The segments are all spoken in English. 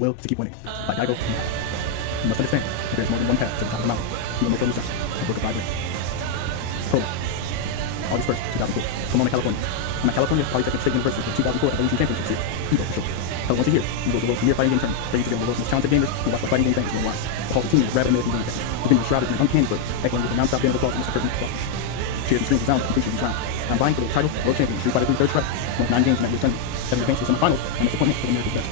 the will to keep winning. By Geico. You must understand that there is more than one path to the top of the mountain. You will make your recession and book a 5 wins. Prologue. August 1st, 2004. Pomona, California. I'm at California Polytechnic State University for the 2004 Evolution Championship Series. EVO for short. Held once a year, EVO is the world's premier fighting game tournament, bringing together the world's most talented gamers who watch the fighting game fans worldwide. The Hall of Team is rapid American game fans. The venue is shrouded in uncanny birds, echoing with the non-stop band of applause from Mr. Curtin applause. Cheers and screams resound from completion each round. I'm vying for the title, World Champion, Street Fighter 3 third strike, won 9 games in that year's tournament. Having advanced to the semifinals, and the appointment for the America's best.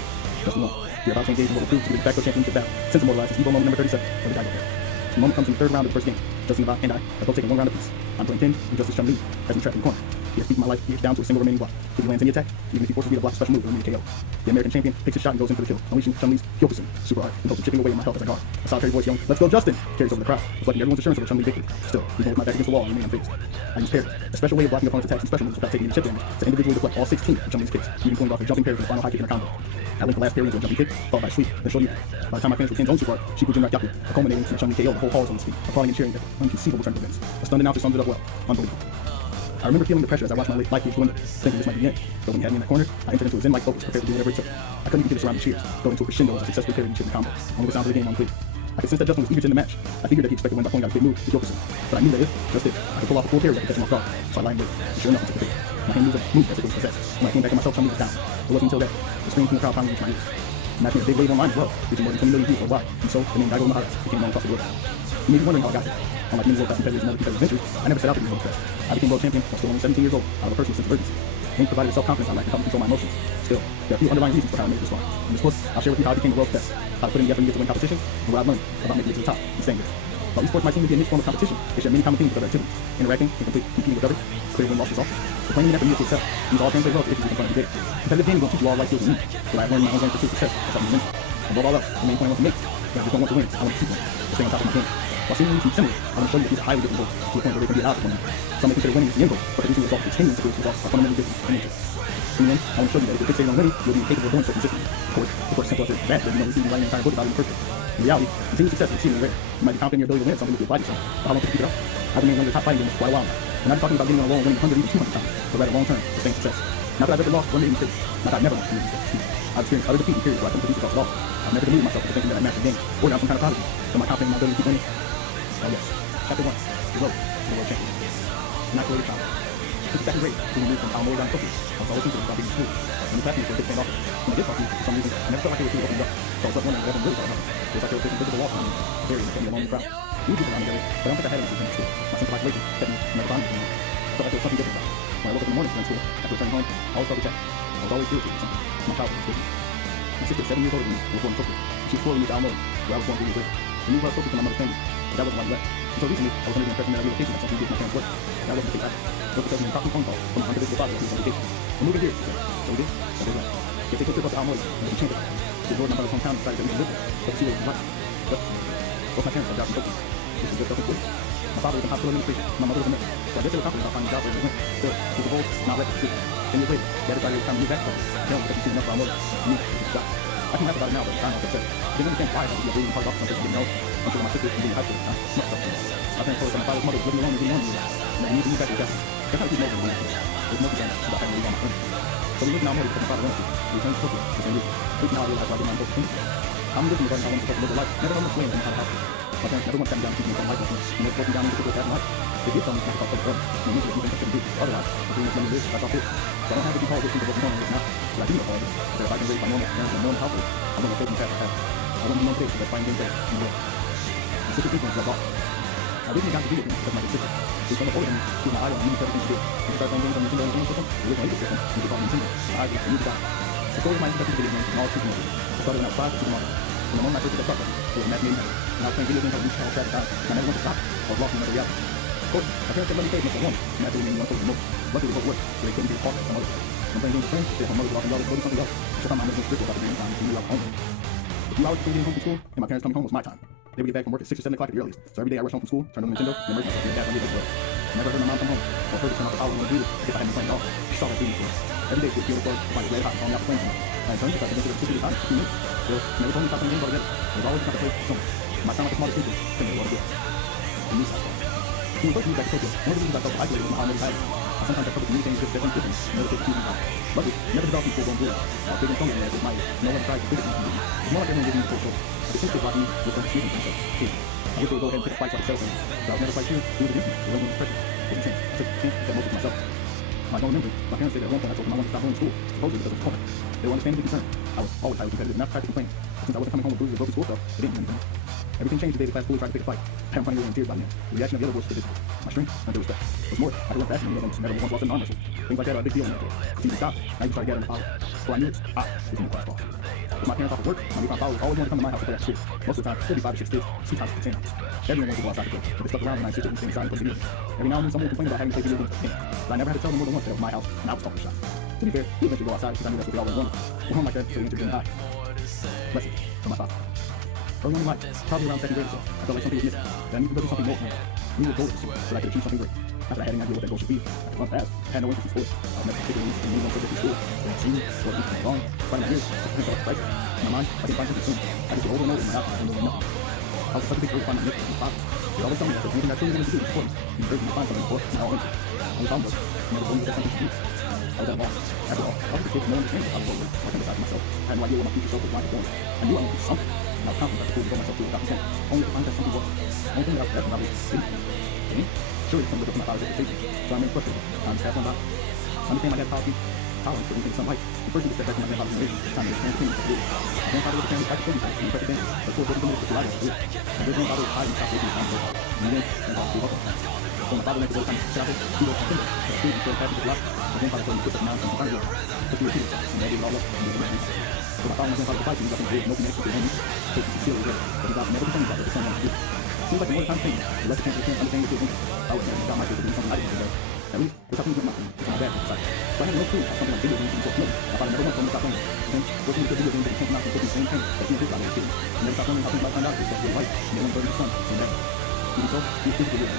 Just one. We are about to engage in what will prove to be the de facto championship battle, since immortalized as EVO moment number 37 for the Geico Cup. The moment comes in the third round of the first game. Justin Nevada and I are both taking one round apiece. I'm playing thin, and Justice Chun-Li has me trapped in the corner. He has beaten my life each down to a single remaining block. If he lands any attack, even if he forces me to block a special move, it will be a KO. The American champion takes his shot and goes in for the kill, unleashing Chun-Li's Kyokushin super art, and chipping away at my health as I guard. A solitary voice yelling, "Let's go, Justin!" carries over the crowd, reflecting everyone's assurance of a Chun-Li victory. Still, even with my back against the wall, I remain unfazed. I use parry, a special way of blocking opponents' attacks and special moves without taking any chip damage, to individually deflect all 16 of Chun-Li's kicks, even pulling off a jumping parry for the final high kick in her combo. I link the last parry into a jumping kick, followed by a sweep, then Shoryuken. By the time I finish with Ken's own super art, Shikujin Rakyaku, culminating in a Chun-Li KO, the whole hall is on its feet, applauding and cheering at the unconceivable turn of events. A stunned announcer sums it up well. Unbelievable. I remember feeling the pressure as I watched my life gauge dwindle, thinking this might be the end. But when he had me in that corner, I entered into a zen-like focus, prepared to do whatever it took. I couldn't even get the surrounding cheers, going into a crescendo as I successfully parried each of the combo. Only the sounds of the game on clear. I could sense that Justin was eager to end the match. I figured that he expected to win by pulling out his big move, the Kyokushin. But I knew that if, just if, I could pull off a full parry, I could catch him off guard. So I lied in wait, and sure enough, I took the bait. My hand moves moved as if it was possessed. When I came back to myself, Chun-Li was down. It wasn't until that the screams from the crowd finally reached my ears. The match made a big wave online as well, reaching more than 20 million views worldwide. And so, the name Geico became known across the world. You may be wondering how I got here. Unlike many world-class competitors and other competitive ventures, I never set out to be world's best. I became world champion while still only 17 years old, out of a personal sense of urgency. Games provided a self-confidence I lacked to help me control my emotions. Still, there are a few underlying reasons for how I made this far. In this course, I'll share with you how I became the world's best, how to put in the effort needed to win competitions, and what I've learned about making it to the top and staying there. While esports might seem to be a niche form of competition, they share many common themes with other activities. Interacting and competing with others, clear win-loss results. The playing effort needed to excel. These all translate well to issues you confront every day. Competitive gaming won't teach you all life skills you need, but I've learned my own way to pursue success as something immense. Above all else, the main point I want to make is I just don't want to win, I want to keep winning, to stay on top of my game. While seemingly similar, I want to show you that these are highly different goals, to the point where they can be at odds with one another. Some may consider winning as the end goal, but producing results, continuing to produce results are fundamentally different in nature. In the end, I want to show you that if you're fixated on winning, you'll be incapable of doing so consistently. Of course, simple as that, there's no reason to write an entire book about it in the first place. In reality, continued success is exceedingly rare. You might be confident in your ability to win something if you apply yourself, but how long can you keep it up? I've been one of the top fighting gamers for quite a while now. We're not talking about getting on a roll and winning 100, even 200 times, but rather long-term, sustained success. Not that I've ever lost or made mistakes, not that I've never lost or made mistakes. I've experienced utter defeat in periods where I couldn't produce results at all. I've never deluded myself into thinking that I mastered games, or that I'm some kind of prodigy. So am I confident in my ability to keep winning? Oh yes. Chapter 1. The road to the world champion. Inoculated child. Since second grade, we moved from Aomori down to Tokyo. I was always sensitive about being in school. When the classmates were a big standoff, when they did talk to me, for some reason, I never felt like they were too opened up. So I was left wondering what everyone really thought about me. It was like they were facing visible walls behind me, buried and kept me alone in the crowd. We were people around me every day, but I don't think I had anything in school. My sense of isolation kept me never bonding with anyone. I felt like there was something different about me. When I woke up in the morning from school, after returning home, I always felt attacked. I was always irritated with something. My childhood was different. My sister, 7 years older than me, was born in Tokyo. She was 4 years Aomori, where I was born 3 years later. The move was closer to my mother's family, but that wasn't why we left. Until recently, I was under the impression that relocation had something to do with my parents' work. That wasn't the case either. It was because of an impromptu phone call from my unpredictable father who was on vacation. We're moving here, she said. So we did. So they went. They took a trip up to Aomori, and it was a change. She ignored my mother's hometown and decided that we could live there, but to see what it was like. But both my parents had jobs in Tokyo. This was just self-employed. My father was in hospital administration. My mother was a nurse. So I guess they were confident about finding jobs where they went. Still, it was a bold, not reckless decision. 10 years later, Dad decided it was time to move back to us. Apparently, because he seen enough for Aomori. For me, it was a shock. I can laugh about it now, but at the time I was upset. I didn't understand why I had to be a bleeding heart doctor someplace I didn't know. I'm sure my sister was in high school at the time. Much stuff. My parents told us that my father's mother was living alone and being lonely. And I need to move back to the Japanese. That's how we keep moving alone. There's no concern about having to leave on my own. So we lived in Aomori because my father wanted to. We returned to Tokyo the same reason. At now I realize why I did my own personal things. I'm living regarding how one is supposed to live their life. Never known swing in how to house. My parents never once sat me down and teach me about life lessons. And they forced me down into the path in life. They did tell me to think about self-growth. And usually if you think I shouldn't do otherwise, if we make money live, that's all good. So I don't have to be called this into what's normal, it's not. But I do know, however, that if I can raise my normal parents in a normal household, I'm going to take my path to path. I wouldn't be known today for best fighting game player in the world. My sister's influence rubbed off. I originally got to be with him because my big sister. She was so much older than me, she was my idol and knew everything she did. When she started playing games on Nintendo Entertainment System, the original 8-bit system, and she called Nintendo. I was the new guy. The story of my introduction to video games is all too familiar. I started when I was 5 with Super Mario. From the moment I first hit that start button, it was an imaginary memory. And I was playing video games on each channel traffic time, and I never wanted to stop. I was lost in another reality. Of course, my parents didn't let me play as much as I wanted, and naturally made me want to play remote. Luckily, it both worked, so they couldn't be a partner with some others. When playing games with friends, my mother was often yelling, go do something else. So sometimes I made strict about the game time, and she knew I was home. A few hours between getting home from school and my parents coming home was my time. They would get back from work at 6 or 7 o'clock at the earliest. So every day I rushed home from school, turned on Nintendo, and immersed myself in the bathroom with work. I never heard my mom come home, or heard her turn off the power when I breathed, as if I hadn't been playing at all. She saw that breathing for us. Every day she would feel the floor, find it red hot, and call me out for playing too much. I turned because I considered it 60 times for 2 minutes. Still, never told me to stop playing games altogether. It was always trying to play so much. It might sound like a smarter thinker, but it was good. And me, I thought. When we first moved back to Tokyo, one of the reasons I felt so isolated was my already had. I sometimes had trouble communicating with different people, and never could choose my life. Luckily, never developed these full-blown blues. I was big and strong as my age. No one tried to physically compete. It's more like like everyone giving me the full story. Like, the sensitive about me was going to see him for himself. Hey, I wish they would go ahead and pick a fight so I could sell them. But I was never quite sure who was against me. It wasn't pressure. It was intense. I took the chance to set most of myself. I don't remember. My parents said at one point I told them I wanted to stop going to school, supposedly because of the point. They were understandably concerned. I was always highly competitive, and I tried to complain. But since I wasn't coming home with bruises or broken school stuff, it didn't do anything. Everything changed the day the class fully tried to pick a fight. I had funny in tears by then. The reaction of the other boys was physical. My strength and their respect. What's more, I could run faster than the other ones, never once lost an arm wrestle. Things like that are a big deal in that day. The team stopped, and I even started gathering the followers. Before I knew it, I was in the class boss. With my parents off of work, my newfound followers always wanted to come to my house to play after school. Most of the time, 35 or 6 kids, 2 times to 10 hours. Everyone wanted to go outside to play, but they stuck around and I insisted on staying inside and play video games. Every now and then someone would complain about having to play video games with me, but I never had to tell them more than once that it was my house and I was talking shots. To be fair, we eventually go outside because I knew that's what they always wanted. We're home like that until we entered junior high. Blessings from my father. Early on in life, probably around second grade or so, I felt like something was missing. That I needed to go do something more. We were goals so that I could achieve something great. Not that I had any idea what that goal should be. I could run fast. I had no interest in sports. I was never particularly interested in moving on subject in school. But in senior, or at least long, fighting my ears, just to felt crisis. In my mind, I didn't find something soon. I just go over and over in my house and doing nothing. I was such a big deal to find my niche from my father. He always told me that if anything I truly wanted to do was important. He encouraged me to find something important and I went to. Only problem was, he never told me to set something to do. I was at a loss. After all, I was a kid with no understanding of how the world works, so I can decide for myself. I had no idea what my future self was like going. I knew I wanted to do something, and I was confident I could pull myself to it without consent, only to find that something was. The only thing that I was asking about was safety. And surely it comes up with my father's expectation, so I remained frustrated. Time just passed on by. I understand my dad's policy, tolerance for anything sunlight. The first thing to step back from my grandfather's generation, time to expand opinions of the My grandfather was a family practice focus and impressive things, but of course, everything was what I was to do. My great grandfather was high and top safety in time, and then grandfather grew up. So my father went to go time to travel, he was a student, but the student passed his life. My grandfather told me to put something down from the front door, just to repeat it, and that did it all up and did it. So my father and my grandfather fight, and nothing good, no connection to him, so he concealed it, but he got never complained about what his son wanted to do. It seems like the more time changed, the less the chance of his parents understanding his interest. I was never got my kids to do something I didn't want to do. At least, that's how things went my family, until my dad decided. So I had no clue how something like video games was so familiar. My father never once told me to stop playing. Then, working with the video games that he came out and put the same pain that he and his father was getting. He never stopped wondering how things might find out if he was really right, and they only burdened his son, so never. Even so, he was physically good.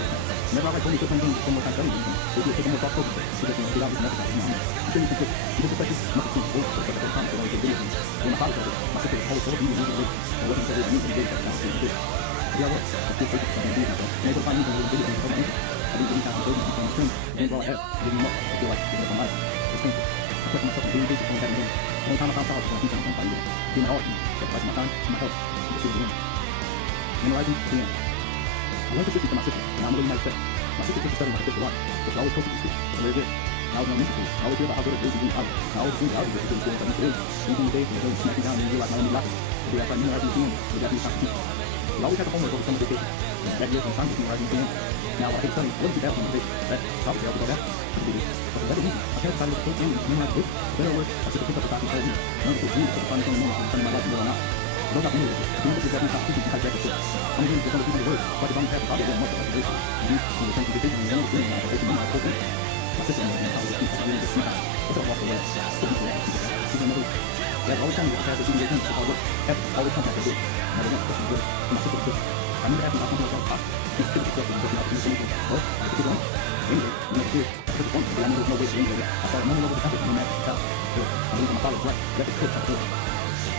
Never outright told me to quit playing games and spend more time studying games, but he would take a more thoughtful approach, because he would obviously emphasize his mind. I'm sure you can quit. His perspective must have seemed old for such a great comment that only played video games. When my father told it, my sister was always so abused and losing weight, and wasn't until they were using the game that I was able to do. Here I was still searching for something to do myself, and able to find me playing video games for my interest. I didn't really have to go to my friends, games all I had, giving them up. I feel like giving up on life. It's painful. I question myself on being basic when having games. The only time I found solace was when I do something fighting games. Doing my art, sacrificing my time and my health to pursue the win. Memorizing the end. I learned consistency from my sister, and I'm really mad at my sister took to studying like a fish for life, so she always posted to school. So very good. I was in elementary school. I always hear about how good it is to be in college. I always assumed that I was good at school in school. Anything the day, and they smack me down and you realize my only laughing. The day I tried memorizing the end, the Japanese constitution. We always had the homework over summer vacation. That year, from time to memorizing the end. Now, I hate studying. I wasn't too bad on the vacation. That probably helped about that. But for whatever reason, my parents decided to take in and memorize the book. For better or worse, I took a pick up the copy and told me. None of it was real, so the final thing in the moment, turning my life from there on out. I don't got any of it. The book is Japanese constitution behind Japanese book. I'm reading the 100 words. So I could only pass the probably one month of graduation. And we returned to vacation and one of the students and I had to memorize the whole thing. My sister and I was speaking to really just sometime. What's up, lost the way? She's another. Dad always told me that I had to do the games for hard work. Ever, always contact the book. Never once questioned the words. And my sister was good. I remember asking about something like that was possible. She was typically questioning because she was anything. Well, I could get on. Anyway, when I was here, I took it once, but I knew there was no way to anyway. I started running over the country no matter the time. So, I believe my father was right. That could come through.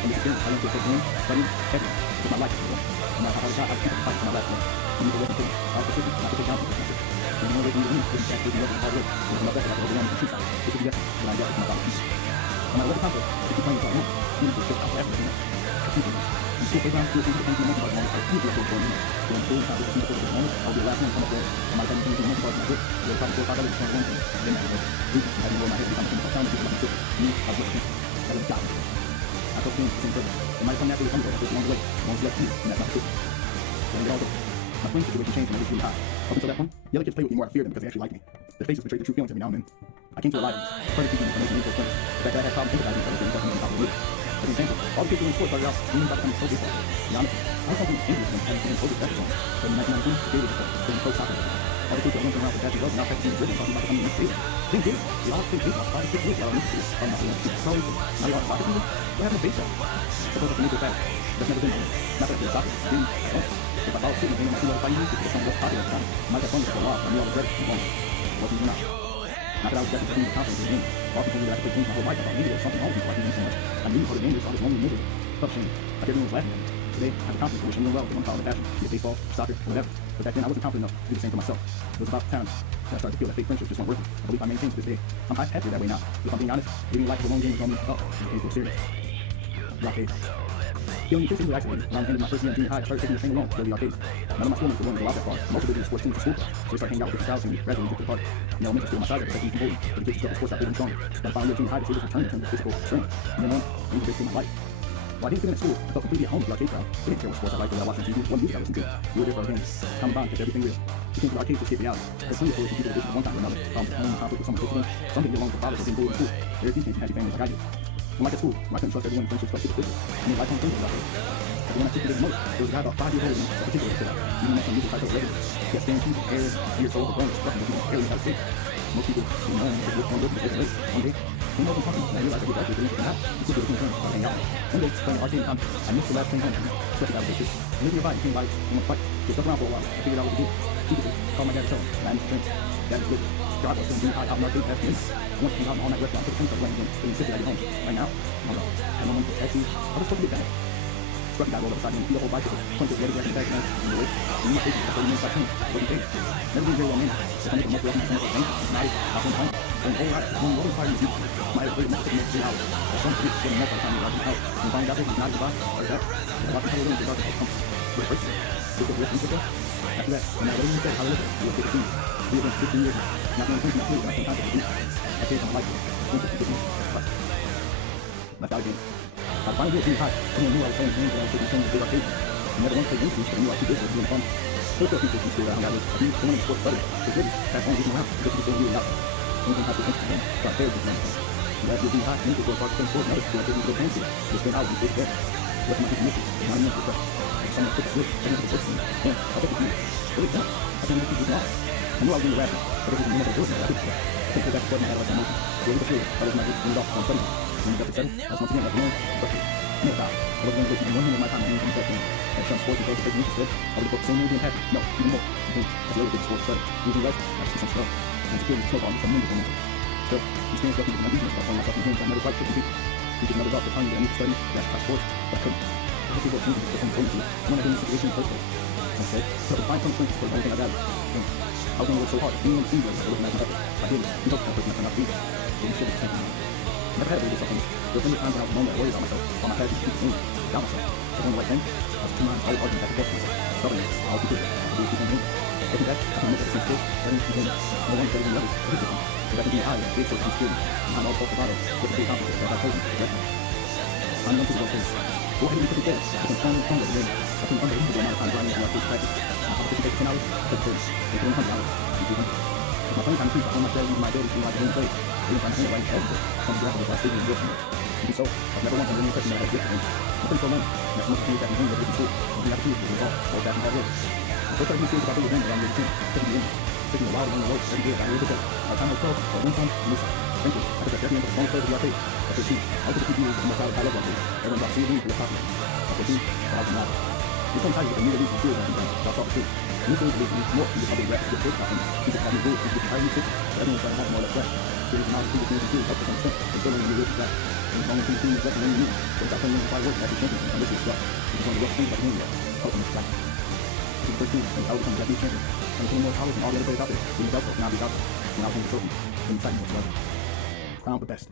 From this experience, I learned to take in, studying, everything. Took my life to it. No matter how hard I tried, I can't fight for my last one. Even if it wasn't pretty, I was persistent, and I could take down with my sister. And the only way for me to win was to actually work hard work. It was my best that I could overwhelm the two sides. This was the essence that I got from my father's teaching. No matter what the conflict, I keep playing until I win. Even if it's just after everything else. I keep doing this. In school playground, you'll see the things you mentioned about moments. I usually go for a minute. So in school, conflict, I see the first moment. I'll be the last one to come up there. I might have anything to mention about my grip. You'll probably 4 or 5 others to one thing. Then I will lose it. I have more in my head every time I think about time to people like my sister. Me, I was looking against it. That would have gotten me. I felt things the same further. It might come naturally some girls, but along the way, one was left to me, and that's not the truth. Let me get all over. My friend's situation changed when I reached really high. Up until that point, the other kids played with me more out of fear than because they actually liked me. Their faces betrayed the true feelings every now and then. I came to realize further teaching information into those friends. The fact that I had problems empathizing with other things definitely helped me. As an example, all the kids doing sports started out dreaming about becoming so baseball. To be honest, I was something envious when having fans over the zone. But in 1992, the day was just playing pro soccer. All the kids that went around with Japanese love now practicing the rhythm talking about becoming the next baseball. Then did it. We all played baseball for 5 to 6 years while I was in school. I'm not going to sorry, now you're on soccer team? What happened to baseball? Suppose that's a nuclear fact. That's never been known. Not that I played soccer, didn't at all. If I followed suit and came in my 2 other fighting moves, because something was popular at the time, I might have fun with it for a while, I knew I was ready to won. It wasn't even enough. Not that I was desperate to the confidence in the game. All people knew that I could play games my whole life. I thought maybe there was something wrong with me liking games so much. I knew for the game, I was lonely and miserable. Felt shame. Like everyone was laughing at me. Today, I have the confidence to wish anyone well with one power of passion, be it baseball, soccer, or whatever. But back then, I wasn't confident enough to do the same for myself. It was about time that I started to feel that fake friendships just weren't working. I believe I maintain to this day. I'm happier that way now. If I'm being honest, living life as a lone game was on me up and painful experience. Blockade. Feeling increasingly isolated, around the end of my first year in junior high, I started taking the train alone to go to the arcade. None of my schoolmates were willing to go out that far. Most of the sports teams and school clubs, so we started hanging out with different crowds and we gradually drifted apart. In elementary school, my side protected me from bullying, but the kids who stuck with sports got bigger and stronger. By the final year of junior high, the tables were turned in terms of physical strength. And then on, into basically my life. While I didn't fit in at school, I felt completely at home with the arcade crowd. They didn't care what sports I liked or what I watched on TV, what music I listened to. We were there for our games. Common bond kept everything real. We came to the arcade to escape reality. There were plenty of stories from people with one time or another. Problems at home, conflict with someone close to them. Some didn't get along with their fathers or being bullied in school. Very few came from happy families like I did. Unlike at school, where I couldn't trust everyone, friendships felt superficial. I made lifelong friends with out there. But the one I secretly the most, there was a guy about 5 years older than me, a particular stood out. Even met some music types of regular. He had staring teeth, hair, years old, grown, struck him with people barely without sleep. Most people didn't know him because he looked one good because they were one day. Came over and talked to him, and I realized that he was actually really interested in that. We quickly became friends, started hanging out. One day, playing arcade in conference, I missed the last train home from him, especially that was his sister. Maybe nearby, he came by and went to fight. He stuck around for a while. I figured out what to do. Secretly, I called my dad to tell him, and I missed the train. Dad was good. God was still out in arcade past the end. I went to hang out in an all-night restaurant, took the train started running again, but he insisted I get home. Right now, I had no money for taxi. I was supposed to get back. Trucking guy rolled up beside me and beat the whole bicycle, punched his leg back in the back and in the way. And my patient for 30 minutes by train, wasn't paid. Never been very well managed. If I make a month left, my stomach was angry, snotty, I was on time. And all right, when rolling fire in the future, my head hurt, took the next 3 hours. The sun was getting more by the time we arrived in the house. When finally got there, he was not goodbye, like that. I lost my whole room to the dark house. With a first, took the rest of the after that, no matter what he said, how I lived, we were 15. We were 15 years old. Not going to think my food, but I spent time with the I paid for my life. Left out again. By the final year of junior high, everyone knew I was playing games and I was taking turns to do arcade. I never once played any seats, but I knew I was too good for doing fun. First few teachers in school that I hung out with, I knew one of the sports brothers, his really passed on getting around because he was really out. Anything high school thinks to him, so I failed to do anything. Last year of junior high, many people started playing sports and others who I couldn't go fancy. They spent hours in the big bed. What's my future mission? Not enough for stuff. Someone took a slip, someone took a person. Man, I'll take it from you. Really dumb. I can't make people do I knew I was being rapid, but it was a minute of doing it. I couldn't put back the button, I had a lot of emotions. So over the period, I was my group moved off on studying. When we got to settle, I was once again like one, but no doubt. I wasn't going to waste even 1 minute of my time doing things that thing. At some sports and girls that take me interested, I would have put the same energy and passion. No, even more. I think that's the other thing sports study. Moving less, I just see some stuff. And security smoke on tremendous momentum. Still, experience left me with my weakness by pulling myself from games I never quite fit compete. Teachers never got the time that I need to study, that's my sports, but I couldn't. I think people are changing because I'm going to. I want to be in a situation in the first place. Some say, so to find some strength for the only thing I value. I was going to work so hard, anyone seemed like I wasn't as my effort. I didn't. You know, that person I turned out to be. So you should have taken me. I never had a very good self-image. There were plenty of times when I was alone that worried about myself, about my passion to keep the same, doubt myself. I was doing the right thing. I was too much, always arguing back and forth with myself. Stubbornness, I was too good. I was too good. Looking back, I can admit that since sports, learning from games, no one better than the others. It is different. Because I can be higher, big source of insecurity. Behind all false bravado, with the big confidence that I told you, correctly. I'm young people don't say, go ahead and put it there. I can stronger and stronger every day. I can unbelievable amount of time grinding through my practice. My competition takes 10 hours, I take 30. Take 100 hours, I do 200. If my playing time increases, I own my strategy and my ability to do my game play. Even if I'm playing right now, I'm grappling with my sleeping and guilty. Even so, I've never once had any impression that I had a gift for him. I'm pretty sure learning. That's the most opportunity that can bring whether it's in school. The opportunity to resolve, all back and hard work. I first started being serious about video games around the age of 10. Taking me in. Taking a while to learn the ropes. Every day, I got a little bit better. By the time I was 12, I won some, and lose some. Eventually, I took a step into the strongest players of the arcade. At 13, I was the PPUs and the crowd I love arcade. Everyone got season, we were popular. At 14, I was not. This one title with a new release of series on the ground. That's all the truth. New series release means more than just how they rap to get big out from it. People have new rules, people try new systems. Everyone's trying to have more or less fresh. Series and all the previous series help to some extent. They're still learning new rules to that. And as long as the team is left and learning new, so without putting in the hard work, that's the champion. And this is stuff. It's one of the rough things about the game yet. Help them to track. This is the first team, and I will become Japanese champion. And the more college and all the other players out there, being the best, and I'll be out there. And I'll change the trophy. And excitement whatsoever. Crowned the best.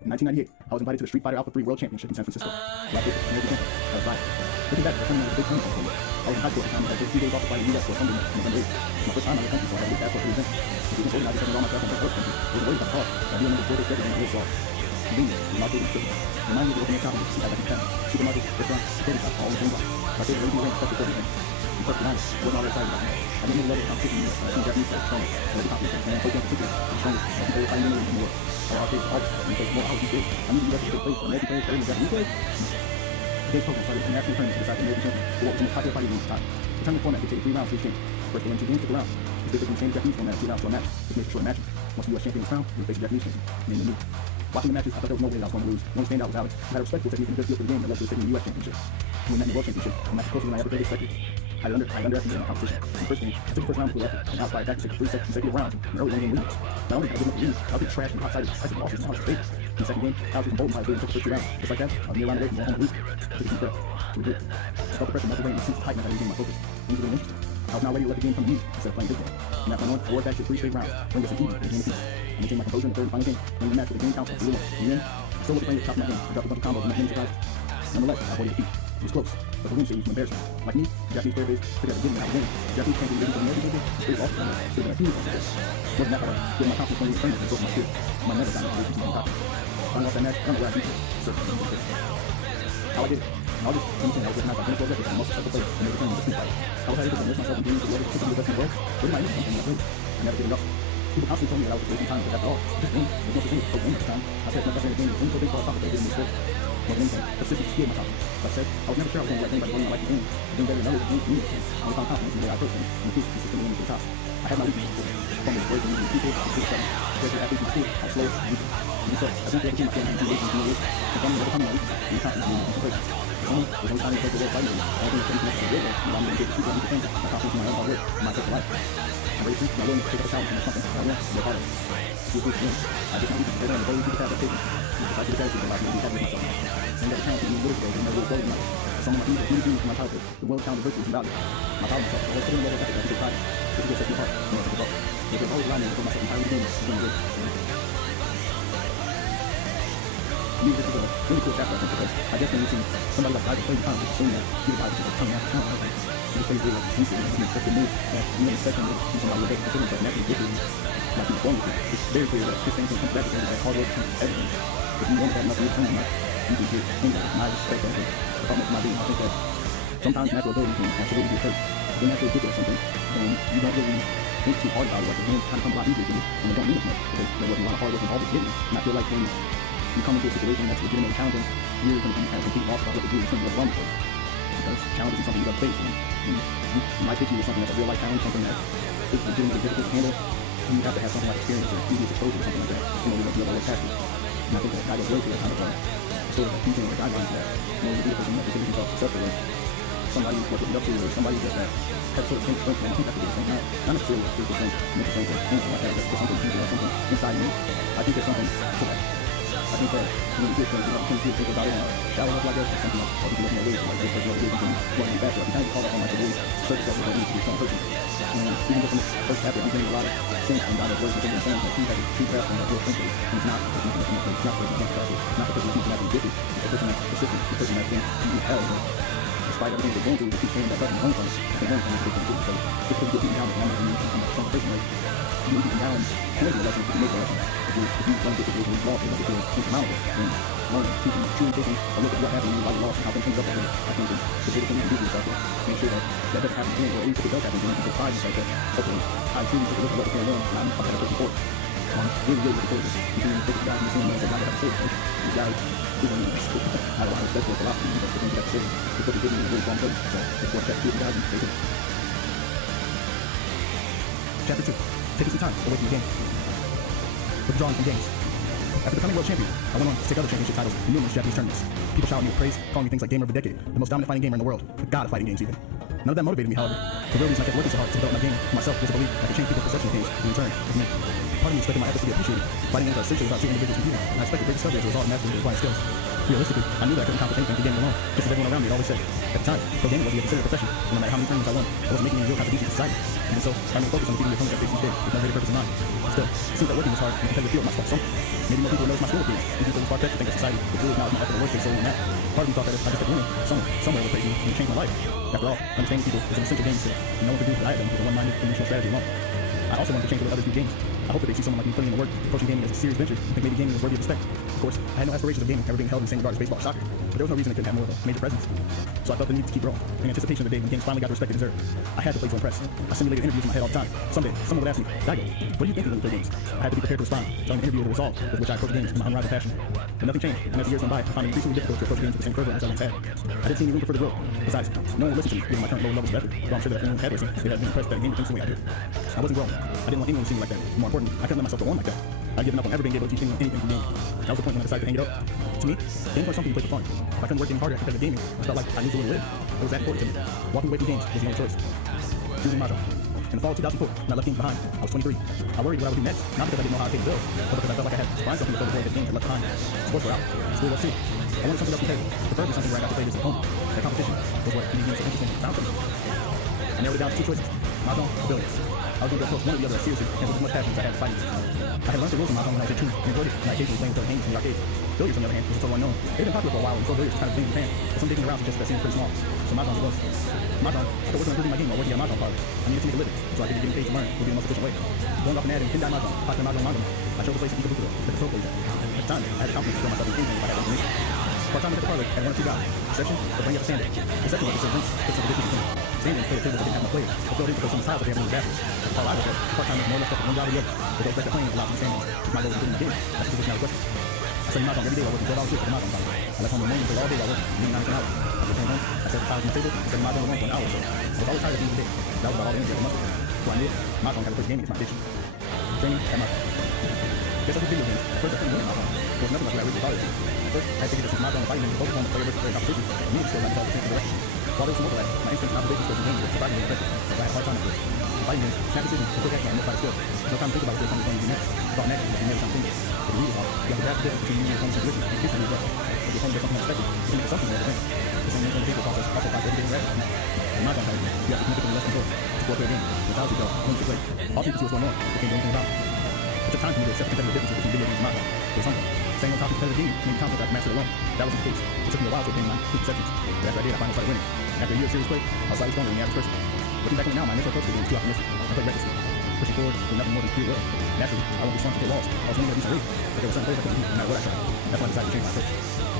In 1998, I was invited to the Street Fighter Alpha 3 World Championship in San Francisco. Like this, American champion. I was right. Looking back, the tournament was a big turning point for me. I was in high school at the time, and I took 2 days off to fight in the U.S. for Sunday night, November 8th. It's my first time out of the country, so I had to get passport for the event. The event organized to all myself on first country. I wasn't worried about the cost. I didn't remember 4 days schedule and it was all. Convenient, the market was different. Remind me of the opening shopping to see how I can tell. Supermarkets, restaurants, security shops, all in the same block. My favorite radio range special for everything. To be perfectly honest, I wasn't all that excited about it. I didn't really love the competition in the U.S. I seen Japanese players strong. I love the competition, and Tokyo in particular, the strongest. And people were fighting in the world. Our arcades are always and take more hours each day. I knew the U.S. was a big place for American players, but Japanese players. Today's program started with a national tournament to decide the American champion for what was the most popular fighting game at the time. The tournament format dictated 3 rounds for each game. First, they win 2 games, took a round. It's different from the same Japanese format of 2 rounds to a match. It's made for short matches. Once the U.S. champion is crowned, you face the Japanese champion, namely me. Watching the matches, I thought there was no way that I was going to lose. The only standout was Alex, who had a respectable technique and good feel for the game that led to us taking the U.S. championship. When we met in the World Championship, the match was closer than I ever could have expected. I had underestimated my competition. In the first game, I took the first round with effort, and outside back to take 3 consecutive rounds, and early one game lead. Not only did I give up the lead, I was getting trashed and hot-sided decisive losses, and I was fake. In the second game, Alex was bolting my lead and took the first 2 rounds. Just like that, I was near round away from going home losing. I took a deep breath to regroup. I felt the pressure melt away and the sense of tightness I regained my focus. Things were getting interesting. I was now ready to let the game come to me instead of playing big game. From that point on, I worked back to 3 straight rounds, bring us an even and a game of peace. I maintained my composure in the 3rd and final game, winning the match with a game count of 3-1. In the end, I still wasn't playing at the top of my game. I dropped a bunch of combos and not many surprises. Nonetheless, I avoided defeat. It was close, but the win seemed embarrassing. Like me, Japanese player base took at the beginning and out the game. Japanese can't be ready for American game. It's pretty awesome. It's been a huge success. More than that, however, getting my confidence when we returned and broke my spirit. I might never got my confidence. I lost that match. I don't know where I beat it. Certainly. How I did it. In August 2010, I was recognized by Belial records as the most successful player in the return of the street fight. I was able to immerse myself in games with levels typically the best in the world. Where did my image come from when I played? I never gave it up. People constantly told me that I was wasting time, but after all, this game, there's no such thing as pro game at the time. I said it's my best in the game, only for baseball or soccer, but it didn't make sports. More than anything, persistence is key in my confidence. Like I said, I was never sure I was going to let anybody run my life again. Being better than others, being community. I only found confidence in the way I approached them, and refused to consistently aim to the top. I had my weaknesses before. Fumbles, words, and meeting people, and good stuff. Especially athletes in school, I was slow and weak. And so, I think the other team I can't do is and finally overcome my weakness and confidence in concentration. Someone was only trying to play the world fighting game. I think it's connected to the real world, and I'm going to get the people and defend my confidence in my own hard work and my personal life. I'm ready to my willing to take up a challenge and something I want to work harder. I just not need to better and ability to have that patience. Because I should have attitude that I can be happy with myself. And that challenge me years ago and never really in life. As someone like me, a huge dream from my childhood, the world challenge virtues and values. My power myself, I was putting in the level of effort that I can take pride. This is what sets me apart. And it's about. There's always allowed me to put myself entirely in the game. To me, this is a really cool chapter, I think, because I guess when you see somebody like Belial playing time, just assuming that he was just turning out talent. He just plays really like instinctively, and he's such a move that you don't expect him to be somebody who considers himself naturally gifted like he's born with it. It's very clear that this thing comes back to him, that hard work comes to everything. If you want to have nothing in return, you can get anything. And I respect that about much of my being. I think that sometimes natural ability can absolutely be a curse. When you're naturally gifted at something, then you don't really think too hard about it. Like the game kind of comes a lot easier to you, and it don't mean as much because there wasn't a lot of hard work involved with getting it. And I feel like when you come into a situation that's legitimately challenging, you're going to be kind of complete lost about what to do in terms of what's wrong with it. Because challenge is something you got to face. And you might pitch you with something that's a real life challenge, something that is legitimately difficult to handle. And you have to have something like experience or previous exposure to something like that in order to be able to work past it. And I think that goes way to that kind of sort of teaching or guidelines that in order to be a person that considers himself successful or somebody worth looking up to or somebody just that has sort of strength. And I think that's what it's saying. Not necessarily a physical strength, mental strength, or anything like that. Just something deeper, like something inside me. I think there's something to that. I think that when you feel strength, you don't tend to think about it in a shallow enough like that, or something like, or you can look more ways like this, because you're able to go on back. So I can kind of call that on like the way surface level that needs to be a strong person. And even just in this first chapter, I'm getting a lot of sense from Belial's words within the saying that he has a true grasp on that real strength. And it's not because he's not the person who can't pass it. It's not the person who's naturally gifted. It's the person that's persistent. The person that's been held. Despite everything they're going through, they keep saying that button and learn from it. They learn from it, they can too. Because just because you get beaten down, I'm a strong person, right? You get beaten down can be a lesson, you can make a lesson. If you run into a situation where you lost, you feel insurmountable, then learning, teaching, truly taking a look at what happened when you lost and how things up ahead, I think is the biggest thing you can do for yourself. Make sure that that doesn't happen again, or at least if it does happen again, you can take pride in yourself that, hopefully, I truly take a look at what was going on, and I'm a better person for it. Really, really looking forward to continuing to take the guys and seeing what God has to say. These guys, even I don't respect their philosophy, because the things you have to say is what they give me in a really strong place. So, let's watch chapter 2 of the guys and stay tuned. Chapter 2. Taking some time away from the game. Withdrawing from games. After becoming world champion, I went on to take other championship titles in numerous Japanese tournaments. People showered me with praise, calling me things like Gamer of the Decade, the most dominant fighting gamer in the world, the god of fighting games even. None of that motivated me, however. The real reason I kept working so hard to develop my game for myself was a belief I could change people's perception of games, and in turn, with me. Part of me expected my efforts to be appreciated. Fighting games are essentially about two individuals competing, and I expected great discovery as a result of mastering their acquired skills. Realistically, I knew that I couldn't accomplish anything through gaming alone, just as everyone around me had always said. At the time, pro gaming wasn't considered a profession, and no matter how many tournaments I won, I wasn't making any real contribution to society. And so, I remained focused on defeating the opponents I faced each day, with no greater purpose in mind. Still, it seems that working this hard in a competitive field might spark something. Maybe more people would notice my skill appearance, and people would spark that to think that society would really acknowledge my effort and work based solely on that. Part of me thought that if I just kept winning, someone, somewhere would praise me and change my life. After all, understanding people is an essential game skill, and no one could do what I had done with a one-minded dimensional strategy alone. I also wanted to change the way others view games. I hope that they see someone like me putting in the work, approaching gaming as a serious venture, and think maybe gaming was worthy of respect. Of course, I had no aspirations of gaming ever being held in the same regard as baseball or soccer, but there was no reason it couldn't have more of a major presence. So I felt the need to keep growing, in anticipation of the day when games finally got the respect they deserved. I had to play to impress. I simulated interviews in my head all the time. Someday, someone would ask me, Dago, what do you think when you play games? I had to be prepared to respond, telling the interviewer the resolve with which I approach games and my unrivaled passion. But nothing changed, and as the years went by, I found it increasingly difficult to approach games with the same fervor as I once had. I didn't see any room for further growth. Besides, no one listened to me given my current low levels of effort. Though I'm sure that if anyone had listened, they'd have been impressed that a gamer thinks the way I do. I wasn't growing. I didn't want anyone to see me like that. More importantly, I couldn't let myself go on like that. I'd given up on ever being able to teach anyone anything from gaming. That was the point when I decided to hang it up. To me, games weren't something you play for fun. If I couldn't work any harder at competitive gaming, I felt like I knew to live. It was that important to me. Walking away from games was the only choice. Choosing my job. In the fall of 2004, when I left games behind, I was 23. I worried what I would do next, not because I didn't know how to pay the bills, but because I felt like I had to find something to fill the void that games had left behind. Sports were out. School was too. I wanted something else competitive, preferably something where I got to play against an opponent. That competition was what made games so interesting and found for me. I narrowed it down to two choices. Mahjong, Belial. I was going to approach one or the other seriously and with as much passion as I had to fight. I had learned the rules of Mahjong when I was 18 and enjoyed it, and I occasionally playing with other games in the arcades. Billiards, on the other hand, was a total unknown. They've been popular for a while, and so billiards was kind of a thing in Japan, but some digging around suggested that seemed pretty small. So Mahjong it was. Mahjong, I thought working on improving my game while working at a Mahjong parlor. I needed to make a living, so I figured getting paid to learn would be the most efficient way. Going off and adding Kendai Mahjong, popular Mahjong manga, I chose a place in Ikebukuro, the control agent. At the time, I had the confidence to throw myself in anything if I had information. Part-time at the parlor had one or two guys. Reception, the bring up a standard. Reception was to serve drinks, fix up the dishes between. Standing played tables that didn't have no players. I filled in because some styles that they had in the bathroom. At the parlor I was at, part-time was more or less stuck with one job or the other. But those better playing allowed some standings. Just my goal was to get in the game. That's the position I requested. I studied Mahjong every day while working 12 hours shifts at the Mahjong parlor. I left home in the morning and played all day while working, meaning 9 to 10 hours. After came home, I set the tiles on the table and studied Mahjong alone for an hour or so. I was always tired at the end of the day. That was about all the energy I had mustered. Before I knew it, Mahjong had replaced gaming as my addiction. Training at Mahjong. Guess I did video games. First, I couldn't win at Mahjong. There was nothing like what I originally thought it was. At first, I had figured that since Mahjong and fighting games focused on the player versus player competition, me and still not developed a sense of direction. While there was some overlap, my instincts and observations towards the game were surprisingly impressive, so I had a hard time at first. In fighting games, snap decisions and quick action are most fight skills. No time to think about what you're going to do next. I thought next, but you never something. But the read is off. You have to grasp the difference between you and your opponent's intuition and instantly adjust. If your opponent does something unexpected, you can make assumptions more than things. The same mental behavior process also applies to everything in wrestling. In Mahjong fighting, you have significantly less control. To score a clear game, without you go, when you play. All people see what's going on, but can't do anything about it. It took time for me to accept the competitive differences between video games and Mahjong. There's something. Saying on top of competitive gaming made me confident I could master it alone. That wasn't the case. It took me a while to obtain my preconceptions. But after I did, I finally started winning. After a year of serious play, I was slightly stronger than the average person. Looking back on it now, my initial approach to the game was too optimistic. I played recklessly. Pushing forward with nothing more than pure will. Naturally, I won't be slung to hit walls. I was winning at decent rate, but there were certain players I couldn't beat no matter what I tried. That's when I decided to change my approach.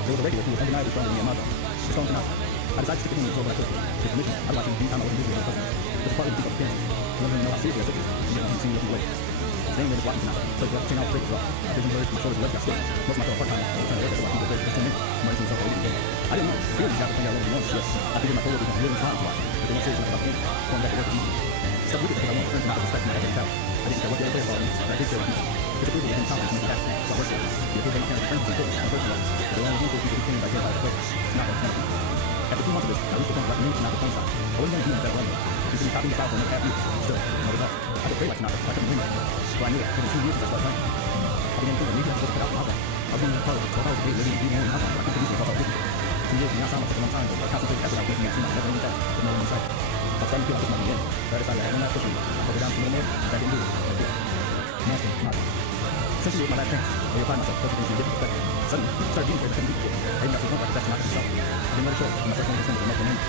There was a regular who was undeniably stronger than me at Mahjong. As strong as not. I decided to stick with him and absorb what I could. His permission, I'd watch him anytime I wasn't busy with my customers. It was partly to keep up appearances. I wanted him to know how seriously I took this, and yet I didn't see me looking away. His name was watching tonight. Played for up to 10 hours straight for us. My vision blurred, my shoulders and legs got stiff. Most of my fellow part-timers were trying to work at what I could for 10 minutes. I'm running myself away from the game. I didn't know. Clearly, these guys were playing out over the ones. Yes, I figured my coworkers were really trying to watch, but they weren't serious about the game. Going back to work was easy. Stuff with it because I wanted to earn some respect from my head talent. I didn't care what the other players thought of me, but I did care what people. This approval was confidence in me passion, so I worked for it. The approval of my parents' friends was important, my personal life. But they only knew those people who came by here by the players. Not by the people. After 2 months of this, I reached the point where I could not the playing style. I wasn't going to do any better level. You see me copying the style for another half year. Still, no results. I could play like Sinatra, but I couldn't win like that. So I knew it. It was 2 years since I started playing. I began thinking maybe I was supposed to cut out Mahjong. I was going to parlor 12 hours a day living and eating only Mahjong, but I couldn't produce myself out of 2 years and outside myself a long time, but I concentrated effort out making that seem like never ending task with no one in sight. I was starting to feel like this might be the end, so I decided I had one last push in. I put it down to the middle man, and I didn't do it. I quit. Mastering Mahjong. Essentially, it was my last chance. I applied myself, put things in a different perspective. Suddenly, I started getting players I couldn't beat before. I even got to the point where I could best knock myself. I didn't let it show, and my first one was simple, muscle memory.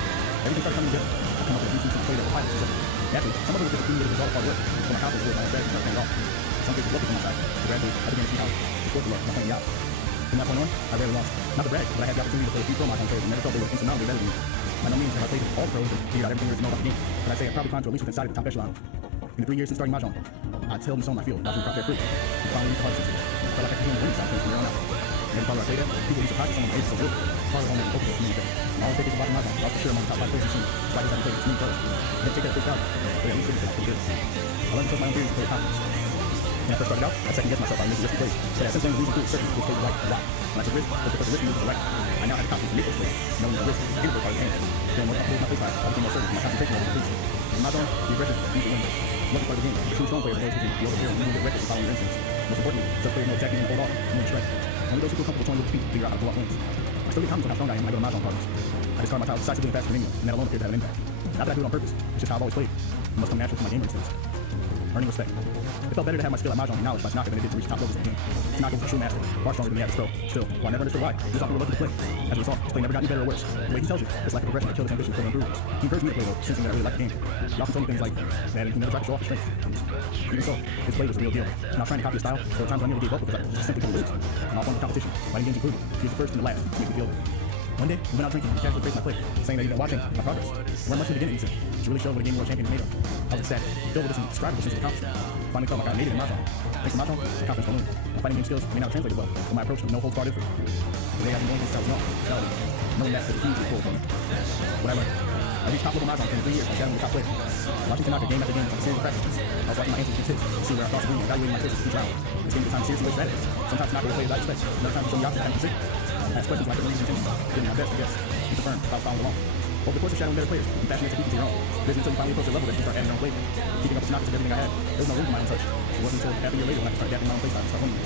Everything started coming together. I come up with a routine to play that will pilot itself. Naturally, some of it was just accumulated result of hard work, so my confidence was my strategy started paying off. Some cases lucky for my side, but gradually, I began to see how the sport was my playing out. From that point on, I rarely lost. Not to brag, but I had the opportunity to play a few pro Mahjong players and never felt they were insurmountably better than me. By no means have I played with all the pros and figured out everything there is to know about the game, but I'd say I probably climbed to at least within sight of the top echelon. In the 3 years since starting Mahjong, I'd held and sown my field, watching crop their fruit, and finally reached the hard system. I felt like I could hear the winning side from here on out. Every parlor I played at, people used to practice someone age so good. Parlor home and open community. I always take it to watching Mahjong. I was for sure among the top 5 players in the scene. Despite having played with smooth pros. I didn't take that at face value, but at least figured that I could do it. I learned to trust my own theories and play with confidence. When I first started out, I second-guessed myself by making risky plays. But I since learned the reason to do certain was played right and why. When I took risks, it was because the risk moves was right. I now had the confidence to make those plays, knowing that risk is a part of the game. Feeling more comfortable with my play style, I became more certain of my concentration over completion. In Mahjong, the aggression beat the win. Lucky part of the game, the true strong player plays between the overseer and you get reckless following your instincts. Most importantly, such players know exactly when to hold off and when to strike. Only those who feel comfortable throwing with feet figure out how to pull out wins. I still get comments on how strong I am when I go to Mahjong parties. I discard my tiles decisively and faster than anyone, and that alone appears to have an impact. Not that I do it on purpose, it's just how I've always played. It must come natural to my gamer instincts. Earning respect. It felt better to have my skill at Mahjong acknowledged by Tanaka than it did to reach top levels in the game. Tanaka was a true master, far stronger than the average pro. Still, while I never understood why, he was often reluctant to play. As a result, his play never got any better or worse. The way he tells you, it's like a progression that killed his ambition for improvement. He encouraged me to play though, sensing that I really liked the game. He often told me things like that he never tried to show off his strengths. Even so, his play was the real deal. And I was trying to copy his style, there were times when I nearly gave up because I just simply couldn't lose. And all forms of competition, fighting games included, he was the first and the last to make me feel it. One day, we went out drinking, he casually praised my play, saying that he'd been watching my progress. We weren't much in the beginning, he said, which really showed what a game world champion is made of. I was ecstatic, filled with this indescribable sense of accomplishment. Finally felt like I made it in Mahjong. Thanks to Mahjong, my confidence ballooned. My fighting game skills may not have translated well, but my approach was no holds barred effort. Today I've been going since I was young, knowing that was a huge leap forward for me. What I learned. I reached top level Mahjong in 3 years by battling with top players. Watching Tanaka game after game was a series of practices. I was watching my answers against his to see where I crossed the ring and evaluating my choices each round. This gave me the time to seriously look at it. Sometimes Tanaka would play as I expect, another time he showed me options I hadn't considered. I asked questions like the reason intention, doing my best to guess and confirm if I was following along. Over the course of shadowing better players, I'm passionate to beat to your own. It isn't until you finally approach a level that you start adding your own flavor. Keeping up with Tanaka took everything I had. There was no room for my own touch. It wasn't until half a year later when I could start adapting my own playstyle and start winning.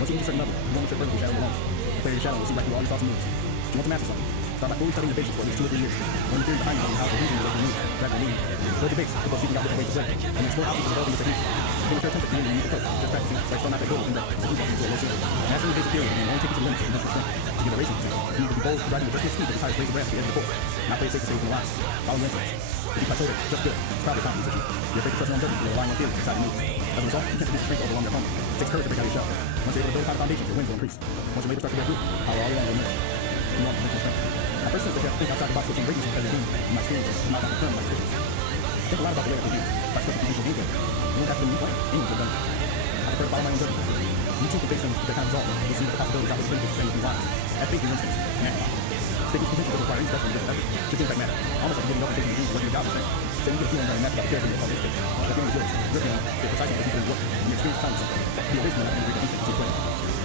Once you reach a certain level, you won't trip perfectly shadowing alone. The player you're shadowing will see right through all your thoughts and moves. If you want to master something, Start by fully studying the basics for at least 2 or 3 years. Learn the theory behind how the reason will remove, gradually lead. Build your base before seeking out different ways to play. And explore options to develop your technique. Pay your attention to the unique approach. Just practicing, so start not that good and that is into a low ceiling. Mastering the basic theory and only take it to the limits of your strength. To give a racing example, you need to be bold, riding the vertical speed at the highest race of grass at the edge of the course. Not play safe to save in the line. Follow your instincts. If you plateau it, just good. It's probably a confidence issue. You're afraid to trust your own judgment, you're relying on theory inside the move. As a result, you can't produce strength overwhelm your opponent. It takes courage to break out of your shell. Once you're able to build a solid foundation, your wins will increase. Once your labor starts to bear fruit, power all along will emerge. You want mental strength. My first sense that you have to think outside the box to obtain greatness in every game. In my experiences, I'm not confirmed by traditions. I think a lot about the way I play games. By switching to game play. You won't have to be new playing. Anyone's done it. I prefer to follow my own judgment. You too can face them that kind of result. You'll see what the possibilities out there to be wise. Have faith in your instincts and act. Taking potential doesn't require any special effort. Just impact matter. Almost like getting up and taking the what your job is saying. So you get a feeling very natural about the character you're calling it. The feeling is yours. Your feeling is precisely what you can work. And your experience tells you something. The original not going to be the instinct to play.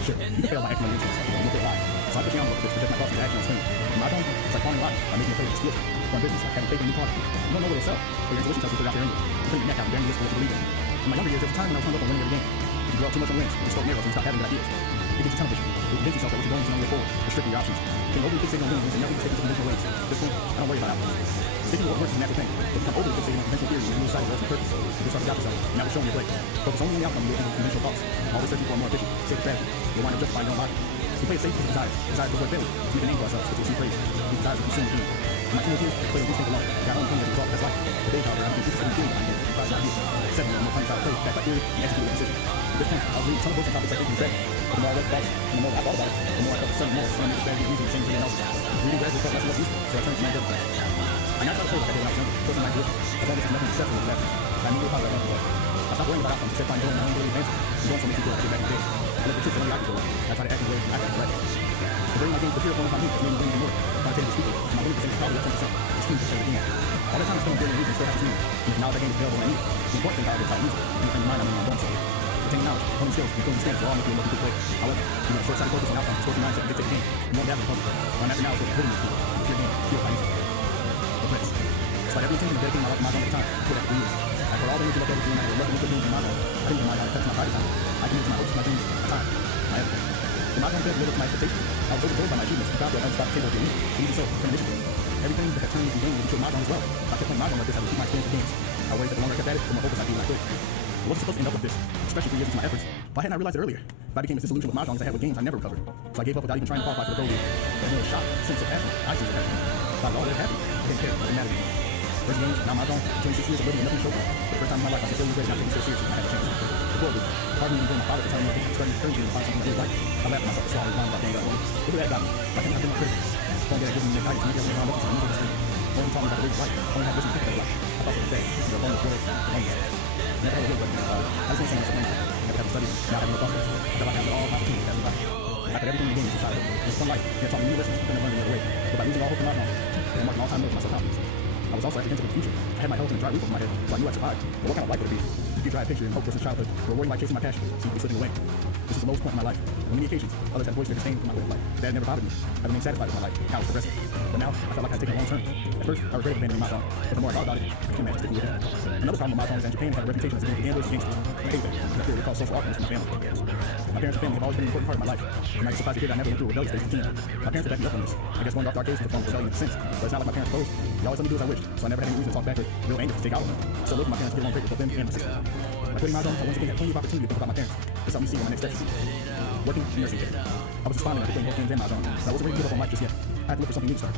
Sure, you can fail by acting on your instincts. You'll fail live. So I put you on with this, project my thoughts and action on screen. In my phone, it's like falling live by making a play with skills. For business, like having faith in a new product. You don't know what it'll sell, but your intuition tells you to put it out there anyway. You put your neck out and guarantee this for what you believe in. In my younger years, there was a time when I was hung up on winning every game. You dwell too much on wins, you stroke narrows and you stop having good ideas. It gets you tunnel vision. You convince yourself that what you're doing is the only way forward. Restrict your options. Being overly fixated on wins and never taking conventional ways. At this point, I don't worry about outcomes. Sticking to what works is a natural thing. But become overly fixated on conventional theories and lose sight of ultimate purpose. You'll start to doubt yourself. Now we're showing your play. Focus only on the outcome of your conventional thoughts. Always searching for a more efficient, safer strategy. You'll wind up justifying your own logic. We play it safe because of desires. Desires to avoid failure. So we can name to ourselves to achieve praise. These desires will consume the team. In my teenage years, I played on instinct alone. Got only thing that result that's life. Today, however, I'm doing different theory behind games. Process ideas. 7 of them are playing how to play, backed by theory, and execute with precision. At this point, I was reading some books on topics like thinking strategy. But the more I read about it, and the more I thought about it, the more I felt the same more some strategy using the same as everyone else. Reading gradually felt less and less useful, so I turned to my judgment. I now try to play like I did when I was younger, personally my grip, as long as it's nothing exceptional with that. I immediately apologize about it. I stopped worrying about outcomes, except by enjoying my own daily advances, and going so many people I get back in the day. I look for tricks that only I can do. I try to act in ways I can correct. The brain my games appear upon my feet, made me win even more. Quantitative speaking, my winning percentage is probably up 10%. Extreme percent of the game. All that time I spent on building reasons still has to see me. And knowledge I gained is available when I need it. The important thing, however, is how to use it. And in mind, I mean, I'm doing something. Attaining knowledge, honing skills, and building standards will all make you a more complete player. However, you want a short-sighted focus on outcomes, sporting mindset, and dictate the game. You won't have the puzzle. While master knowledge will building this tool. It's your game, feel by using it. But let's. Despite every intention of dedicating my life to my own at a time, I put after 3 years. I put all the energy left over to when I had 11 good games in my own. I think in my life, that's my pride time. I committed to my hopes, my dreams, my time, my everything. The my own failed to live up to my expectations. I was overjoyed by my achievements and found that I was about to table at the end. And even so, premonition. Everything that had turned into games ensured my own as well. If I kept playing my own like this, I would keep my experience with games. I worried that the longer I kept at it, the more focused I'd be when I quit. I wasn't supposed to end up like this, especially 3 years into my efforts. Why hadn't I realized it earlier? If I became as disillusioned with mahjong as I had with games I never recovered. So I gave up without even trying to qualify for the pro league. But then a shock, sense of passion, I sense of passion. If I was already happy, I didn't care, it didn't matter to me. First games, now mahjong, 26 years of living and nothing to show for it. For the first time in my life, I was so regretting not taking it so seriously when I had a chance. Before it, part of me even during my father to tell me I think I'm starting to encourage me to find something I really like. I laughed at myself to swallow his mind about getting that way. Look at that got me. I can't have been my critic. Phone dad giving me advice to make everything around up to the middle of the street. Only taught me about the way of life. Only had vision to think of life. I thought it was bad. You're alone with world, homeless. Never had a good one. I just want to say something. Never had to study. Now I have no thoughts. I felt like I had all opportunities to have life. I had everything in the game since childhood. It was fun life. It taught me new lessons. Couldn't have learned any other way. But by losing all hope in my life, I marked an all-time low for my self-confidence. I was also apprehensive of the future. I had my health and a dry roof over my head, so I knew I'd survive. But what kind of life would it be? The future I had pictured in hope versus childhood, rewarding by chasing my passion, seemed to be slipping away. This is the lowest point in my life. On many occasions, others had voiced their disdain for my way of life. That never bothered me. I remained satisfied with my life, how it was progressing. But now, I felt like I'd taken a wrong turn. At first, I regretted abandoning mahjong, but the more I thought about it, I became sticking with it. Another problem with mahjong is that Japan had a reputation as a game for gamblers and gangsters. I hate that, because I feel it caused social awkwardness in my family. My parents and family have always been an important part of my life. I'm not surprised to hear that I never went through a rebellious phase as a teenager. My parents would back me up on this. I guess going off the arcades was a form of rebellion in a sense, but it's not like my parents opposed. They always let me do as I wished, so I never had any reason to talk back or real anger to take out on them. So I lived with my parents to get along great with both them and my sister. By quitting mahjong, I once again had plenty of opportunity to think about my parents. This helped me see what my next steps should be. Working in nursing care. I was responding to playing both games and mahjong, but I wasn't ready to give up on life just yet. I had to look for something new to start.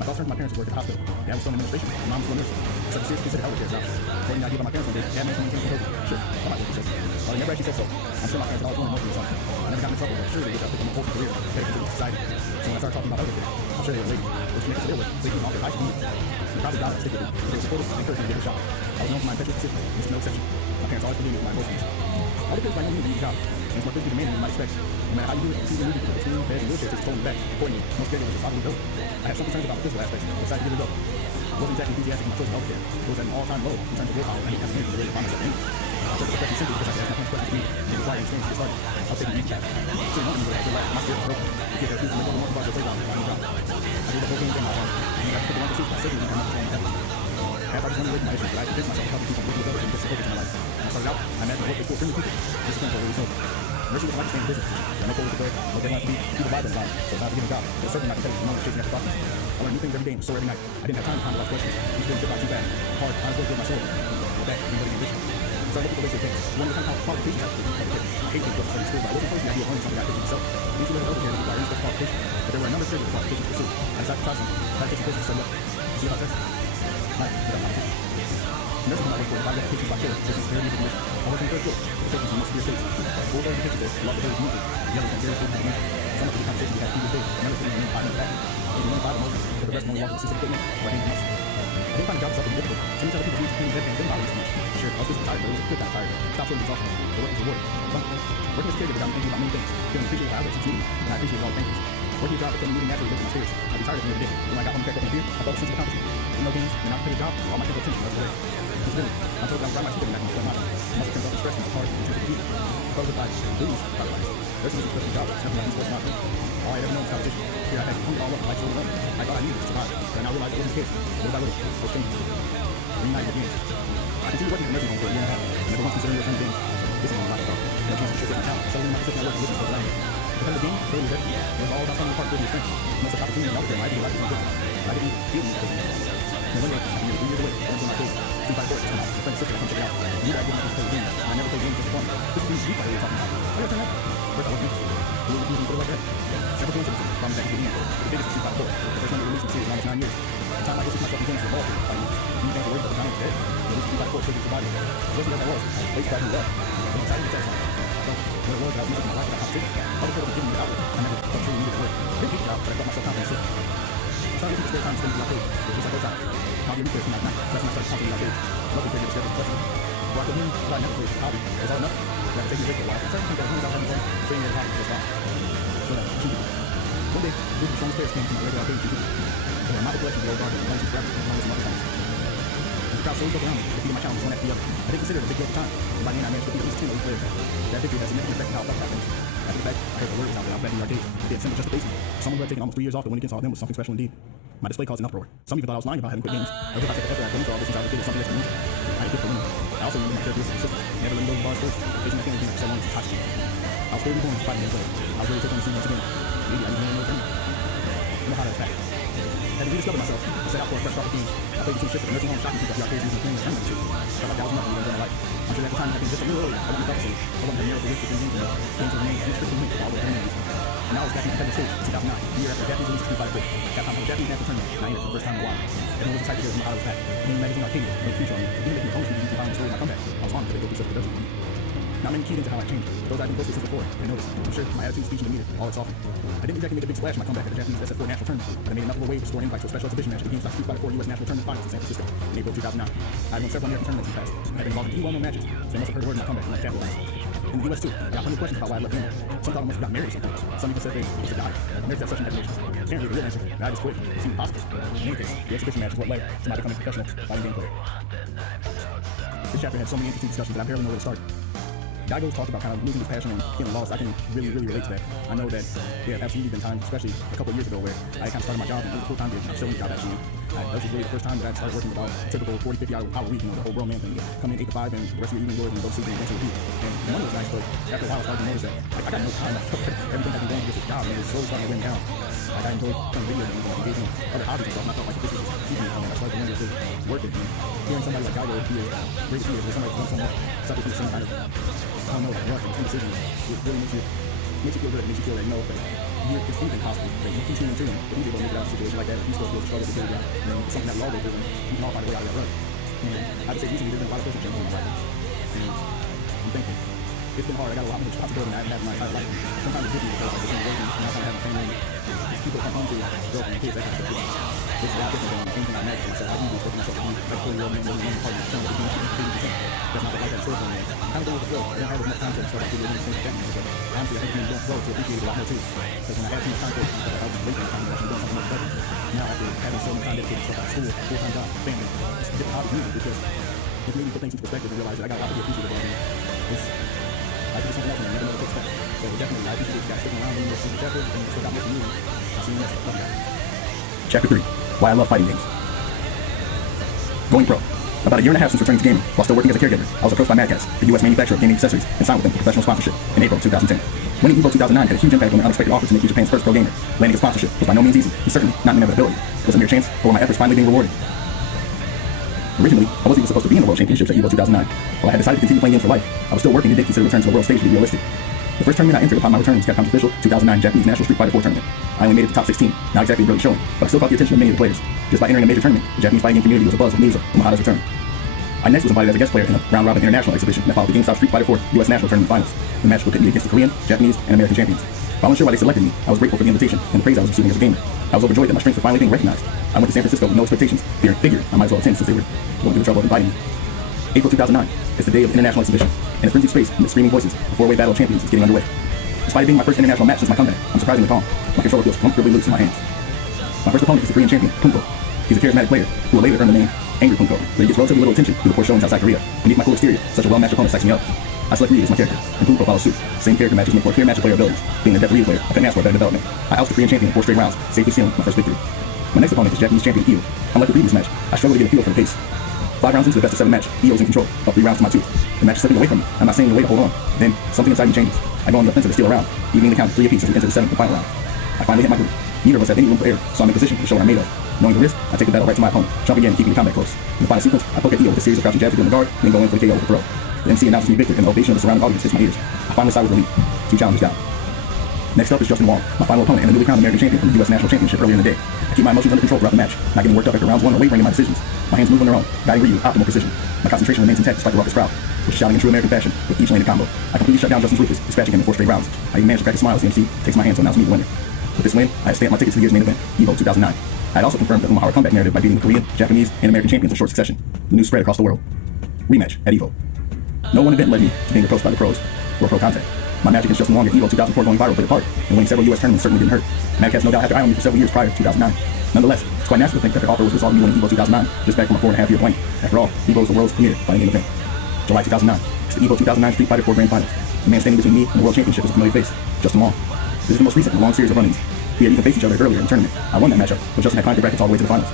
My thoughts turned to my parents' work at the hospital. Dad was still in administration, and mom was still a nurse. So I seriously considered elder care jobs. According to the idea about my parents one day, Dad mentioned maintain for her. Sure, I might work for sure. While they never actually said so, I'm sure my parents had always wanted more for something. I never got in trouble, but sure they wish I picked up my whole career, dedicated to society. So when I started talking about elder care, I'm sure they were lady. Which connected to their work, they can offer advice to me. They probably got it to stick with me. They were supportive and encouraged me to give it a shot. I was known for my impetuous decision, and this is no exception. My parents always forgave me for my emotions. Elder care is by no means an easy job. It's more physically demanding than you might expect. No matter how you do it, you see the movie, the team, beds, and wheelchairs just totally back. Accordingly, most caregivers are solidly built. I had some concerns about the physical aspects, but decided to give it a go. I wasn't exactly enthusiastic in my choice of healthcare. It was at an all-time low in terms of willpower and capacity to really find myself in. I took the question simply because I could ask my parents questions to me and require experience to get started. I was taking an impact. So you wanted me to have my spirit was broken. You get there, you make more about your playground and find a job. I did the whole game again, and I took the one pursuit, my surgery, and I'm not going to have. After I was running away from my issues, I convinced myself to help people with ability and get focus in my life. When I started out, I imagined what they feel friendly people. This is what really sober. Mercy doesn't like to stay in business position. There are no goals declared, no deadlines to be provided in life. So it's not to get a job. It's certainly not competitive. No one's chasing after profits. I learn new things every day, so every night. I didn't have time to ponder lots of questions. These things get by too fast. Hard, I was working with my soul. With that, I'm living in vision. So I look at the ways of things. One of the kind of qualifications I hate being close to school, but I wasn't opposed to the idea of learning something I could do myself. These were over here that require any special qualification, but there were a number of serious qualifications to pursue. I decided to try some. I take some courses to study up. See about this. Not without competition. Nursing home I work for, if I get patients by killer, this is very easy. I work in the third floor. The patients in most severe states. Full of the patients there, a lot of the days moving. The others in various stages of dementia. Some of the conversations we had previous days, another thing in 5 minutes back. Maybe 1 to 5 emotions, but the rest only walking assisted equipment or anything else. I didn't find a job itself to be difficult. Some of these other people seem to think that they didn't bother me so much. Sure, I was physically tired, but it was a good kind of tired. Stop feeling exhausted. The work is rewarding. Working as a caregiver got me thinking about many things. Feeling appreciated by others who see me, and I appreciate all the thankers. Working a job that kept me moving naturally lifted my spirits. I'd be tired of me every day. When I got home and packed up in beer, I felt a sense of accomplishment. No games, and not to pay a job, all my mental attention was away. It's really, I'm told that I'm my teeth every night and I feel my muscle turns off the stress and it's hard to take the deep. Closed by blues, paralyzed. There's a special job, it's nothing like sports not all I ever known is competition. Here I had to pump it all up like so one. I thought I needed to survive, but I now realize it wasn't the case. Little by little, I was changing. Reunited again. I continued working at the nursing home for a year and a half. I never once considered returning games. This is my life. No chance to shift my talent. Settling my position at work and listen to the language. Because the game, clearly hurt. It was all about finding a part of your strength. No such opportunity out there. My idea of life is good. I didn't feel me because and one day, after nearly 3 years away, I went to my place. 2 by 4 to my friend's sister to come check it out. I knew that I didn't have to play games. I never played games just for fun. This is the sweet part we were talking about. Are you turn that? First, I wasn't interested. We were using like that. Several coincidences from that beginning. The biggest is 2 by 4. The first time we released the series in almost 9 years. At the time, I just myself in games for ball for 5 years. You can't worry about the time instead. It was 2 by 4 taking survival. Just as I was, I played quite well. I was excited to test something. So, when it was, I was using my life about competition. Other people were giving me the outlet. I never felt truly needed to work. I didn't get the job, but I felt myself confident still. I started looking at spare time spending through my faith. It was just like those times. I'll be a nuclear tonight. That's when I started constantly like this. Lovely caregiver schedule question. Before I could win, I never played hobby. It was all enough. I had to take me a break for a while. I started thinking that as long as I was having fun, training at a hobby was fine. So that achieved it. One day, a group of strong players came to my regular arcade TV. They were not the collection of old guards and ones who grabbed and some other things. The crowd slowly built around me, defeating my challenges one after the other. I didn't consider it a big deal at the time, and by the end I managed to beat at least 10 of these players. That victory had a significant effect on how I felt about things. After the fact, I heard the words out there back in the arcade. They had sent me just to face me. Someone who had taken almost 3 years off to win against all of them was something special indeed. My display caused an uproar. Some even thought I was lying about having quit games. Every time I took the effort I put into all this since I was a kid was something that's unusual. I had good for winning. I also remember my characteristics consistent. Never letting go of the bars first. Facing my family being for so long was toxic. I was 30 born 5 years later. I was ready to take on the scene once again. Maybe I was doing no training. I know how to attack. I had to rediscover myself. I set out for a fresh start with games. I played between shifts at the nursing home, shopping people at the arcades, using playing with friends and shit. I felt like that was enough for me to enjoy my life. I'm sure at the time it had been just a little early. I wouldn't be focusing. I wasn't a miracle with this and games remained inextricably linked with all the games. And now I was back in the competitive stage in 2009, the year after Japanese released 2 by 4. Capcom held a Japanese national tournament, and I entered for the first time in a while. Everyone was excited to hear my was back. The magazine Arcadia made a feature on me. Even making the bonus reviews and following the story of my comeback, I was honored that they go through such production for me. Not many keyed into how I changed. Those I've been close to since before, I noticed. I'm sure my attitude, speech, and demeanor, all it's softened. I didn't exactly make a big splash in my comeback at the Japanese SF4 National Tournament, but I made enough of a wave to store an invite to a special exhibition match at the GameStop Street Fighter 4 U.S. National Tournament Finals in San Francisco in April 2009. I've won several American tournaments in the past. I've been involved in 2 well-known matches, so they must have heard word of my comeback and I capitalized. In the U.S. too, I got plenty of questions about why I left gaming. Some thought I must have got married or something. Some even said they must have died. I never had such imaginations. Apparently, the real answer, that I just quit. It seemed possible. In any case, the exhibition match is what led to my becoming a professional fighting game player. This chapter had so many interesting discussions that I barely know where to start. Daigo's talked about kind of losing his passion and feeling lost. I can really relate to that. I know that there have absolutely been times, especially a couple of years ago, where I kind of started my job and it was a full-time gig. I'm still in the job actually. That was really the first time that I started working about a typical 40, 50 hour week, the whole grown man thing. Come in 8 to 5 and the rest of your evening yours and go to sleep and eventually repeat. And the money was nice, but after a while I started to notice that I got no time. Everything I've been going to get this job and it was slowly starting to weigh me down. I enjoyed playing video games and engaging other hobbies and stuff, and I felt like this was keeping me from that. I started to wonder if it was worth it. And hearing somebody like Daigo who is great to see where somebody's done so much, suffered from the same kind of, I don't know, like rush and indecision, it really makes you feel good. It makes you feel that, it's anything possible. That you can see him too, but he's able to make it out of a situation like that. If he still feels struggle to get it out, and it's something that we all go through, and we can all find a way out of that rut. And I would say recently there's been a lot of personal changes in my life. And I'm thankful. It's been hard. I got a lot more responsibility than I've had in my entire life. Sometimes it's difficult because like, it's working, and now I'm having a family, and people come home to girlfriend and kids, that kind of stuff. It's a lot different than anything I imagine myself. I usually expect myself to be like 40-year-old man, living in one apartment, 50%. That's not the life that's still for me. I'm kind of going with the flow. I don't have as much time to start doing things like that. But honestly, I think I'm doing slow to appreciate it a lot more too. Because when I had too much time for it, I was wasting time and actually doing something much better. Now after having so much time dedicated to stuff like school, full-time job, family, it's a different hobby music because it made me put things into perspective and realize that I got a lot to be appreciative of. I think it's something else and I never know what to expect. So definitely, I appreciate you guys sticking around when you're seeing the chapter and still got more from you. I'll see you next. Love you guys. Chapter 3. Why I love fighting games. Going pro. About a year and a half since returning to gaming, while still working as a caregiver, I was approached by Madcast, the US manufacturer of gaming accessories, and signed with them for professional sponsorship in April 2010. Winning EVO 2009 had a huge impact on an unexpected offer to make me Japan's first pro gamer. Landing a sponsorship was by no means easy, and certainly not an inevitability. It was a mere chance, but were my efforts finally being rewarded? Originally, I wasn't even supposed to be in the World Championships at EVO 2009. While I had decided to continue playing games for life, I was still working and did consider return to the world stage to be realistic. The first tournament I entered upon my return was Capcom's official 2009 Japanese National Street Fighter 4 tournament. I only made it to top 16, not exactly brilliant showing, but I still caught the attention of many of the players. Just by entering a major tournament, the Japanese fighting game community was abuzz with news of Umahara's return. I next was invited as a guest player in a round-robin international exhibition that followed the GameStop Street Fighter 4 US National Tournament Finals. The match would pit me against the Korean, Japanese, and American champions. While unsure why they selected me, I was grateful for the invitation and the praise I was receiving as a gamer. I was overjoyed that my strengths were finally being recognized. I went to San Francisco with no expectations, figured I might as well attend since they were going through the trouble of inviting me. April 2009 is the day of the international exhibition. In a frenzied space, amid screaming voices, the four-way battle of champions is getting underway. Despite it being my first international match since my comeback, I'm surprisingly calm. My controller feels comfortably loose in my hands. My first opponent is the Korean champion, Punko. He's a charismatic player who will later earn the name Angry Punko, but he gets relatively little attention due to poor showings outside Korea. Beneath my cool exterior, such a well-matched opponent psychs me up. I select Ryu as my character, and Punko follows suit. Same character matches make for a clear match of player abilities. Being a depth Ryu player, I couldn't ask for a better development. I oust the Korean champion in 4 straight rounds, safely sealing my first victory. My next opponent is Japanese champion Io. Unlike the previous match, I struggle to get a feel for the pace. 5 rounds into the best of 7 match, Io is in control, up 3 rounds to my 2. The match is slipping away from me. I'm not seeing the way to hold on. Then, something inside me changes. I go on the offensive to steal a round, evening the count to 3 apiece as we enter the 7th and final round. I finally hit my groove. Neither of us have any room for error, so I'm in position to show what I'm made of. Knowing the risk, I take the battle right to my opponent, jump again and keeping the combat close. In the final sequence, I poke at Io with a series of crouching jabs to get in the guard, then go in for the KO with the throw. The MC announces me victor, and the ovation of the surrounding audience hits my ears. I finally sigh with relief. 2 challenges down. Next up is Justin Wong, my final opponent and the newly crowned American champion from the US National Championship earlier in the day. I keep my emotions under control throughout the match, not getting worked up after rounds 1 or wavering in my decisions. My hands move on their own, guiding Ryu with optimal precision. My concentration remains intact despite the raucous crowd, which is shouting in true American fashion with each landed combo. I completely shut down Justin's ruthless, dispatching him in 4 straight rounds. I even managed to crack a smile as the MC takes my hand to announce me the winner. With this win, I had stamped my ticket to the year's main event, EVO 2009. I had also confirmed the Umahara comeback narrative by beating the Korean, Japanese, and American champions in short succession. The news spread across the world. Rematch at EVO. No one event led me to being approached by the pros or pro contact. My match against Justin Wong at EVO 2004 going viral played a part, and winning several US tournaments certainly didn't hurt. Madcast no doubt had their eye on me for several years prior to 2009. Nonetheless, it's quite natural to think that their offer was resolved me winning EVO 2009, just back from a 4.5-year blank. After all, EVO is the world's premier fighting game event. July 2009, it's the EVO 2009 Street Fighter 4 Grand Finals. The man standing between me and the World Championship is a familiar face, Justin Wong. This is the most recent in a long series of run-ins. We had even faced each other earlier in the tournament. I won that matchup, but Justin had climbed the brackets all the way to the finals.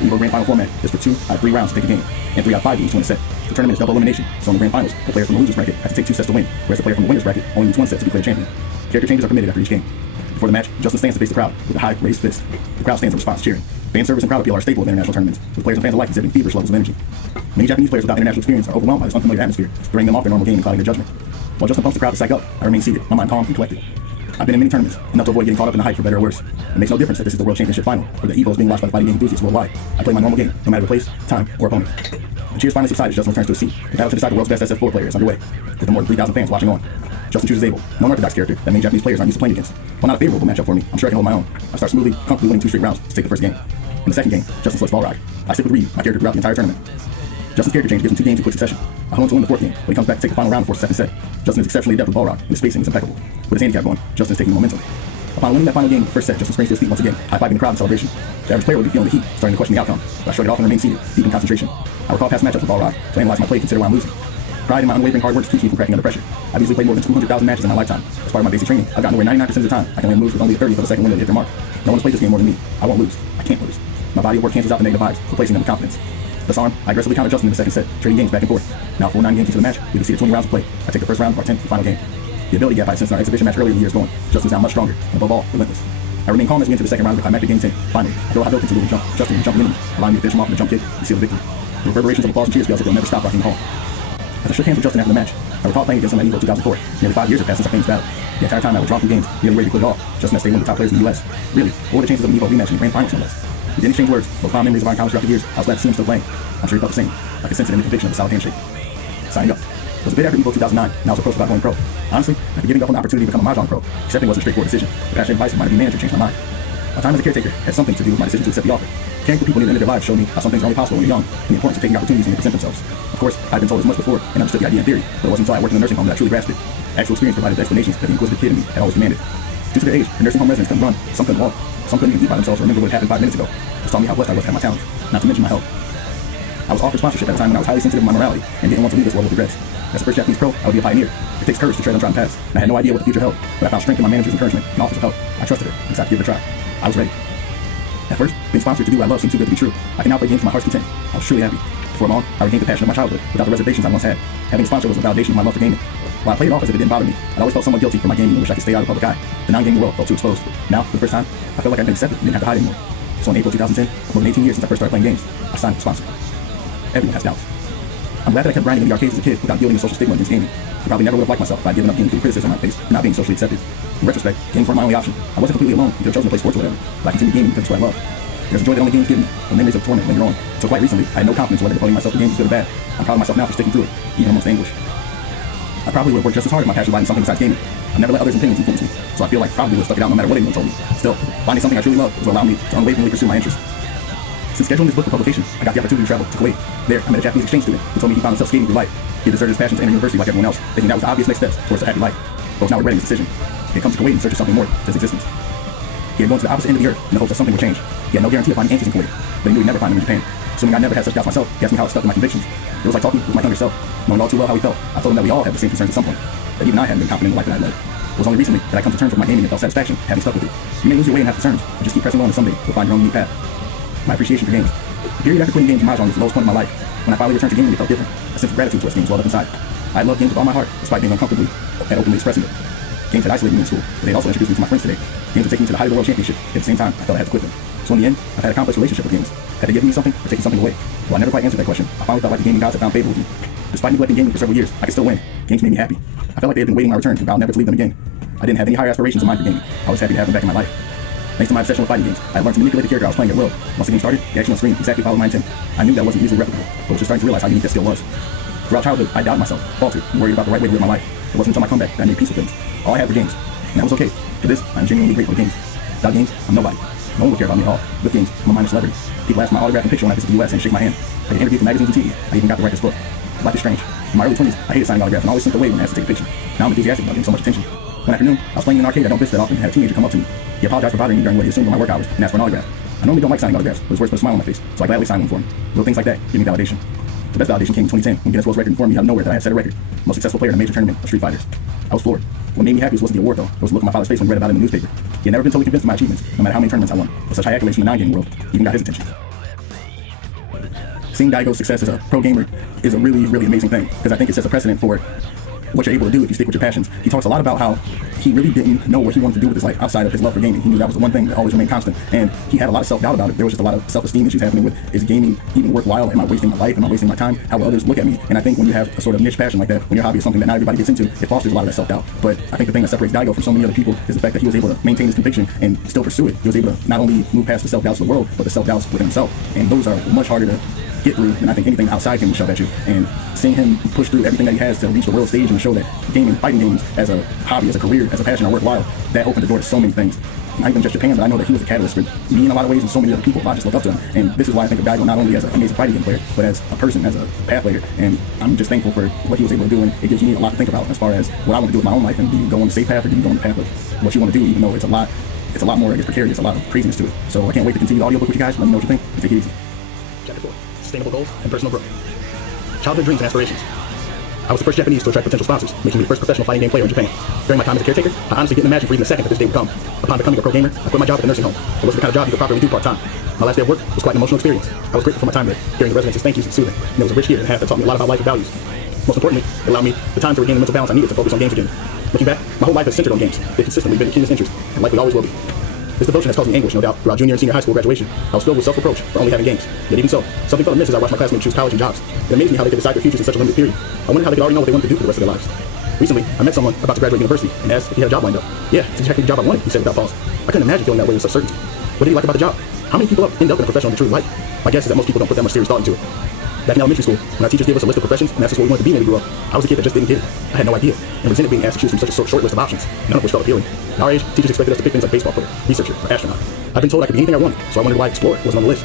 The EVO Grand Final format is for 2 out of 3 rounds to take a game, and 3 out of 5 to each win a set. The tournament is double elimination, so in the Grand Finals, the player from the loser's bracket has to take 2 sets to win, whereas the player from the winner's bracket only needs 1 set to be declared champion. Character changes are permitted after each game. Before the match, Justin stands to face the crowd with a high raised fist. The crowd stands in response, cheering. Fan service and crowd appeal are a staple of international tournaments, with players and fans alike exhibiting feverish levels of energy. Many Japanese players without international experience are overwhelmed by this unfamiliar atmosphere, throwing them off their normal game and clouding their judgment. While Justin pumps the crowd to psych up, I remain seated, my mind calm and collected. I've been in many tournaments, enough to avoid getting caught up in the hype for better or worse. It makes no difference that this is the World Championship final, or that EVO is being watched by the fighting game enthusiasts worldwide. I play my normal game, no matter the place, time, or opponent. The cheers finally subside as Justin returns to his seat. The battle to decide the world's best SF4 player is underway, with more than 3,000 fans watching on. Justin chooses Abel, no unorthodox character that many Japanese players aren't used to playing against. While not a favorable matchup for me, I'm sure I can hold my own. I start smoothly, comfortably winning 2 straight rounds to take the first game. In the second game, Justin selects Balrog. I stick with Ryu, my character throughout the entire tournament. Justin's character change gives him 2 games in quick succession. I hold him to win the 4th game, but he comes back to take the final round before the 2nd set. Justin is exceptionally adept with Balrog, and his spacing is impeccable. With his handicap going, Justin is taking the momentum. Upon winning that final game in the first set, Justin springs to his feet once again, high-fiving the crowd in celebration. The average player would be feeling the heat, starting to question the outcome, but I shrug it off and remain seated, deep in concentration. I recall past matchups with Balrog to analyze my play and consider why I'm losing. Pride in my unwavering hard work keeps me from cracking under pressure. I've easily played more than 200,000 matches in my lifetime. As part of my basic training, I've gotten away 99% of the time. I can land moves with only a 30th of a second window to hit their mark. No one's played this game more than me. I won't lose. I can't lose. My body of work cancels out the negative vibes, replacing them with confidence. Thus armed, I aggressively counter Justin in the 2nd set, trading games back and forth. Now 4-9 games into the match, we can see the 20 rounds of play. I take the first round of our 10th and final game. The ability gap I sensed in our exhibition match earlier in the year is gone. Justin's now much stronger, and above all, relentless. I remain calm as we enter the 2nd round of the climactic game 10. Finally, I throw a high built into the jump, Justin jumping into me, allowing me to finish him off with a jump kick and seal the victory. The reverberations of applause and cheers bells will never stop rocking the hall. As I shook hands with Justin after the match, I recall playing against him at EVO 2004. Nearly 5 years have passed since our famous battle. The entire time I was drawn from games, nearly ready to quit it all. Justin has stayed one of the top players in the US. Really, what were the chances of an EVO rematch in the Grand Finals no less? We didn't exchange words, but fond memories of our encounters throughout the years. I was glad to see him still playing. I'm sure he felt the same. I could sense it in the conviction of a solid handshake. Signing up. It was a bit after EVO 2009, and I was approached about going pro. Honestly, after giving up on the opportunity to become a Mahjong pro, accepting wasn't a straightforward decision. The passionate advice of my manager changed my mind. My time as a caretaker had something to do with my decision to accept the offer. Caring for people near the end of their lives showed me how some things are only possible when you're young, and the importance of taking opportunities when they present themselves. Of course, I'd been told as much before, and understood the idea in theory, but it wasn't until I worked in a nursing home that I truly grasped it. Actual experience provided the explanations that the inquisitive kid in me had always demanded. Due to their age, the nursing home residents couldn't run, some couldn't walk, some couldn't even eat by themselves or remember what had happened 5 minutes ago. This taught me how blessed I was to have my talents, not to mention my health. I was offered sponsorship at a time when I was highly sensitive of my morality and didn't want to leave this world with regrets. As the first Japanese pro, I would be a pioneer. It takes courage to tread untrodden paths, and I had no idea what the future held, but I found strength in my manager's encouragement and offers of help. I trusted her and decided to give it a try. I was ready. At first, being sponsored to do what I love seemed too good to be true. I can now play games to my heart's content. I was truly happy. Before long, I regained the passion of my childhood without the reservations I once had. Having a sponsor was a validation of my love for gaming. While I played it off as if it didn't bother me, I always felt somewhat guilty for my gaming and wish I could stay out of the public eye. The non-gaming world felt too exposed. Now, for the first time, I felt like I'd been accepted and didn't have to hide anymore. So in April 2010, more than 18 years since I first started playing games, I signed with a sponsor. Everyone has doubts. I'm glad that I kept grinding in the arcades as a kid without yielding the social stigma against gaming. I probably never would have liked myself if I'd given up gaming to the criticism on my face for not being socially accepted. In retrospect, games weren't my only option. I wasn't completely alone. I could have chosen to play sports or whatever, but I continued gaming because it's what I love. There's a joy that only games give me, the memories of torment later on. So quite recently, I had no confidence whether devoting myself to games was good or bad. I'm proud of myself now for sticking through it, even amongst the English. I probably would have worked just as hard if my passion lied in something besides gaming. I never let others' opinions influence me, so I feel like I probably would have stuck it out no matter what anyone told me. Still, finding something I truly love is what allowed me to unwaveringly pursue my interests. Since scheduling this book for publication, I got the opportunity to travel to Kuwait. There, I met a Japanese exchange student who told me he found himself skating through life. He deserted his passion to enter university like everyone else, thinking that was the obvious next steps towards a happy life. But was now regretting his decision. He had come to Kuwait in search of something more to his existence. He had gone to the opposite end of the earth in the hopes that something would change. He had no guarantee of finding answers in Kuwait, but he knew he'd never find them in Japan. Assuming I never had such doubts myself, he asked me how I stuck to my convictions. It was like talking with my younger self, knowing all too well how he felt. I told him that we all had the same concerns at some point, that even I hadn't been confident in the life that I led. It was only recently that I come to terms with my gaming and felt satisfaction having stuck with it. You may lose your way and have concerns, but just keep pressing on and someday you'll find your own unique path. My appreciation for games. The period after quitting games in Mahjong was the lowest point in my life. When I finally returned to gaming, it felt different. A sense of gratitude towards games welled up inside. I loved games with all my heart, despite being uncomfortably and openly expressing it. Games had isolated me in school, but they also introduced me to my friends today. Games would take me to the height of the world championship. At the same time, I felt I had to quit them. So in the end, I've had a complex relationship with games. Had they given me something or taken something away? While I never quite answered that question, I finally felt like the gaming gods had found favor with me. Despite neglecting gaming for several years, I could still win. Games made me happy. I felt like they had been waiting my return and vowed never to leave them again. I didn't have any higher aspirations in mind for gaming. I was happy to have them back in my life. Thanks to my obsession with fighting games, I had learned to manipulate the character I was playing at will. Once the game started, the action on screen exactly followed my intent. I knew that wasn't easily replicable, but was just starting to realize how unique that skill was. Throughout childhood, I doubted myself, faltered, and worried about the right way to live my life. It wasn't until my comeback that I made peace with things. All I had were games, and that was okay. For this, I'm genuinely grateful to games. Without games, I'm nobody. No one would care about me at all. With games, I'm a minor celebrity. People ask my autograph and picture when I visit the US and shake my hand. I get interviewed for magazines and TV. I even got to write this book. Life is strange. In my early 20s, I hated signing autographs and always slipped away when asked to take a picture. Now I'm enthusiastic about getting so much attention. One afternoon, I was playing in an arcade I don't visit that often and had a teenager come up to me. He apologized for bothering me during what he assumed were my work hours and asked for an autograph. I normally don't like signing autographs, but it was worth putting a smile on my face, so I gladly signed one for him. Little things like that give me validation. The best validation came in 2010 when Guinness World Record informed me out of nowhere that I had set a record. Most successful player in a major tournament of Street Fighters. I was floored. What made me happy wasn't the award though. It was the look on my father's face when he read about it in the newspaper. He had never been totally convinced of my achievements, no matter how many tournaments I won. But such high accolades from the non-gaming world even got his attention. Seeing Daigo's success as a pro gamer is a really, really amazing thing, because I think it sets a precedent for what you're able to do if you stick with your passions. He talks a lot about how he really didn't know what he wanted to do with his life outside of his love for gaming. He knew that was the one thing that always remained constant, and he had a lot of self-doubt about it. There was just a lot of self-esteem issues happening with, is gaming even worthwhile? Am I wasting my life? Am I wasting my time? How will others look at me? And I think when you have a sort of niche passion like that, when your hobby is something that not everybody gets into, it fosters a lot of that self-doubt. But I think the thing that separates Daigo from so many other people is the fact that he was able to maintain his conviction and still pursue it. He was able to not only move past the self-doubts of the world, but the self-doubts within himself. And those are much harder to get through than I think anything outside can shove at you. And seeing him push through everything that he has to reach the world stage and show that gaming, fighting games as a hobby, as a career, as a passion are worthwhile, that opened the door to so many things. Not even just Japan, but I know that he was a catalyst for me in a lot of ways and so many other people. I just look up to him. And this is why I think of Daigo not only as an amazing fighting game player, but as a person, as a path player. And I'm just thankful for what he was able to do, and it gives me a lot to think about as far as what I want to do with my own life. And do you go on the safe path, or do you go on the path of what you want to do, even though it's a lot more, I guess, precarious, a lot of craziness to it. So I can't wait to continue the audiobook with you guys. Let me know what you think, and take it easy. Chapter 4. Sustainable goals and personal growth. Childhood dreams and aspirations. I was the first Japanese to attract potential sponsors, making me the first professional fighting game player in Japan. During my time as a caretaker, I honestly didn't imagine for even a second that this day would come. Upon becoming a pro gamer, I quit my job at the nursing home. It wasn't the kind of job you could properly do part-time. My last day of work was quite an emotional experience. I was grateful for my time there, hearing the residents' thank yous and soothing. And there was a rich year and a half that taught me a lot about life and values. Most importantly, it allowed me the time to regain the mental balance I needed to focus on games again. Looking back, my whole life has centered on games. They've consistently been the keenest interest, and likely always will be. This devotion has caused me anguish, no doubt, throughout junior and senior high school graduation. I was filled with self-reproach for only having games. Yet even so, something felt amiss as I watched my classmates choose college and jobs. It amazed me how they could decide their futures in such a limited period. I wondered how they could already know what they wanted to do for the rest of their lives. Recently, I met someone about to graduate university and asked if he had a job lined up. Yeah, it's exactly the job I wanted, he said without pause. I couldn't imagine feeling that way with such certainty. What did he like about the job? How many people end up in a profession they truly like? My guess is that most people don't put that much serious thought into it. Back in elementary school, when our teachers gave us a list of professions and asked us what we wanted to be when we grew up, I was a kid that just didn't get it. I had no idea, and resented being asked to choose from such a short list of options, none of which felt appealing. At our age, teachers expected us to pick things like baseball player, researcher, or astronaut. I've been told I could be anything I wanted, so I wondered why Explorer wasn't on the list.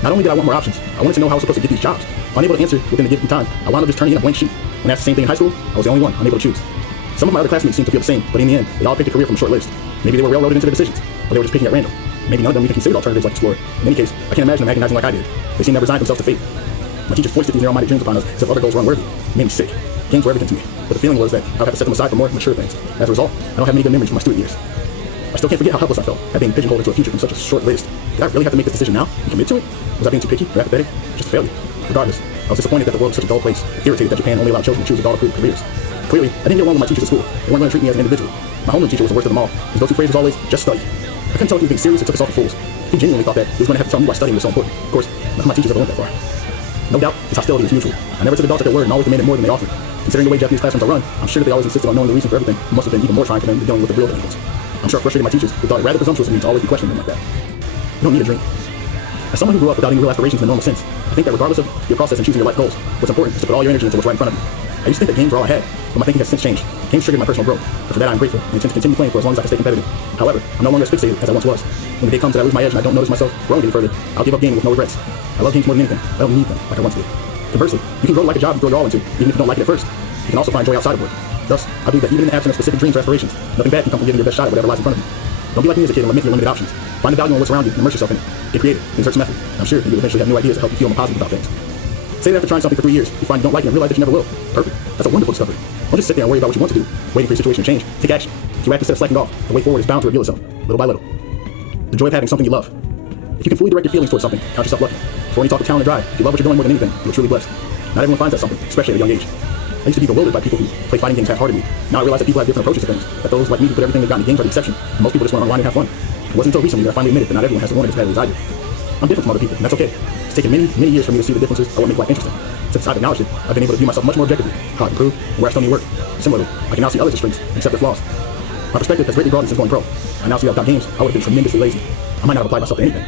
Not only did I want more options, I wanted to know how I was supposed to get these jobs. Unable to answer within the given time, I wound up just turning in a blank sheet. When asked the same thing in high school, I was the only one unable to choose. Some of my other classmates seemed to feel the same, but in the end, they all picked a career from a short list. Maybe they were railroaded into their decisions, or they were just picking at random. Maybe none of them even considered alternatives like Explorer. In any case, I can't imagine them agonizing like I did. They seemed to have resigned themselves to fate. My teachers foisted these narrow-minded dreams upon us as if other goals were unworthy. It made me sick. Games were everything to me, but the feeling was that I would have to set them aside for more mature things. As a result, I don't have many good memories from my student years. I still can't forget how helpless I felt at being pigeonholed into a future from such a short list. Did I really have to make this decision now and commit to it? Was I being too picky or apathetic? Just a failure. Regardless, I was disappointed that the world was such a dull place, irritated that Japan only allowed children to choose adult-approved careers. Clearly, I didn't get along with my teachers at school. They weren't going to treat me as an individual. My homeroom teacher was the worst of them all. His go-to phrase was always, just study. I couldn't tell if he was being serious or took us all for fools. He genuinely thought that he was going to have to tell me why studying was so important. Of course, none of my teachers ever went that far. No doubt, his hostility was mutual. I never took adults at their word and always demanded more than they offered. Considering the way Japanese classrooms are run, I'm sure that they always insisted on knowing the reason for everything. It must have been even more trying for them than dealing with the real delinquents. I'm sure I frustrated my teachers who thought it rather presumptuous of me to always be questioning them like that. You don't need a dream. As someone who grew up without any real aspirations in the normal sense, I think that regardless of your process in choosing your life goals, what's important is to put all your energy into what's right in front of you. I used to think that games were all I had, but my thinking has since changed. Games triggered my personal growth, and for that I am grateful and intend to continue playing for as long as I can stay competitive. However, I'm no longer as fixated as I once was. When the day comes that I lose my edge and I don't notice myself growing any further, I'll give up gaming with no regrets. I love games more than anything. I don't need them like I once did. Conversely, you can grow to like a job and throw your all into, even if you don't like it at first. You can also find joy outside of work. Thus, I believe that even in the absence of specific dreams or aspirations, nothing bad can come from giving your best shot at whatever lies in front of you. Don't be like me as a kid and limit your limited options. Find the value in what's around you and immerse yourself in it. Get creative, exert some effort. I'm sure that you'll eventually have new ideas to help you feel more positive about things. Say that after trying something for 3 years, you find you don't like it and realize that you never will. Perfect. That's a wonderful discovery. Don't just sit there and worry about what you want to do, waiting for your situation to change. Take action. If you act instead of slacking off, the way forward is bound to reveal itself, little by little. The joy of having something you love. If you can fully direct your feelings towards something, count yourself lucky. Before you talk of talent or drive, if you love what you're doing more than anything, you're truly blessed. Not everyone finds that something, especially at a young age. I used to be bewildered by people who play fighting games half-heartedly. Now I realize that people have different approaches to things, that those like me who put everything they've got in games are the exception, and most people just want to unwind and have fun. It wasn't until recently that I finally admitted that not everyone has to want it as badly as I do. I'm different from other people, and that's okay. It's taken many, many years for me to see the differences of what make life interesting. Since I've acknowledged it, I've been able to view myself much more objectively, how I can improve, and where I still need work. Similarly, I can now see others' strengths and accept their flaws. My perspective has greatly broadened since going pro. I now see that without games, I would have been tremendously lazy. I might not have applied myself to anything.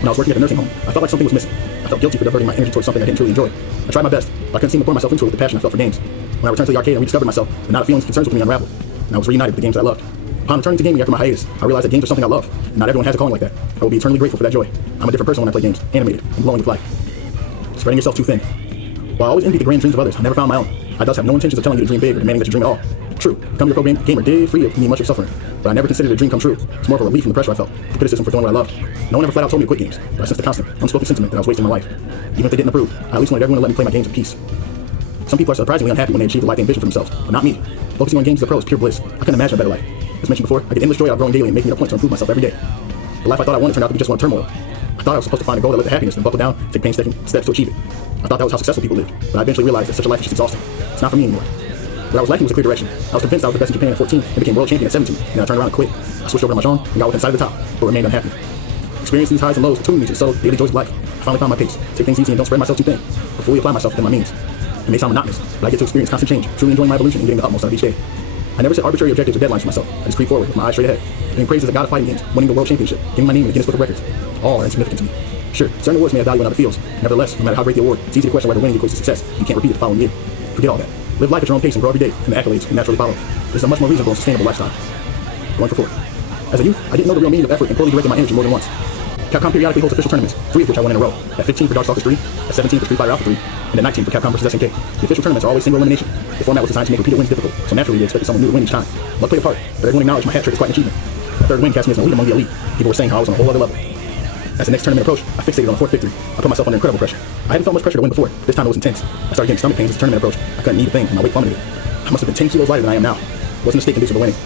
When I was working at a nursing home, I felt like something was missing. I felt guilty for diverting my energy towards something I didn't truly enjoy. I tried my best, but I couldn't seem to pour myself into it with the passion I felt for games. When I returned to the arcade and rediscovered myself, the knot of feelings and concerns with me unraveled, and I was reunited with the games I loved. Upon returning to gaming after my hiatus, I realized that games are something I love, and not everyone has a calling like that. I will be eternally grateful for that joy. I'm a different person when I play games, animated, and glowing with life. Spreading yourself too thin. While I always envied the grand dreams of others, I never found my own. I thus have no intentions of telling you to dream big or demanding that you dream at all. True, becoming a pro gamer did free me much of suffering, but I never considered a dream come true. It's more of a relief from the pressure I felt, the criticism for doing what I loved. No one ever flat out told me to quit games, but I sensed the constant, unspoken sentiment that I was wasting my life. Even if they didn't approve, I at least wanted everyone to let me play my games in peace. Some people are surprisingly unhappy when they achieve the life they envision for themselves, but not me. Focusing on games as a pro is pure bliss. I couldn't imagine a better life. As mentioned before, I get endless joy out of growing daily and making it a point to improve myself every day. The life I thought I wanted turned out to be just one of turmoil. I thought I was supposed to find a goal that led to happiness and buckle down, take painstaking steps to achieve it. I thought that was how successful people lived, but I eventually realized that such a life is just exhausting. It's not for me anymore. What I was lacking was a clear direction. I was convinced I was the best in Japan at 14 and became world champion at 17, and I turned around and quit. I switched over to Mahjong and got within sight of the top, but remained unhappy. Experiencing these highs and lows attuned me to the subtle daily joys of life. I finally found my pace, take things easy and don't spread myself too thin, but fully apply myself within my means. It may sound monotonous, but I get to experience constant change, truly enjoying my evolution and getting the utmost out of each day. I never set arbitrary objectives or deadlines for myself. I just creep forward with my eyes straight ahead, giving praise as a god of fighting games, winning the world championship, getting my name in the Guinness Book of Records. All are insignificant to me. Sure, certain awards may have value in other fields. Nevertheless, no matter how great the award, it's easy to question whether winning equals to success. You can't repeat it the following year. Forget all that. Live life at your own pace and grow every day, and the accolades can naturally follow. This is a much more reasonable and sustainable lifestyle. Going for 4. As a youth, I didn't know the real meaning of effort and poorly directed my energy more than once. Capcom periodically holds official tournaments, 3 of which I won in a row. At 15 for Darkstalkers 3, at 17 for Street Fighter Alpha 3, and at 19 for Capcom vs. SNK. The official tournaments are always single elimination. The format was designed to make repeated wins difficult, so naturally they expected someone new to win each time. Luck played a part, but everyone acknowledged my hat trick is quite an achievement. The 3rd win cast me as an elite among the elite. People were saying how I was on a whole other level. As the next tournament approached, I fixated on the 4th victory. I put myself under incredible pressure. I hadn't felt much pressure to win before. This time it was intense. I started getting stomach pains as the tournament approached. I couldn't eat a thing, and my weight plummeted. I must have been 10 kilos lighter than I am now. It wasn't a mistake conducive to winning.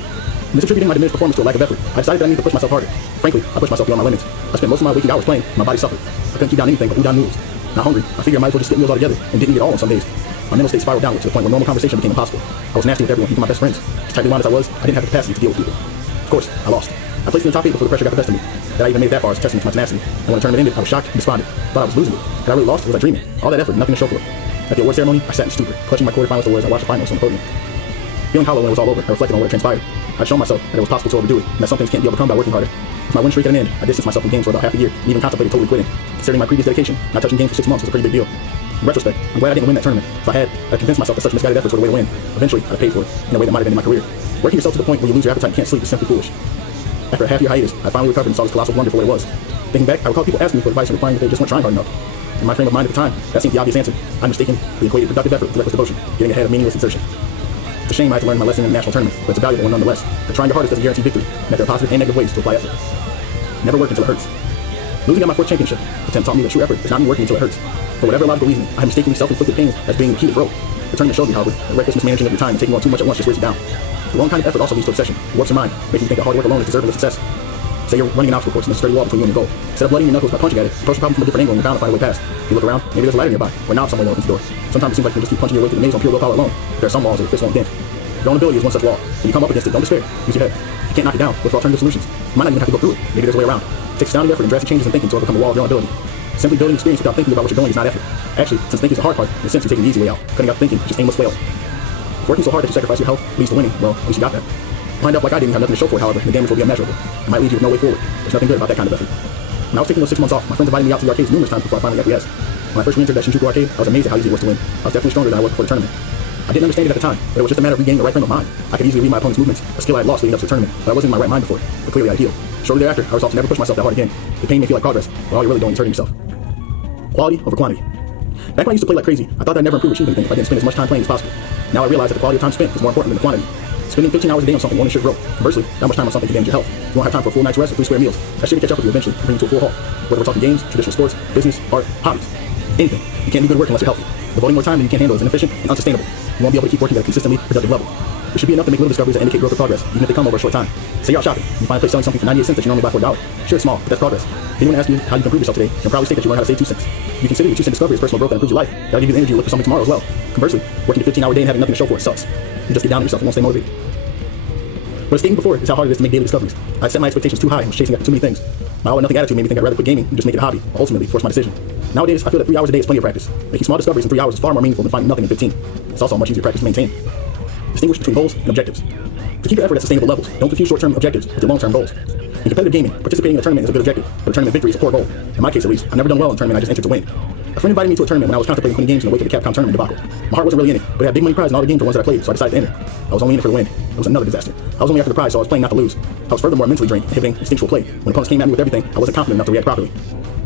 Misattributing my diminished performance to a lack of effort, I decided that I needed to push myself harder. Frankly, I pushed myself beyond my limits. I spent most of my waking hours playing, and my body suffered. I couldn't keep down anything but udon noodles. Not hungry, I figured I might as well just skip meals altogether, and didn't eat at all on some days. My mental state spiraled downward to the point where normal conversation became impossible. I was nasty with everyone, even my best friends. As tightly wound as I was, I didn't have the capacity to deal with people. Of course, I lost. I placed in the top 8 before the pressure got the best of me. That I even made it that far as a testament to my tenacity. And when the tournament ended, I was shocked and despondent. Thought I was losing it. Had I really lost, or was I dreaming? All that effort, nothing to show for it. At the award ceremony, I sat in stupor, clutching my quarterfinals awards as I watched the finals on the podium. Feeling hollow when it was all over, I reflected on what had transpired. I'd shown myself that it was possible to overdo it, and that some things can't be overcome by working harder. With my win streak at an end, I distanced myself from games for about half a year, and even contemplated totally quitting. Considering my previous dedication, not touching games for 6 months was a pretty big deal. In retrospect, I'm glad I didn't win that tournament. If I had, I'd convinced myself that such misguided efforts were the way to win. Eventually, I'd pay for it, in a way that might have ended my career. Working yourself to the point where you lose your appetite and can't sleep is simply foolish. After a half-year hiatus, I finally recovered and saw this colossal wonder for what it was. Thinking back, I recall people asking me for advice and replying that they just weren't trying hard enough. In my frame of mind at the time, that seemed the obvious answer. I mistakenly equated productive effort with reckless devotion, getting ahead of meaningless exertion. It's a shame I had to learn my lesson in the national tournament, but it's a valuable one nonetheless. That trying your hardest doesn't guarantee victory, and that there are positive and negative ways to apply effort. Never work until it hurts. Losing at my 4th championship attempt taught me that true effort is not me working until it hurts. For whatever logical reason, I mistakenly self-inflicted pain as being the key to growth. The tournament showed me, however, that reckless mismanaging of your time and taking on too much at once just wears you down. The wrong kind of effort also leads to obsession. It warps your mind, making you think that hard work alone is deserving of success. Say you're running an obstacle course and there's a sturdy wall between you and your goal. Instead of bloodying your knuckles by punching at it, approach the problem from a different angle and you're bound to find a way past. If you look around, maybe there's a ladder nearby, or a knob somewhere that opens the door. Sometimes it seems like you can just keep punching your way through the maze on pure willpower alone. But there are some walls that your fist won't dent. Your own ability is one such wall. When you come up against it, don't despair. Use your head. You can't knock it down. Look for alternative solutions. You might not even have to go through it. Maybe there's a way around. It takes astounding effort and drastic changes in thinking to overcome a wall of your own ability. Simply building experience without thinking about what you're doing is not effort. Actually, since thinking is the hard part, in a sense you're taking the easy way out. Cutting out thinking is just aimless flails. If working so hard that you sacrifice your health leads to winning, well, at least you got that. Wind up like I didn't have nothing to show for it, however, and the damage will be immeasurable. It might lead you with no way forward. There's nothing good about that kind of effort. When I was taking those 6 months off, my friends invited me out to the arcades numerous times before I finally acquiesced. When I first re-entered that Shinjuku arcade, I was amazed at how easy it was to win. I was definitely stronger than I was before the tournament. I didn't understand it at the time, but it was just a matter of regaining the right frame of mind. I could easily read my opponent's movements, a skill I had lost leading up to the tournament, but I wasn't in my right mind before. But clearly I healed. Shortly thereafter, I resolved to never push myself that hard again. The pain may feel like progress, but all you're really doing is hurting yourself. Quality over quantity. Back when I used to play like crazy, I thought I'd never improve or achieve anything if I didn't spend as much time playing as possible. Now I realize that the quality of time spent is more important than the quantity. Spending 15 hours a day on something won't ensure growth. Conversely, that much time on something can damage your health. You won't have time for a full night's rest or 3 square meals. That shit can catch up with you eventually and bring you to a full halt. Whether we're talking games, traditional sports, business, art, hobbies, anything. You can't do good work unless you're healthy. Devoting more time than you can handle is inefficient and unsustainable. You won't be able to keep working at a consistently productive level. It should be enough to make little discoveries that indicate growth or progress, even if they come over a short time. Say you're out shopping, you find a place selling something for 98 cents that you normally buy for $1. Sure, it's small, but that's progress. If anyone asks you how you can improve yourself today, you'll probably state that you learned how to save 2 cents. You consider your 2 cent discovery as personal growth that improves your life. That'll give you the energy to look for something tomorrow as well. Conversely, working a 15-hour day and having nothing to show for it sucks. You just get down on yourself and won't stay motivated. What I was stating before is how hard it is to make daily discoveries. I set my expectations too high and was chasing after too many things. My all or nothing attitude made me think I'd rather quit gaming and just make it a hobby, but ultimately force my decision. Nowadays, I feel that 3 hours a day is plenty of practice. Making small discoveries in 3 hours is far more meaningful than finding nothing in 15. It's also a much easier practice to maintain. Distinguish between goals and objectives. To keep your effort at sustainable levels, don't confuse short-term objectives with your long-term goals. In competitive gaming, participating in a tournament is a good objective, but a tournament victory is a poor goal. In my case at least, I've never done well in a tournament I just entered to win. A friend invited me to a tournament when I was contemplating quitting games in the wake of the Capcom tournament debacle. My heart wasn't really in it, but it had big money prize and all the games were ones that I played, so I decided to enter. I was only in it for the win. It was another disaster. I was only after the prize, so I was playing not to lose. I was furthermore mentally drained, inhibiting instinctual play. When opponents came at me with everything, I wasn't confident enough to react properly.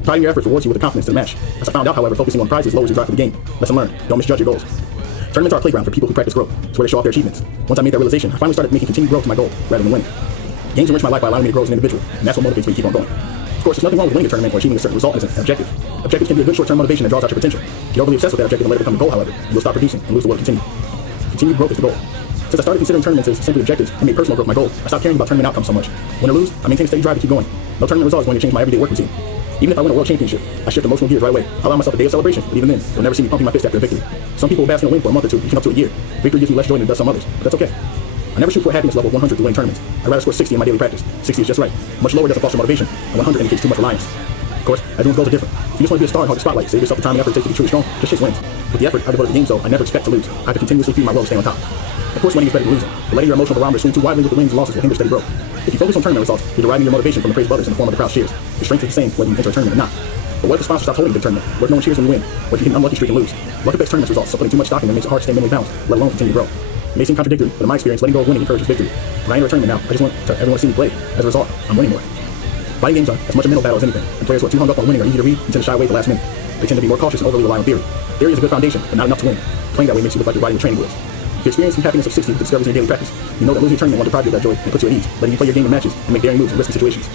Priding your efforts rewards you with the confidence to the match. As I found out, however, focusing on prizes lowers your drive for the game. Lesson learned, don't misjudge your goals. Tournaments are a playground for people who practice growth. It's where they show off their achievements. Once I made that realization, I finally started making continued growth to my goal, rather than winning. Games enrich my life by allowing me to grow as an individual, and that's what motivates me to keep on going. Of course, there's nothing wrong with winning a tournament or achieving a certain result as an objective. Objectives can be a good short-term motivation that draws out your potential. Get overly obsessed with that objective and let it become a goal, however, you'll stop producing and lose the will to continue. Continued growth is the goal. Since I started considering tournaments as simply objectives and made personal growth my goal, I stopped caring about tournament outcomes so much. Win or lose, I maintain a steady drive to keep going. No tournament result is going to change my everyday work routine. Even if I win a world championship, I shift emotional gears right away. I allow myself a day of celebration, but even then, you'll never see me pumping my fist after a victory. Some people will bask in a win for a month or two, even up to a year. Victory gives me less joy than it does some others, but that's okay. I never shoot for a happiness level of 100 to winning tournaments. I'd rather score 60 in my daily practice. 60 is just right. Much lower doesn't foster motivation, and 100 indicates too much reliance. Of course, everyone's goals are different. If you just want to be a star and hug the spotlight, save yourself the time and effort it takes to be truly strong, just chase wins. With the effort I devote to the games though, I never expect to lose. I have to continuously feed my will to stay on top. Of course, winning is better than losing, but letting your emotional barometer swing too widely with the wins and losses will hinder steady growth. If you focus on tournament results, you're deriving your motivation from the praise of others in the form of the crowd's cheers. Your strength is the same whether you enter a tournament or not. But what if the sponsor stops holding the tournament? What if no one cheers when you win? What if you hit an unlucky streak and lose? Luck affects tournament results, so putting too much stock in them makes it hard to stay mentally balanced, let alone continue to grow. It may seem contradictory, but in my experience, letting go of winning encourages victory. When I enter a tournament now, I just want everyone to see me play. As a result, I'm winning more. Fighting games are as much a mental battle as anything, and players who are too hung up on winning are easy to read and tend to shy away at the last minute. They tend to be more cautious and overly rely on theory. Theory is a good foundation, but not enough to win. Playing that way makes you look like you're riding with training wheels. If you experience the happiness of 60 with the discoveries in your daily practice, you know that losing a tournament won't deprive you of that joy and puts you at ease, letting you play your game in matches and make daring moves in risky situations.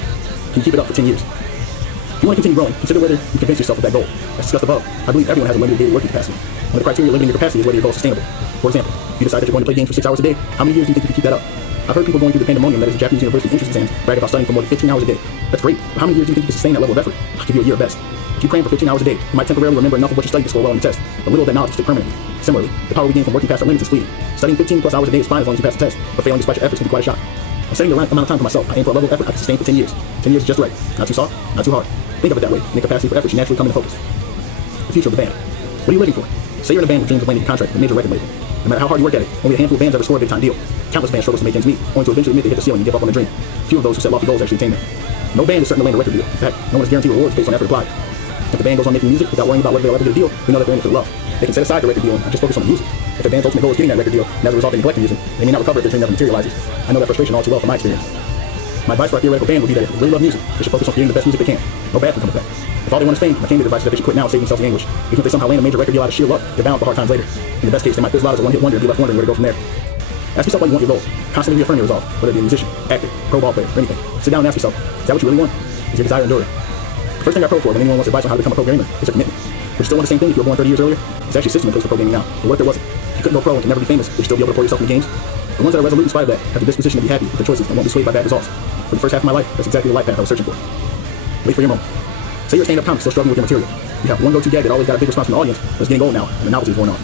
Can you keep it up for 10 years? If you want to continue growing, consider whether you convince yourself of that goal. As discussed above, I believe everyone has a limited daily working capacity. One of the criteria limiting your capacity is whether your goal is sustainable. For example, if you decide that you're going to play games for 6 hours a day, how many years do you think you can keep that up? I've heard people going through the pandemonium that is the Japanese university entrance exams brag about studying for more than 15 hours a day. That's great, but how many years do you think you can sustain that level of effort? I'll give you a year at best. If you cram for 15 hours a day, you might temporarily remember enough of what you studied to score well on the test, but little of that knowledge will stick permanently. Similarly, the power we gain from working past our limits is fleeting. Studying 15 plus hours a day is fine as long as you pass the test, but failing despite your efforts can be quite a shock. I'm setting the right amount of time for myself. I aim for a level of effort I can sustain for 10 years. 10 years is just right. Not too soft, not too hard. Think of it that way, and the capacity for effort should naturally come into focus. The future of the band. What are you living for? Say you're in a band with dreams of landing a contract with a major record label. No matter how hard you work at it, only a handful of bands ever score a big time deal. Countless bands struggle to make ends meet, only to eventually admit they hit the ceiling and give up on the dream. Few of those who set lofty goals actually attain them. No band is certain to land a record deal. In fact, no one is guaranteed rewards based on effort applied. If the band goes on making music without worrying about whether they'll ever get a deal, we know that they're in it for love. They can set aside the record deal and just focus on the music. If the band's ultimate goal is getting that record deal, and as a result they neglect the music, they may not recover if their dream never materializes. I know that frustration all too well from my experience. My advice for a theoretical band would be that if they really love music, they should focus on creating the best music they can. No bad can come of that. If all they want is fame, my candid advice is that they should quit now and save themselves the anguish. Even if they somehow land a major record deal out of sheer luck, they're bound for hard times later. In the best case, they might fizzle out as a one-hit wonder and be left wondering where to go from there. Ask yourself why you want your goals. Constantly reaffirm your resolve, whether it be a musician, actor, pro ball player, or anything. Sit down and ask yourself, is that what you really want? Is your desire enduring? The first thing I pro for when anyone wants advice on how to become a pro gamer is a commitment. Would you still want the same thing if you were born 30 years earlier? It's actually a system in place for pro gaming now. But what if there wasn't? If you couldn't go pro and can never be famous, would you still be able to pour yourself in the games? The ones that are resolute in spite of that have the disposition to be happy with their choices and won't be swayed by bad results. For the first half of my life, that's exactly the life path I was searching for. Wait for your moment. Say you're a stand-up comic still struggling with your material. You have one go-to gag that always got a big response from the audience, but it's getting old now, and the novelty is worn off.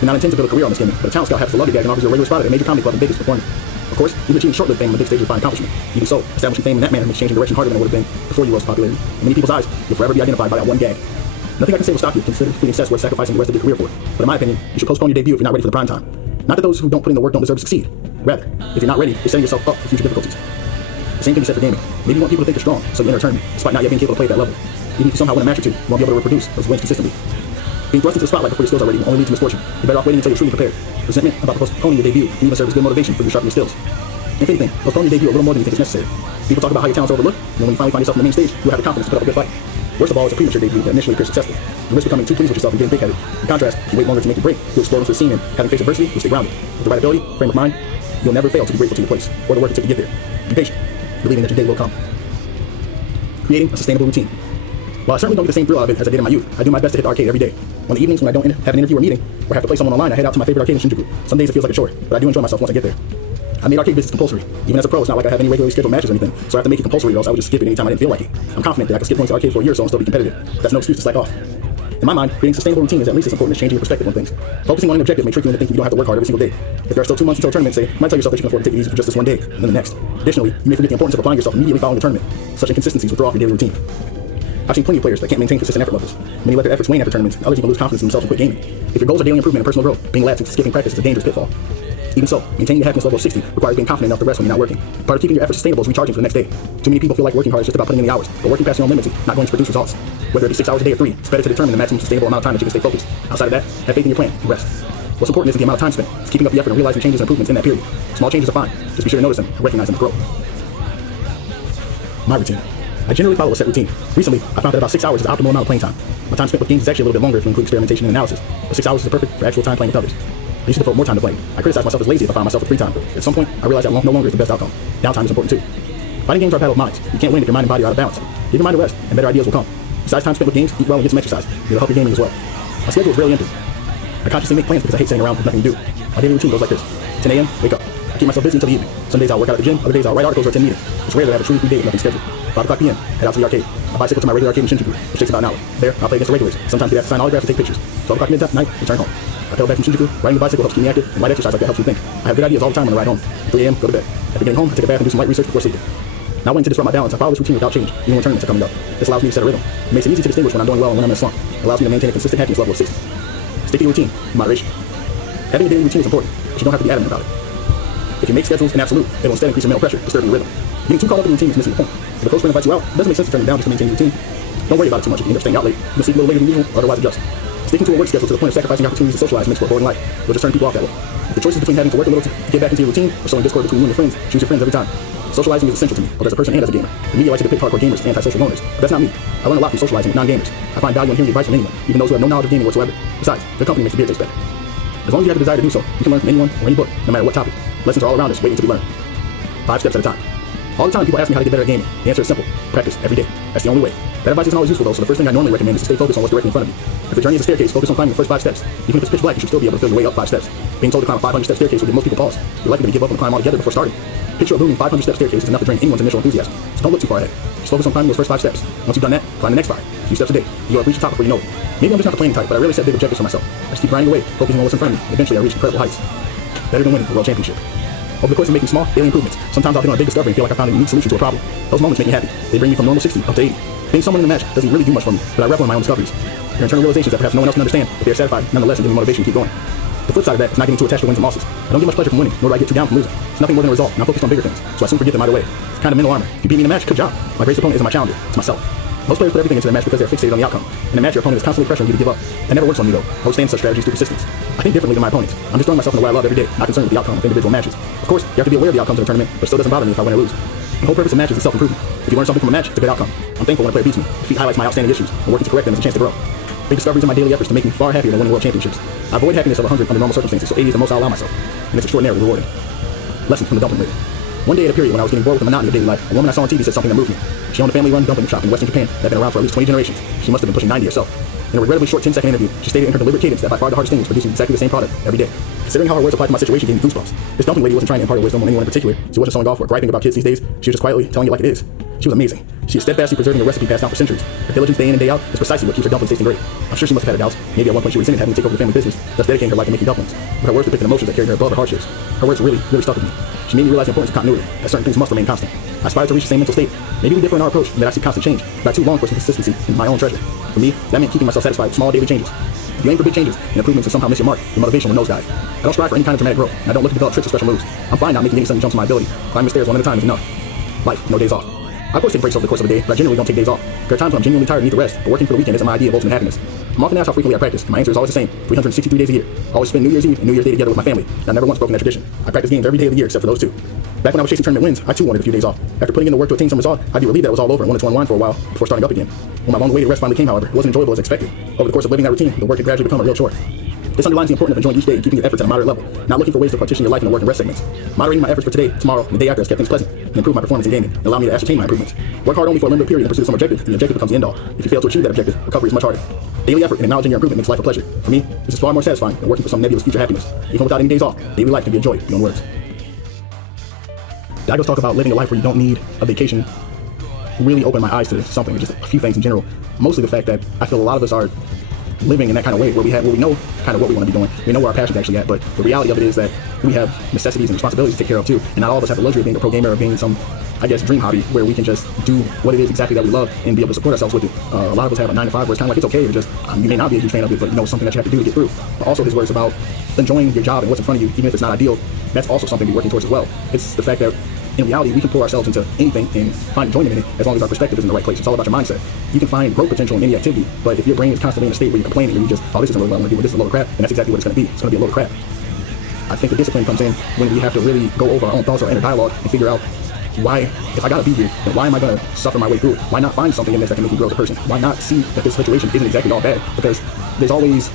You not intend to build a career on this gimmick, but a talent scout has a lucky gag and offers you a regular spot at a major comedy club in Vegas performing. Of course, you've achieved short-lived fame on the big stage of a fine accomplishment. Even so, establishing fame in that manner makes changing direction harder than it would have been before you rose to popularity. In many people's eyes, you'll forever be identified by that one gag. Nothing I can say will stop you if consider fleeting success worth sacrificing the rest of your career for. But in my opinion, you should postpone your debut if you're not ready for the prime time. Not that those who don't put in the work don't deserve to succeed. Rather, if you're not ready, you're setting yourself up for future difficulties. The same can be said for gaming. Maybe you want people to think you're strong, so you enter a tournament, despite not yet being capable to play at that level. Even if you somehow win a match or two, you won't be able to reproduce those wins consistently. Being thrust into the spotlight before your skills are ready will only lead to misfortune. You're better off waiting until you're truly prepared. Resentment about postponing your debut can even serve as good motivation for you to sharpen your skills. If anything, postpone your debut a little more than you think is necessary. People talk about how your talents are overlooked, and when you finally find yourself on the main stage, you'll have the confidence to put up a good fight. Worst of all is a premature debut that initially appears successful. You risk becoming too pleased with yourself and getting big-headed. In contrast, if you wait longer to make your break, you'll explode into the scene and, having faced adversity, you'll stay grounded. With the right ability, frame of mind, you'll never fail to be grateful to your place, or the work it took to get there. Be patient, believing that your day will come. Creating a sustainable routine. While I certainly don't get the same thrill out of it as I did in my youth, I do my best to hit the arcade every day. On the evenings when I don't have an interview or meeting, or have to play someone online, I head out to my favorite arcade in Shinjuku. Some days it feels like a chore, but I do enjoy myself once I get there. I made arcade visits compulsory. Even as a pro, it's not like I have any regularly scheduled matches or anything, so I have to make it compulsory or else I would just skip it anytime I didn't feel like it. I'm confident that I can skip going to arcade for a year or so and still be competitive. That's no excuse to slack off. In my mind, creating sustainable routine is at least as important as changing your perspective on things. Focusing on an objective may trick you into thinking you don't have to work hard every single day. If there are still 2 months until a tournament, say, you might tell yourself that you can afford to take it easy for just this one day, and then the next. Additionally, you may forget the importance of applying yourself immediately following the tournament. Such inconsistencies will throw off your daily routine. I've seen plenty of players that can't maintain consistent effort levels. Many let their efforts wane after tournaments, and others even lose confidence in themselves and quit gaming. If your goals are daily improvement and personal growth, being lax and skipping practice is a dangerous pitfall. Even so, maintaining your happiness level of 60 requires being confident enough to rest when you're not working. Part of keeping your efforts sustainable is recharging for the next day. Too many people feel like working hard is just about putting in the hours, but working past your own limits is not going to produce results. Whether it be 6 hours a day or 3, it's better to determine the maximum sustainable amount of time that you can stay focused. Outside of that, have faith in your plan and rest. What's important isn't the amount of time spent, it's keeping up the effort and realizing changes and improvements in that period. Small changes are fine, just be sure to notice them and recognize them as growth. My routine. I generally follow a set routine. Recently, I found that about 6 hours is the optimal amount of playing time. My time spent with games is actually a little bit longer if you include experimentation and analysis, but 6 hours is perfect for actual time playing with others. I used to devote more time to playing. I criticized myself as lazy if I found myself with free time. At some point, I realized that no longer is the best outcome. Downtime is important too. Fighting games are a battle of minds. You can't win if your mind and body are out of balance. Give your mind a rest, and better ideas will come. Besides time spent with games, eat well and get some exercise. It'll help your gaming as well. My schedule is rarely empty. I consciously make plans because I hate sitting around with nothing to do. My daily routine goes like this. 10 a.m., wake up. I keep myself busy until the evening. Some days I'll work out at the gym, other days I'll write articles or attend meetings. It's rare that I have a truly free day with nothing scheduled. 5 o'clock p.m., head out to the arcade. I bicycle to my regular arcade in Shinjuku, which takes about an hour. There, I'll play against the regulars. Sometimes get asked to sign autographs and take pictures. 12 o'clock midnight, return home. I pedal back from Shinjuku. Riding the bicycle helps keep me active, and light exercise like that helps me think. I have good ideas all the time when I ride home. 3 a.m., go to bed. After getting home, I take a bath and do some light research before sleeping. Not wanting to disrupt my balance, I follow this routine without change, even when tournaments are coming up. This allows me to set a rhythm. It makes it easy to distinguish when I'm doing well and when I'm in a slump. It allows me to maintain a consistent happiness level of 60. Stick to your routine in moderation. Having a daily routine is important, but you don't have to be adamant about it. If you make schedules in absolute, it will instead increase your mental pressure, disturbing your rhythm. Being too caught up in routine is missing the point. If a close friend invites you out, it doesn't make sense to turn them down just to maintain your routine. Don't worry about it too much if you end up staying out late. You can sleep a little later than usual, otherwise adjust. Sticking to a work schedule to the point of sacrificing opportunities to socialize makes for a boring life. You'll just turn people off that way. If the choice is between having to work a little to get back into your routine or sowing discord between you and your friends, choose your friends every time. Socializing is essential to me, both as a person and as a gamer. The media likes to depict hardcore gamers as anti-social loners, but that's not me. I learn a lot from socializing with non-gamers. I find value in hearing advice from anyone, even those who have no knowledge of gaming whatsoever. Besides, their company makes the beer taste better. As long as you have the desire to do so, you can learn from anyone or any book, no matter what topic. Lessons are all around us, waiting to be learned. 5 steps at a time. All the time people ask me how to get better at gaming. The answer is simple. Practice every day. That's the only way. That advice isn't always useful though, so the first thing I normally recommend is to stay focused on what's directly in front of you. If the journey is a staircase, focus on climbing the first 5 steps. Even if it's pitch black, you should still be able to feel your way up 5 steps. Being told to climb a 500-step staircase will give most people pause. You're likely to give up on the climb altogether before starting. Picture a looming 500-step staircase is enough to drain anyone's initial enthusiasm. So don't look too far ahead. Just focus on climbing those first 5 steps. Once you've done that, climb the next 5. A few steps a day. You'll have reached the top before you know it. Maybe I'm just not the planning type, but I really set big objectives for myself. I just keep grinding away, focusing on what's in front of me, and eventually I reach incredible heights. Better than winning a world championship. Over the course of making small, daily improvements, sometimes I'll hit on a big discovery and feel like I found a unique solution to a problem. Those moments make me happy. They bring me from normal 60 up to 80. Being someone in the match doesn't really do much for me, but I revel in my own discoveries. They're internal realizations that perhaps no one else can understand, but they are satisfied nonetheless and give me motivation to keep going. The flip side of that is not getting too attached to wins and losses. I don't get much pleasure from winning, nor do I get too down from losing. It's nothing more than a result, and I'm focused on bigger things, so I soon forget them either way. It's kind of mental armor. If you beat me in a match, good job. My greatest opponent isn't my challenger, it's myself. Most players put everything into their match because they're fixated on the outcome. In a match, your opponent is constantly pressuring you to give up. That never works on me though. I withstand such strategies through persistence. I think differently than my opponents. I'm just throwing myself in the way I love every day, not concerned with the outcome of individual matches. Of course, you have to be aware of the outcomes of the tournament, but it still doesn't bother me if I win or lose. The whole purpose of matches is self-improvement. If you learn something from a match, it's a good outcome. I'm thankful when a player beats me. Defeat highlights my outstanding issues, and working to correct them is a chance to grow. Big discoveries in my daily efforts to make me far happier than winning world championships. I avoid happiness of 100 under normal circumstances, so 80 is the most I'll allow myself. And it's extraordinarily rewarding. Lessons from the dumpling lady. One day at a period when I was getting bored with the monotony of daily life, a woman I saw on TV said something that moved me. She owned a family-run dumpling shop in Western Japan that had been around for at least 20 generations. She must have been pushing 90 herself. In a regrettably short 10-second interview, she stated in her deliberate cadence that by far the hardest thing was producing exactly the same product every day. Considering how her words applied to my situation gave me goosebumps. This dumpling lady wasn't trying to impart her wisdom on anyone in particular. She wasn't showing off or griping about kids these days. She was just quietly telling it like it is. She was amazing. She is steadfastly preserving a recipe passed down for centuries. Her diligence day in and day out is precisely what keeps her dumplings tasting great. I'm sure she must have had her doubts. Maybe at one point she resented having to take over the family business, thus dedicating her life to making dumplings. But her words depicted emotions that carried her above her hardships. Her words really stuck with me. She made me realize the importance of continuity, that certain things must remain constant. I aspire to reach the same mental state. Maybe we differ in our approach, and that I see constant change, but I too long for some consistency in my own treasure. For me, that meant keeping myself satisfied with small daily changes. If you aim for big changes and improvements and somehow miss your mark, your motivation will nosedive. I don't strive for any kind of dramatic growth, and I don't look to develop tricks or special moves. I'm fine not making any sudden jumps in my ability. Climbing the stairs one at a time is enough. Life, no days off. I of course take breaks over the course of a day, but I generally don't take days off. There are times when I'm genuinely tired and need to rest, but working for the weekend isn't my idea of ultimate happiness. I'm often asked how frequently I practice, and my answer is always the same: 363 days a year. I always spend New Year's Eve and New Year's Day together with my family, and I've never once broken that tradition. I practice games every day of the year except for those two. Back when I was chasing tournament wins, I too wanted a few days off. After putting in the work to attain some result, I'd be relieved that it was all over and wanted to unwind for a while before starting up again. When my long-awaited rest finally came, however, it wasn't enjoyable as expected. Over the course of living that routine, the work had gradually become a real chore. This underlines the importance of enjoying each day and keeping your efforts at a moderate level, not looking for ways to partition your life into work and rest segments. Moderating my efforts for today, tomorrow, and the day after has kept things pleasant and improved my performance in gaming and allowed me to ascertain my improvements. Work hard only for a limited period and pursue some objective, and the objective becomes the end all. If you fail to achieve that objective, recovery is much harder. Daily effort and acknowledging your improvement makes life a pleasure. For me, this is far more satisfying than working for some nebulous future happiness. Even without any days off, daily life can be a joy beyond words. Dagos talk about living a life where you don't need a vacation really opened my eyes to something, just a few things in general. Mostly the fact that I feel a lot of us are living in that kind of way where we know kind of what we want to be doing. We know where our passion's actually at, but the reality of it is that we have necessities and responsibilities to take care of too. And not all of us have the luxury of being a pro gamer or being some, I guess, dream hobby where we can just do what it is exactly that we love and be able to support ourselves with it. A lot of us have a 9 to 5 where it's kind of like it's okay, or just, you may not be a huge fan of it, but you know it's something that you have to do to get through. But also his words about enjoying your job and what's in front of you, even if it's not ideal, that's also something to be working towards as well. It's the fact that in reality, we can pour ourselves into anything and find enjoyment in it as long as our perspective is in the right place. It's all about your mindset. You can find growth potential in any activity, but if your brain is constantly in a state where you're complaining and you just, oh, this isn't really what I want to do, this is a load of crap, and that's exactly what it's going to be. It's going to be a load of crap. I think the discipline comes in when we have to really go over our own thoughts or inner dialogue and figure out why, if I gotta be here, then why am I gonna suffer my way through it? Why not find something in this that can make me grow as a person? Why not see that this situation isn't exactly all bad? Because there's always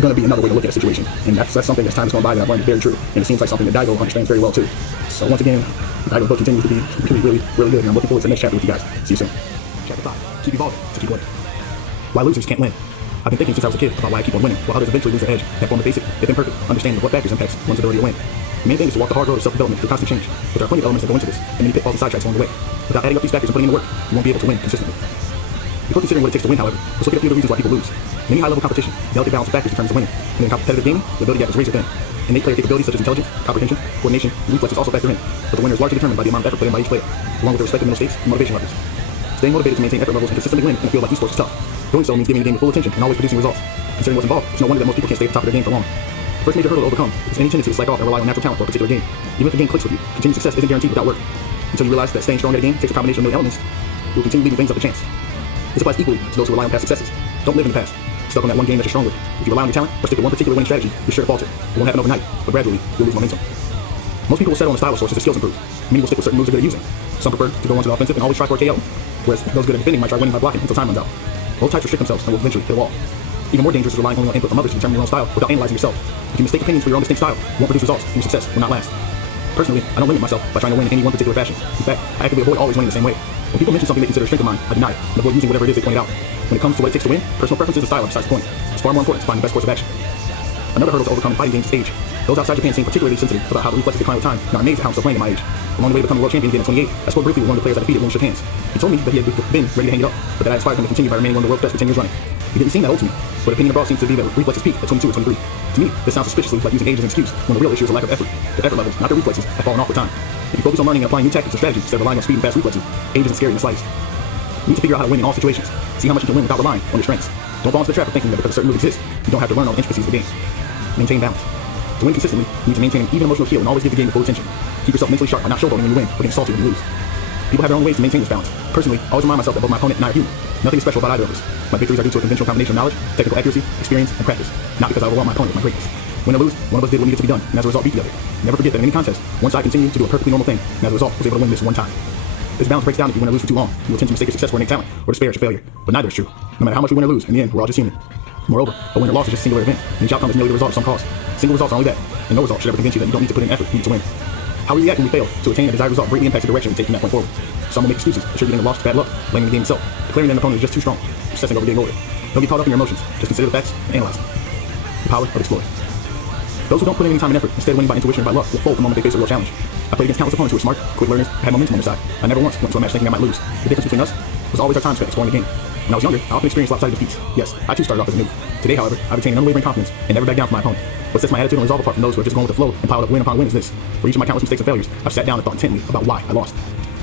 gonna be another way to look at a situation. And that's something as time has gone by that I've learned is very true. And it seems like something that Daigo understands very well too. So once again, Daigo's book continues to be really good, and I'm looking forward to the next chapter with you guys. See you soon. Chapter 5. Keep evolving to keep winning. Why losers can't win. I've been thinking since I was a kid about why I keep on winning, while others eventually lose their edge, that form of basic, if imperfect, understanding of what factors impacts one's ability to win. The main thing is to walk the hard road of self-development through constant change, but there are plenty of elements that go into this, and many pitfalls and sidetracks along the way. Without adding up these factors and putting in the work, you won't be able to win consistently. Before considering what it takes to win, however, let's look at a few of the reasons why people lose. In any high-level competition, the delicate balance of factors determines the winning. And in competitive gaming, the ability gap is razor thin. Innate player capabilities such as intelligence, comprehension, coordination, and reflexes also factor in, but the winner is largely determined by the amount of effort put in by each player, along with their respective mental states and motivation levels. Staying motivated to maintain effort levels and consistently win in a field like esports is tough. Doing so means giving the game full attention and always producing results. Considering what's involved, it's no wonder that most people can't stay at the top of their game for long. The first major hurdle to overcome is any tendency to slack off and rely on natural talent for a particular game. Even if the game clicks with you, continued success isn't guaranteed without work. Until you realize that staying strong at a game takes a combination of many elements, you'll continue leaving things up to chance. This applies equally to those who rely on past successes. Don't live in the past, stuck on that one game that you're strong with. If you rely on your talent or stick with one particular winning strategy, you're sure to falter. It won't happen overnight, but gradually, you'll lose momentum. Most people will settle on a style of sorts as their skills improve. Many will stick with certain moves they're good at using. Some prefer to go onto the offensive and always try for a KO, whereas those good at defending might try winning by blocking until time runs out. Both types restrict themselves and will eventually hit a wall. Even more dangerous is relying only on input from others to determine your own style without analyzing yourself. If you mistake opinions for your own distinct style, you won't produce results, and your success will not last. Personally, I don't limit myself by trying to win in any one particular fashion. In fact, I actively avoid always winning the same way. When people mention something they consider a strength of mine, I deny it and avoid using whatever it is they pointed out. When it comes to what it takes to win, personal preferences and style are besides the point. It's far more important to find the best course of action. Another hurdle to overcome in fighting games is age. Those outside Japan seem particularly sensitive about how the reflexes decline with time, and are amazed at how I'm still playing at my age. Along the way to becoming world champion again at 28, I spoke briefly with one of the players I defeated when we shook hands. He told me that he had been ready to hang it up, but that I inspired him to continue by remaining one of the world's best for 10 years running. He didn't seem that old to me, but opinion abroad seems to be that reflexes peak at 22 or 23. To me, this sounds suspiciously like using age as an excuse, when the real issue is a lack of effort. The effort levels, not the reflexes, have fallen off with time. If you focus on learning and applying new tactics and strategies instead of relying on speed and fast reflexes, age isn't scary in the slightest. You need to figure out how to win in all situations. See how much you can win without relying on your strengths. Don't fall into the trap of thinking that because a certain move exists, you don't have to learn all the intricacies of the game. Maintain balance. To win consistently, you need to maintain an even emotional keel and always give the game your full attention. Keep yourself mentally sharp by not showboating when you win or getting salty when you lose. People have their own ways to maintain this balance. Personally, I always remind myself that both my opponent and I are human. Nothing is special about either of us. My victories are due to a conventional combination of knowledge, technical accuracy, experience, and practice. Not because I overwhelm my opponent with my greatness. Win or lose, one of us did what needed to be done, and as a result beat the other. Never forget that in any contest, one side continued to do a perfectly normal thing, and as a result was able to win this one time. This balance breaks down if you win or lose for too long. You will tend to mistake your success for innate talent, or despair at your failure. But neither is true. No matter how much we win or lose, in the end, we're all just human. Moreover, a win or loss is just a singular event, and each outcome is merely the result of some cause. Single results are only that, and no result should ever convince you that you don't need to put in effort, you need to win. How we react when we fail to attain a desired result greatly impacts the direction we take from that point forward. Some will make excuses, attributing the loss to bad luck, blaming the game itself, declaring that an opponent is just too strong, obsessing over getting older. Don't get caught up in your emotions. Just consider the facts and analyze them. The power of exploring. Those who don't put in any time and effort, instead of winning by intuition or by luck, will fold the moment they face a real challenge. I played against countless opponents who were smart, quick learners, and had momentum on their side. I never once went into a match thinking I might lose. The difference between us was always our time spent exploring the game. When I was younger, I often experienced lopsided defeats. Yes, I too started off as a noob. Today, however, I've attained an unwavering confidence and never back down from my opponent. What sets my attitude and resolve apart from those who are just going with the flow and piled up win upon win is this. For each of my countless mistakes and failures, I've sat down and thought intently about why I lost.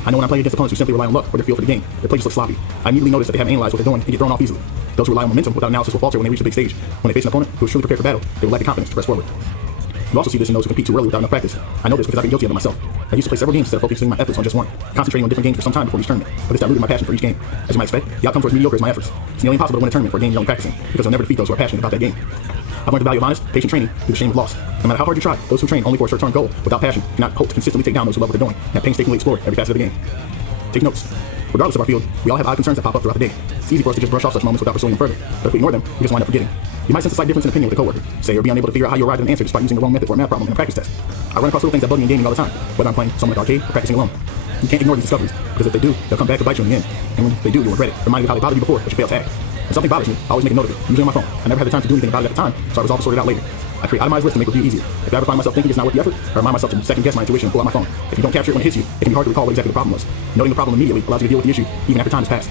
I know when I'm playing against opponents who simply rely on luck or their feel for the game, their play just looks sloppy. I immediately notice that they haven't analyzed what they're doing and get thrown off easily. Those who rely on momentum without analysis will falter when they reach the big stage. When they face an opponent who is truly prepared for battle, they will lack the confidence to press forward. You also see this in those who compete too early without enough practice. I know this because I've been guilty of it myself. I used to play several games instead of focusing my efforts on just one, concentrating on different games for some time before each tournament. But this diluted my passion for each game. As you might expect, the outcome was mediocre as my efforts. It's nearly impossible to win a tournament for a game you're only practicing, because you'll never defeat those who are passionate about that game. I've learned the value of honest, patient training through the shame of loss. No matter how hard you try, those who train only for a short-term goal without passion cannot hope to consistently take down those who love what they're doing and painstakingly explore every facet of the game. Take notes. Regardless of our field, we all have odd concerns that pop up throughout the day. It's easy for us to just brush off such moments without pursuing them further, but if we ignore them, we just wind up forgetting. You might sense a slight difference in opinion with a coworker, say, or be unable to figure out how you arrived at an answer despite using the wrong method for a math problem in a practice test. I run across little things that bug me in gaming all the time, whether I'm playing someone like arcade or practicing alone. You can't ignore these discoveries, because if they do, they'll come back to bite you in the end. And when they do, you'll regret it, reminding you of how they bothered you before, but you failed to act. When something bothers me, I always make a note of it, usually on my phone. I never had the time to do anything about it at the time, so I resolve to sort it out later. I create itemized lists to make review easier. If I ever find myself thinking it's not worth the effort, I remind myself to second guess my intuition and pull out my phone. If you don't capture it when it hits you, it can be hard to recall what exactly the problem was. Noting the problem immediately allows you to deal with the issue, even after time has passed.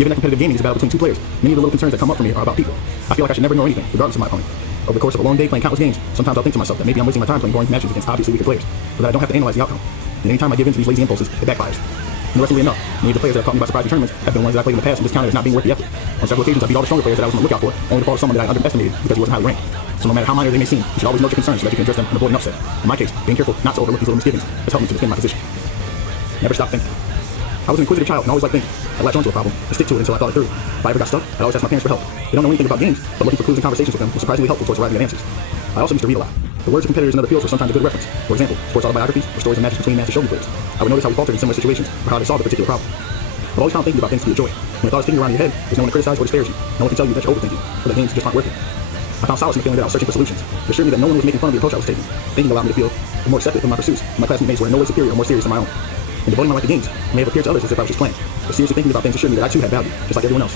Given that competitive gaming is a battle between two players, many of the little concerns that come up for me are about people. I feel like I should never ignore anything, regardless of my opponent. Over the course of a long day playing countless games, sometimes I'll think to myself that maybe I'm wasting my time playing boring matches against obviously weaker players, but that I don't have to analyze the outcome. And anytime I give in to these lazy impulses, it backfires. Interestingly enough, many of the players that have caught me by surprise in tournaments have been ones that I played in the past and discounted as not being worth the effort. On several occasions, I beat all the stronger players that I was on the lookout for, only to fall to someone that I underestimated because he wasn't highly ranked. So no matter how minor they may seem, you should always note your concerns so that you can address them and avoid an upset. In my case, being careful not to overlook these little misgivings has helped me to defend my position. Never stop thinking. I was an inquisitive child and always liked thinking. I'd latch onto a problem and stick to it until I thought it through. If I ever got stuck, I'd always ask my parents for help. They don't know anything about games, but looking for clues and conversations with them was surprisingly helpful towards arriving at answers. I also used to read a lot. The words of competitors in other fields were sometimes a good reference. For example, sports autobiographies or stories of matches between master shogi players. I would notice how we faltered in similar situations or how they solved a particular problem. I've always found thinking about things to be a joy. When a thought is thinking around in your head, there's no one to criticize or disparage you. No one can tell you that you're overthinking, or that games just aren't worth it. I found solace in the feeling that I was searching for solutions. It assured me that no one was making fun of the approach I was taking. Thinking allowed me to feel more accepted in my pursuits, and my classmate mates were in no way superior or more serious than my own. In devoting my life to games, it may have appeared to others as if I was just playing, but seriously thinking about things assured me that I too had value, just like everyone else.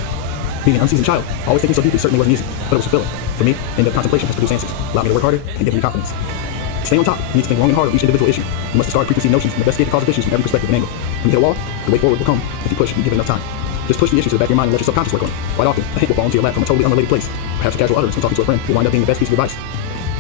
Being an unseasoned child, always thinking so deeply certainly wasn't easy, but it was fulfilling. For me, in-depth contemplation has produced answers, allowed me to work harder, and give me confidence. To stay on top, you need to think long and hard on each individual issue. You must discard preconceived notions and investigate the cause of issues from every perspective and angle. When you hit a wall, the way forward will come if you push and give it enough time. Just push the issue to the back of your mind and let your subconscious work on it. Quite often, a hint will fall into your lap from a totally unrelated place. Perhaps a casual utterance when talking to a friend will wind up being the best piece of advice.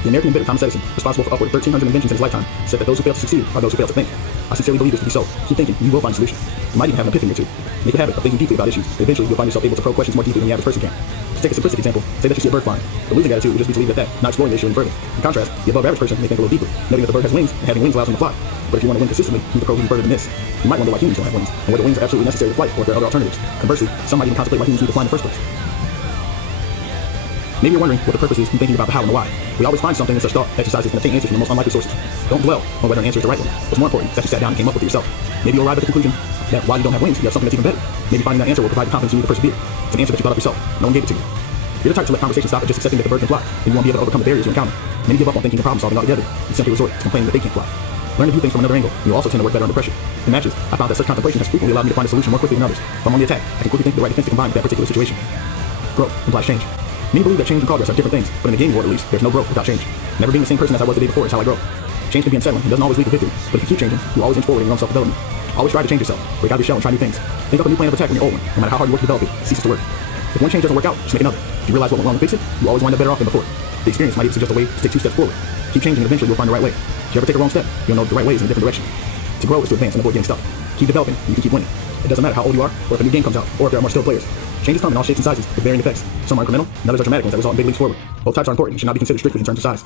The American inventor Thomas Edison, responsible for upward of 1,300 inventions in his lifetime, said that those who fail to succeed are those who fail to think. I sincerely believe this to be so. Keep thinking, and you will find a solution. You might even have an epiphany or two. Make a habit of thinking deeply about issues, and eventually you'll find yourself able to probe questions more deeply than the average person can. To take a simplistic example, say that you see a bird flying. The losing attitude would just be to leave it at that, not exploring the issue any further. In contrast, the above average person may think a little deeper, noting that the bird has wings, and having wings allows him to fly. But if you want to win consistently, you need to probe even further than this. You might wonder why humans don't have wings, and whether wings are absolutely necessary to flight, or if there are other alternatives. Conversely, some might even contemplate why humans need to fly in the first place. Maybe you're wondering what the purpose is in thinking about the how and the why. We always find something in such thought exercises and obtain answers from the most unlikely sources. Don't dwell on whether an answer is the right one. What's more important is that you sat down and came up with it yourself. Maybe you'll arrive at the conclusion that while you don't have wings, you have something that's even better. Maybe finding that answer will provide the confidence you need to persevere. It's an answer that you thought up yourself. No one gave it to you. If you're the type to let conversation stop at just accepting that the bird can fly, then you won't be able to overcome the barriers you encounter. Many give up on thinking and problem solving altogether and simply resort to complaining that they can't fly. Learn to view things from another angle, and you'll also tend to work better under pressure. In matches, I found that such contemplation has frequently allowed me to find a solution more quickly than others. If I'm on the attack, I can quickly think of the right defense to combine with that particular situation. Growth implies change. Many believe that change and progress are different things, but in the gaming world at least, there's no growth without change. Never being the same person as I was the day before is how I grow. Change can be unsettling and doesn't always lead to victory, but if you keep changing, you always inch forward in your own self-development. Always try to change yourself, break out your shell and try new things. Think up a new plan of attack when you're old one. No matter how hard you work to develop it, it ceases to work. If one change doesn't work out, just make another. If you realize what went wrong and fix it, you always wind up better off than before. The experience might even suggest a way to take 2 steps forward. Keep changing and eventually you'll find the right way. If you ever take a wrong step, you'll know the right way is in a different direction. To grow is to advance and avoid getting stuck. Keep developing and you can keep winning. It doesn't matter how old you are or if a new game comes out or if there are more skilled players. Changes come in all shapes and sizes with varying effects. Some are incremental and others are dramatic ones that result in big leaps forward. Both types are important and should not be considered strictly in terms of size.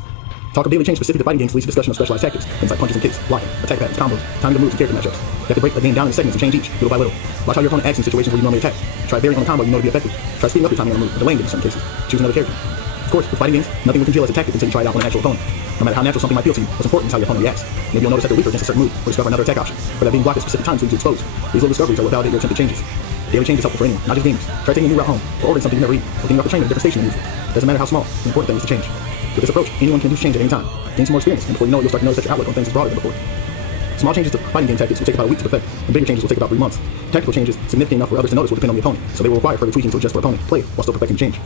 Talk of daily change specific to fighting games leads to discussion of specialized tactics, things like punches and kicks, blocking, attack patterns, combos, timing the moves, and character matchups. You have to break a game down into segments and change each, little by little. Watch how your opponent acts in situations where you normally attack. Try varying on the combo you know to be effective. Try speeding up your timing on the move, or delaying it in some cases. Choose another character. Of course, with fighting games, nothing will congeal as a tactic until you try it out on an actual opponent. No matter how natural something might feel to you, what's important is how your opponent reacts. Maybe you'll notice that they're weaker against a certain move, or discover another attack option, or that being blocked at specific times leaves you exposed. These little discoveries are what validate your attempted changes. Daily change is helpful for anyone, not just gamers. Try taking a new route home, or ordering something you never eat, or getting off the train at a different station than usual. Doesn't matter how small, the important thing is to change. With this approach, anyone can do change at any time. Gain some more experience, and before you know it, you'll start to notice that your outlook on things is broader than before. Small changes to fighting game tactics will take about a week to perfect, and bigger changes will take about 3 months. Tactical changes, significant enough for others to notice, will depend on the opponent, so they will require further tweaking to adjust for opponent play while still perfecting change.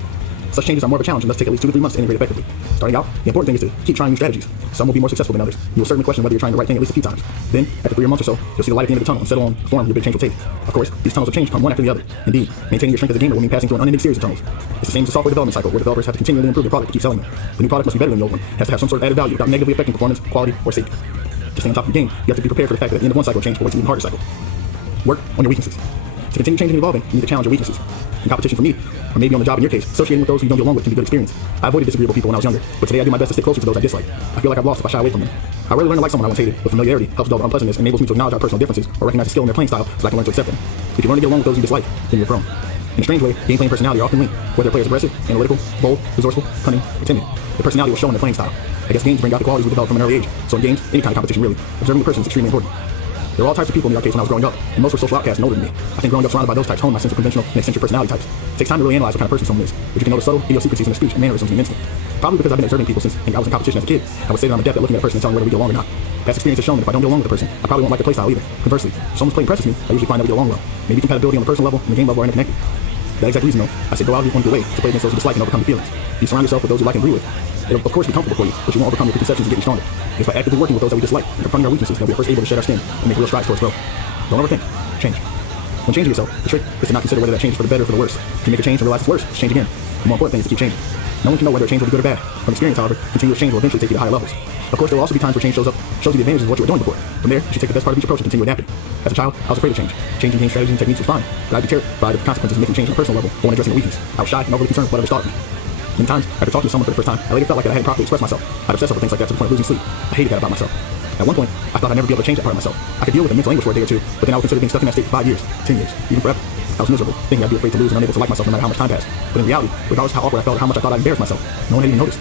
Such changes are more of a challenge and must take at least 2 to 3 months to integrate effectively. Starting out, the important thing is to keep trying new strategies. Some will be more successful than others. You will certainly question whether you're trying the right thing at least a few times. Then, after 3 months or so, you'll see the light at the end of the tunnel and settle on the form your big change will take. Of course, these tunnels of change come one after the other. Indeed, maintaining your strength as a gamer will mean passing through an unending series of tunnels. It's the same as a software development cycle where developers have to continually improve their product to keep selling them. The new product must be better than the old one, has to have some sort of added value without negatively affecting performance, quality, or safety. To stay on top of your game, you have to be prepared for the fact that at the end of one cycle of change will wait to an even harder cycle. Work on your weaknesses. To continue changing and evolving, you need to challenge your weaknesses. In competition for me, or maybe on the job in your case, associating with those who you don't get along with can be a good experience. I avoided disagreeable people when I was younger, but today I do my best to stay closer to those I dislike. I feel like I've lost if I shy away from them. I rarely learn to like someone I once hated, but familiarity helps dull unpleasantness and enables me to acknowledge our personal differences or recognize the skill in their playing style so I can learn to accept them. If you learn to get along with those you dislike, then you're prone. In a strange way, gameplay and personality are often linked, whether a player is aggressive, analytical, bold, resourceful, cunning, or timid. The personality will show in their playing style. I guess games bring out the qualities we develop from an early age, so in games, any kind of competition really, observing the person is extremely important. There were all types of people in the arcades when I was growing up, and most were social outcasts and older than me. I think growing up surrounded by those types honed my sense of conventional and eccentric personality types. It takes time to really analyze what kind of person someone is, but you can notice subtle idiosyncrasies in their speech and mannerisms in an instant. Probably because I've been observing people since I was in competition as a kid, I would say that I'm adept at looking at a person and telling whether we get along or not. Past experience has shown that if I don't get along with a person, I probably won't like their playstyle either. Conversely, if someone's play impresses me, I usually find that we get along well. Maybe compatibility on the personal level and the game level are interconnected. For that exact reason though, I say go out of your own way to play against those you dislike and overcome your feelings. If you surround yourself with those you like and agree with, it'll of course be comfortable for you, but you won't overcome your preconceptions and get you stronger. It's by actively working with those that we dislike and confronting our weaknesses that we are first able to shed our skin and make real strides towards growth. Don't overthink. Change. When changing yourself, the trick is to not consider whether that change is for the better or for the worse. If you make a change and realize it's worse, just change again. The more important thing is to keep changing. No one can know whether a change will be good or bad. From experience, however, continuous change will eventually take you to higher levels. Of course, there will also be times where change shows you the advantages of what you were doing before. From there, you should take the best part of each approach and continue adapting. As a child, I was afraid of change. Changing game strategies and techniques was fine, but I'd be terrified of the consequences of making change on a personal level or when addressing a weakness. I was shy and overly concerned with what others thought of me. Many times, after talking to someone for the first time, I later felt like I hadn't properly expressed myself. I'd obsess over things like that to the point of losing sleep. I hated that about myself. At one point, I thought I'd never be able to change that part of myself. I could deal with the mental anguish for a day or two, but then I would consider being stuck in that state for 5 years, 10 years, even forever. I was miserable, thinking I'd be afraid to lose and unable to like myself no matter how much time passed. But in reality, regardless of how awkward I felt or how much I thought I'd embarrass myself, no one had even noticed.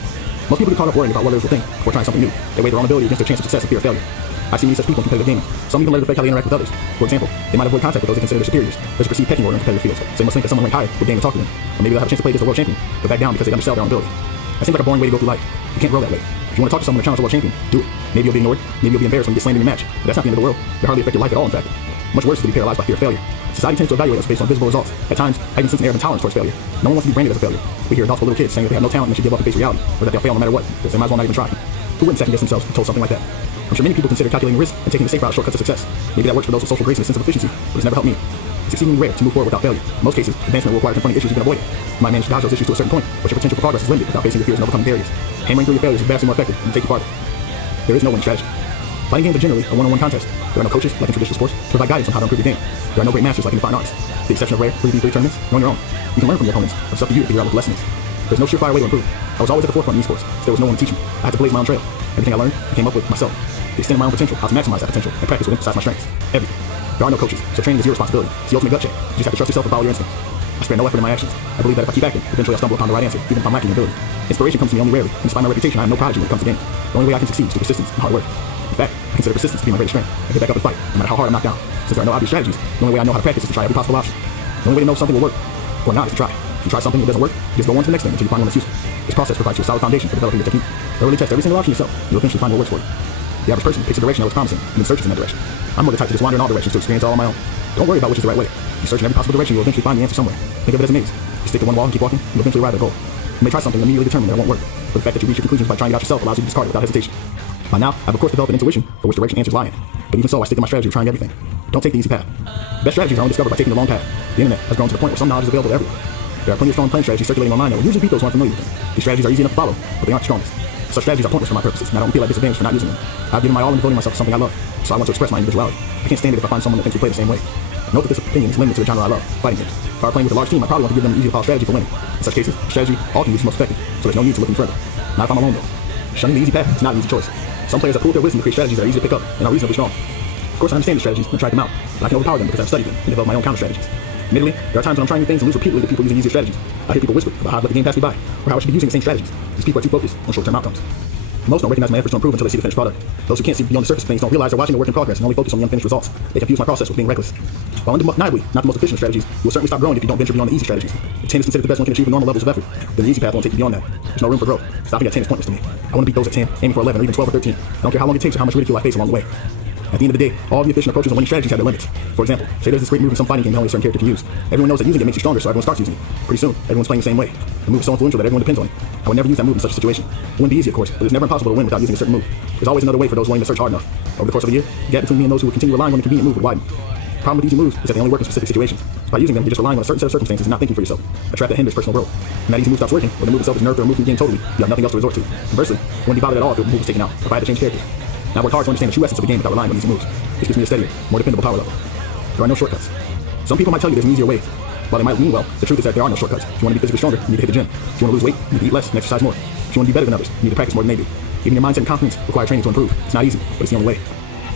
Most people get caught up worrying about what others will think before trying something new. They weigh their own ability against their chance of success and fear of failure. I see many such people in competitive gaming. Some even let it affect how they interact with others. For example, they might avoid contact with those they consider their superiors. There's a perceived pecking order in competitive fields, so they must think that someone ranked higher would deign to talk to them. Or maybe they'll have a chance to play against a world champion, but back down because they undersell their own ability. That seems like a boring way to go through life. You can't grow that way. If you want to talk to someone to challenge a world champion, do it. Maybe you'll be ignored, maybe you'll be embarrassed when you get slammed in your match, but that's not the end of the world. It hardly affect your life at all, in fact. Much worse is to be paralyzed by fear of failure. Society tends to evaluate us based on visible results. At times, I even sense an air of intolerance towards failure. No one wants to be branded as a failure. We hear adults for little kids saying that they have no talent and they should give up and face reality, or that they'll fail no matter what, because they might as well not even try. Who wouldn't second guess themselves if told something like that? I'm sure many people consider calculating risk and taking the safe route shortcuts to success. Maybe that works for those with social grace and a sense of efficiency, but it's never helped me. It's exceedingly rare to move forward without failure. In most cases, advancement will require confronting issues you can avoid. You might manage to dodge those issues to a certain point, but your potential for progress is limited without facing your fears and overcoming barriers. Hammering through your failures is vastly more effective and take you farther. There is no winning strategy. Fighting games are generally a one-on-one contest. There are no coaches, like in traditional sports, to provide guidance on how to improve your game. There are no great masters like in the fine arts. With the exception of rare 3v3 tournaments, you're on your own. You can learn from your opponents, but it's up to you to figure out what the lesson is. There's no surefire way to improve. I was always at the forefront in esports, so there was no one to teach me. I had to blaze my own trail. Everything I learned, I came up with myself. To extend my own potential, how to maximize that potential, and practice would emphasize my strengths. Everything. There are no coaches, so training is your responsibility. It's the ultimate gut check. You just have to trust yourself and follow your instinct. I spare no effort in my actions. I believe that if I keep acting, eventually I'll stumble upon the right answer, even if I'm lacking in ability. Inspiration comes to me only rarely, and despite my reputation, I am no prodigy when it comes to games. The only way I can succeed is through persistence and hard work. In fact, I consider persistence to be my greatest strength. I get back up and fight, no matter how hard I'm knocked down. Since there are no obvious strategies, the only way I know how to practice is to try every possible option. The only way to know if something will work or not is to try. If you try something that doesn't work, you just go on to the next thing until you find one that's useful. This process provides you a solid foundation for developing your technique. Thoroughly test every single option yourself, and you'll eventually find what works for you. The average person picks a direction that looks promising and then searches in that direction. I'm more the type to just wander in all directions to experience all on my own. Don't worry about which is the right way. If you search in every possible direction, you'll eventually find the answer somewhere. Think of it as a maze. If you stick to one wall and keep walking, you'll eventually arrive at a goal. You may try something and immediately determine that it won't work, but the fact that you reach your conclusions by trying it out yourself allows you to discard it without hesitation. By now, I've of course developed an intuition for which direction answers lie in. But even so, I stick to my strategy of trying everything. Don't take the easy path. The best strategies are only discovered by taking the long path. The internet has grown to the point where some knowledge is available to everyone. There are plenty of strong playing strategies circulating online that will usually beat those who aren't familiar with them. These strategies are easy enough to follow, but they aren't the strongest. Such strategies are pointless for my purposes, and I don't feel like disadvantaged for not using them. I've given my all in devoting myself to something I love, so I want to express my individuality. I can't stand it if I find someone that thinks we play the same way. Note that this opinion is limited to the genre I love, fighting games. If I were playing with a large team, I probably want to give them an easy to follow strategy for winning. In such cases, strategy all can use the most effective, so there's no need to look any further. Not if I'm alone though. Shunning the easy path is not an easy choice. Some players have pooled their wisdom to create strategies that are easy to pick up and are reasonably strong. Of course, I understand the strategies and tried them out, but I can overpower them because I've studied them and developed my own counter strategies. Admittedly, there are times when I'm trying new things and lose repeatedly to people using easier strategies. I hear people whisper about how I've let the game pass me by, or how I should be using the same strategies. These people are too focused on short-term outcomes. Most don't recognize my efforts to improve until they see the finished product. Those who can't see beyond the surface of things don't realize they're watching the work in progress and only focus on the unfinished results. They confuse my process with being reckless. While undeniably not the most efficient strategies, you will certainly stop growing if you don't venture beyond the easy strategies. If 10 is considered the best one can achieve with normal levels of effort, then the easy path won't take you beyond that. There's no room for growth. Stopping at 10 is pointless to me. I want to beat those at 10, aiming for 11 or even 12 or 13. I don't care how long it takes or how much ridicule I face along the way. At the end of the day, all the efficient approaches and winning strategies have their limits. For example, say there's this great move in some fighting game that only a certain character can use. Everyone knows that using it makes you stronger, so everyone starts using it. Pretty soon, everyone's playing the same way. The move is so influential that everyone depends on it. I would never use that move in such a situation. It wouldn't be easy, of course, but it's never impossible to win without using a certain move. There's always another way for those willing to search hard enough. Over the course of a year, the gap between me and those who would continue relying on the convenient move would widen. The problem with easy moves is that they only work in specific situations. By using them, you're just relying on a certain set of circumstances and not thinking for yourself. A trap that hinders personal growth. When that easy move stops working, or the move itself is nerfed or removed from the game totally, you have nothing else to resort to. Conversely, I wouldn't be bothered at all if the move was taken out, if I had to change characters. Now I worked hard to understand the true essence of the game without relying on easy moves. This gives me a steadier, more dependable power level. There are no shortcuts. Some people might tell you there's an easier way. While they might mean well, the truth is that there are no shortcuts. If you want to be physically stronger, you need to hit the gym. If you want to lose weight, you need to eat less and exercise more. If you want to be better than others, you need to practice more than they do. Even your mindset and confidence require training to improve. It's not easy, but it's the only way.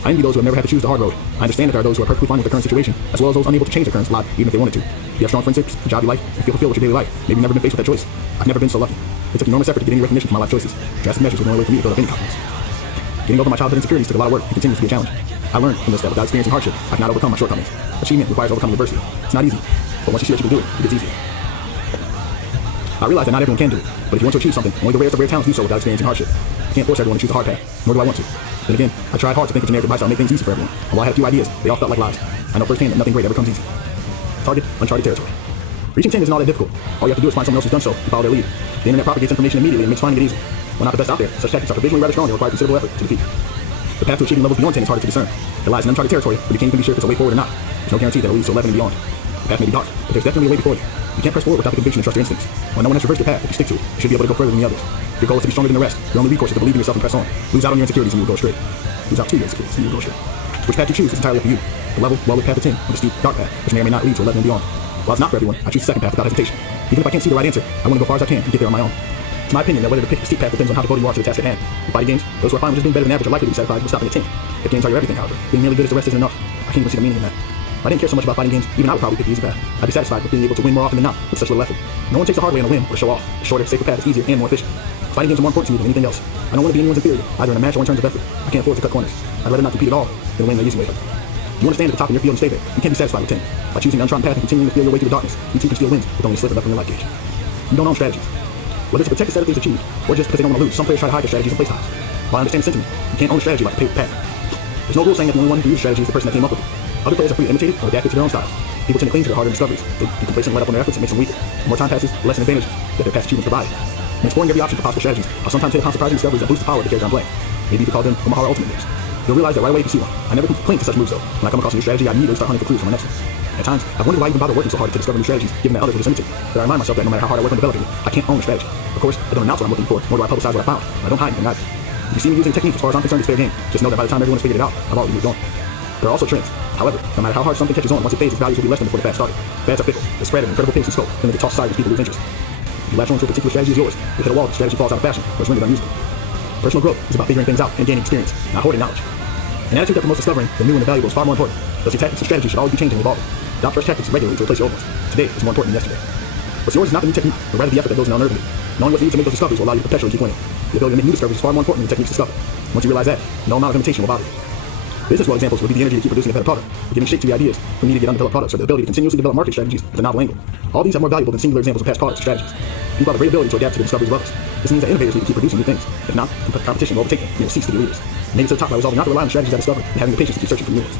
I envy those who have never had to choose the hard road. I understand that there are those who are perfectly fine with their current situation, as well as those unable to change their current lot, even if they wanted to. If you have strong friendships, a job you like, and feel fulfilled with your daily life, maybe you've never been faced with that choice. I've never been so lucky. It took enormous effort to get any recognition for my life choices. Drastic measures were the only way for me to build up any confidence. Getting over my childhood insecurities took a lot of work and continues to be a challenge. I learned from this that without experiencing hardship, I cannot overcome my shortcomings. Achievement requires overcoming adversity. It's not easy, but once you see that you can do it, it gets easier. I realize that not everyone can do it, but if you want to achieve something, only the rarest of rare talents do so without experiencing hardship. I can't force everyone to choose the hard path, nor do I want to. Then again, I tried hard to think of generic advice that would make things easy for everyone, and while I had a few ideas, they all felt like lies. I know firsthand that nothing great ever comes easy. Target uncharted territory. Reaching 10 isn't all that difficult. All you have to do is find someone else who's done so and follow their lead. The internet propagates information immediately and makes finding it easy. While not the best out there, such tactics are provisionally rather strong and require considerable effort to defeat. The path to achieving levels beyond 10 is harder to discern. It lies in uncharted territory, but you can't even be sure if it's a way forward or not. There's no guarantee that it leads to 11 and beyond. The path may be dark, but there's definitely a way before you. You can't press forward without the conviction and trust your instincts. While no one has traversed your path, if you stick to it, you should be able to go further than the others. If your goal is to be stronger than the rest, your only recourse is to believe in yourself and press on. Lose out on your insecurities and you will go straight. Lose out to your insecurities and you will go straight. Which path you choose is entirely up to you. The level, well-lit path to 10, or the steep, dark path, which may or may not lead to 11 and beyond. While it's not for everyone, I choose the second path without hesitation. Even if I can't see the right answer, I want to go far as I can and get there on my own. It's my opinion that whether to pick the steep path depends on how devoted you are to the task at hand. In fighting games, those who are fine with just being better than average are likely to be satisfied with stopping at 10. If games are your everything, however, being merely good as the rest isn't enough. I can't even see the meaning in that. If I didn't care so much about fighting games, even I would probably pick the easy path. I'd be satisfied with being able to win more often than not with such little effort. No one takes the hard way on a win or show off. The shorter, safer path is easier and more efficient. Fighting games are more important to me than anything else. I don't want to be anyone's inferior, either in a match or in terms of effort. I can't afford to cut corners. I'd rather not compete at all than win the easy way. You want to stand at the top of your field and stay there. You can't be satisfied with 10. By choosing the untrodden path and continuing to feel your way through the darkness, you too can steal wins with only a sliver left in your life gauge. You don't own strategies. Whether it's to protect the set of things achieved, or just because they don't want to lose, some players try to hide their strategies and play styles. While I understand the sentiment, you can't own a strategy like a paper path. There's no rule saying that the only one who can use strategy is the person that came up with it. Other players are free to imitate it or adapt it to their own style. People tend to cling to their harder discoveries. They get complacent and let up on their efforts and makes them weaker. The more time passes, the less an advantage that their past achievements provide. In exploring every option for possible strategies, I'll sometimes hit upon surprising discoveries that boost the power of the character I'm playing. Maybe you could call them Omaha Ultimate moves. You'll realize that right away if you see one. I never cling to such moves though. When I come across a new strategy, I immediately start hunting for clues for my next one. At times, I've wondered why I even bother working so hard to discover new strategies, given that others will just imitate. But I remind myself that no matter how hard I work on developing it, I can't own the strategy. Of course, I don't announce what I'm looking for, nor do I publicize what I found. I don't hide anything either. If you see me using techniques as far as I'm concerned, it's fair game. Just know that by the time everyone has figured it out, I've already moved on. There are also trends. However, no matter how hard something catches on, once it fades, its values will be less than before the fad started. Fads are fickle. They spread at an incredible pace and scope, then they get tossed aside as people lose interest. If you latch on to a particular strategy as yours, you hit a wall, the strategy falls out of fashion, or it's rendered unusable. Personal growth is about figuring things out and gaining experience, not hoarding knowledge. An attitude that promotes discovering the new and the valuable is far more important. Thus, your tactics and strategies should always be changing and evolving. Adopt fresh tactics regularly to replace your old ones. Today is more important than yesterday. What's yours is not the new technique, but rather the effort that goes in unearthing it. Knowing what you need to make those discoveries will allow you to perpetually keep winning. The ability to make new discoveries is far more important than the techniques discovered. Once you realize that, no amount of imitation will bother you. Business world examples would be the energy to keep producing a better product, giving shape to the ideas from needed to get undeveloped products, or the ability to continuously develop market strategies with a novel angle. All these are more valuable than singular examples of past products or strategies. People have a great ability to adapt to the discoveries of others. This means that innovators need to keep producing new things. If not, competition will overtake them and they will cease to be leaders. Make it to the top by resolving not to rely on strategies I discovered and having the patience to keep searching for new ones.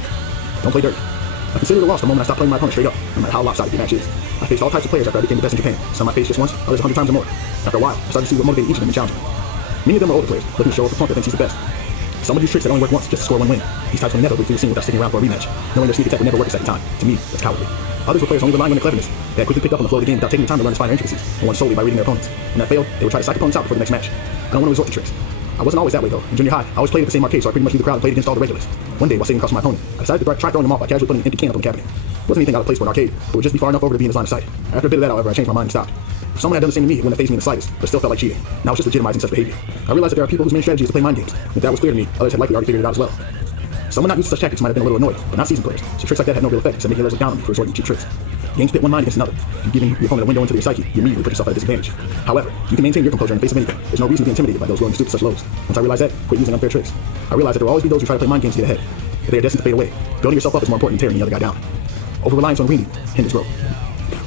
Don't play dirty. I considered it a loss the moment I stopped playing my opponent straight up, no matter how lopsided the match is. I faced all types of players after I became the best in Japan. Some I faced just once, others 100 times or more. After a while, I started to see what motivated each of them and challenged them. Many of them are older players, looking to show off the punk that thinks he's the best. Some would use tricks that only work once just to score one win. These types will inevitably feel seen without sticking around for a rematch. Knowing their sneak attack would never work a second time. To me, that's cowardly. Others were players only relying on their cleverness. They had quickly picked up on the flow of the game without taking the time to learn its finer intricacies, and won solely by reading their opponents. When that failed, they would try to psych opponents out before the next match. I don't want to resort to tricks. I wasn't always that way though. In junior high, I always played at the same arcade, so I pretty much knew the crowd and played against all the regulars. One day, while sitting across from my opponent, I decided to try throwing him off by casually putting an empty can up on the cabinet. It wasn't anything out of place for an arcade, but would just be far enough over to be in his line of sight. After a bit of that, however, I changed my mind and stopped. If someone had done the same to me, it wouldn't have fazed me in the slightest, but still felt like cheating. Now it's just legitimizing such behavior. I realized that there are people whose main strategy is to play mind games. If that was clear to me, others had likely already figured it out as well. Someone not used to such tactics might have been a little annoyed, but not seasoned players, so tricks like that had no real effect except making others look down on me for resorting to cheap tricks. Games pit one mind against another. If giving your opponent a window into their psyche, you immediately put yourself at a disadvantage. However, you can maintain your composure in the face of anything. There's no reason to be intimidated by those willing to stoop to such lows. Once I realized that, quit using unfair tricks. I realized that there will always be those who try to play mind games to get ahead. But they are destined to fade away. Building yourself up is more important than tearing the other guy down. Over-reliance on reading hinders growth.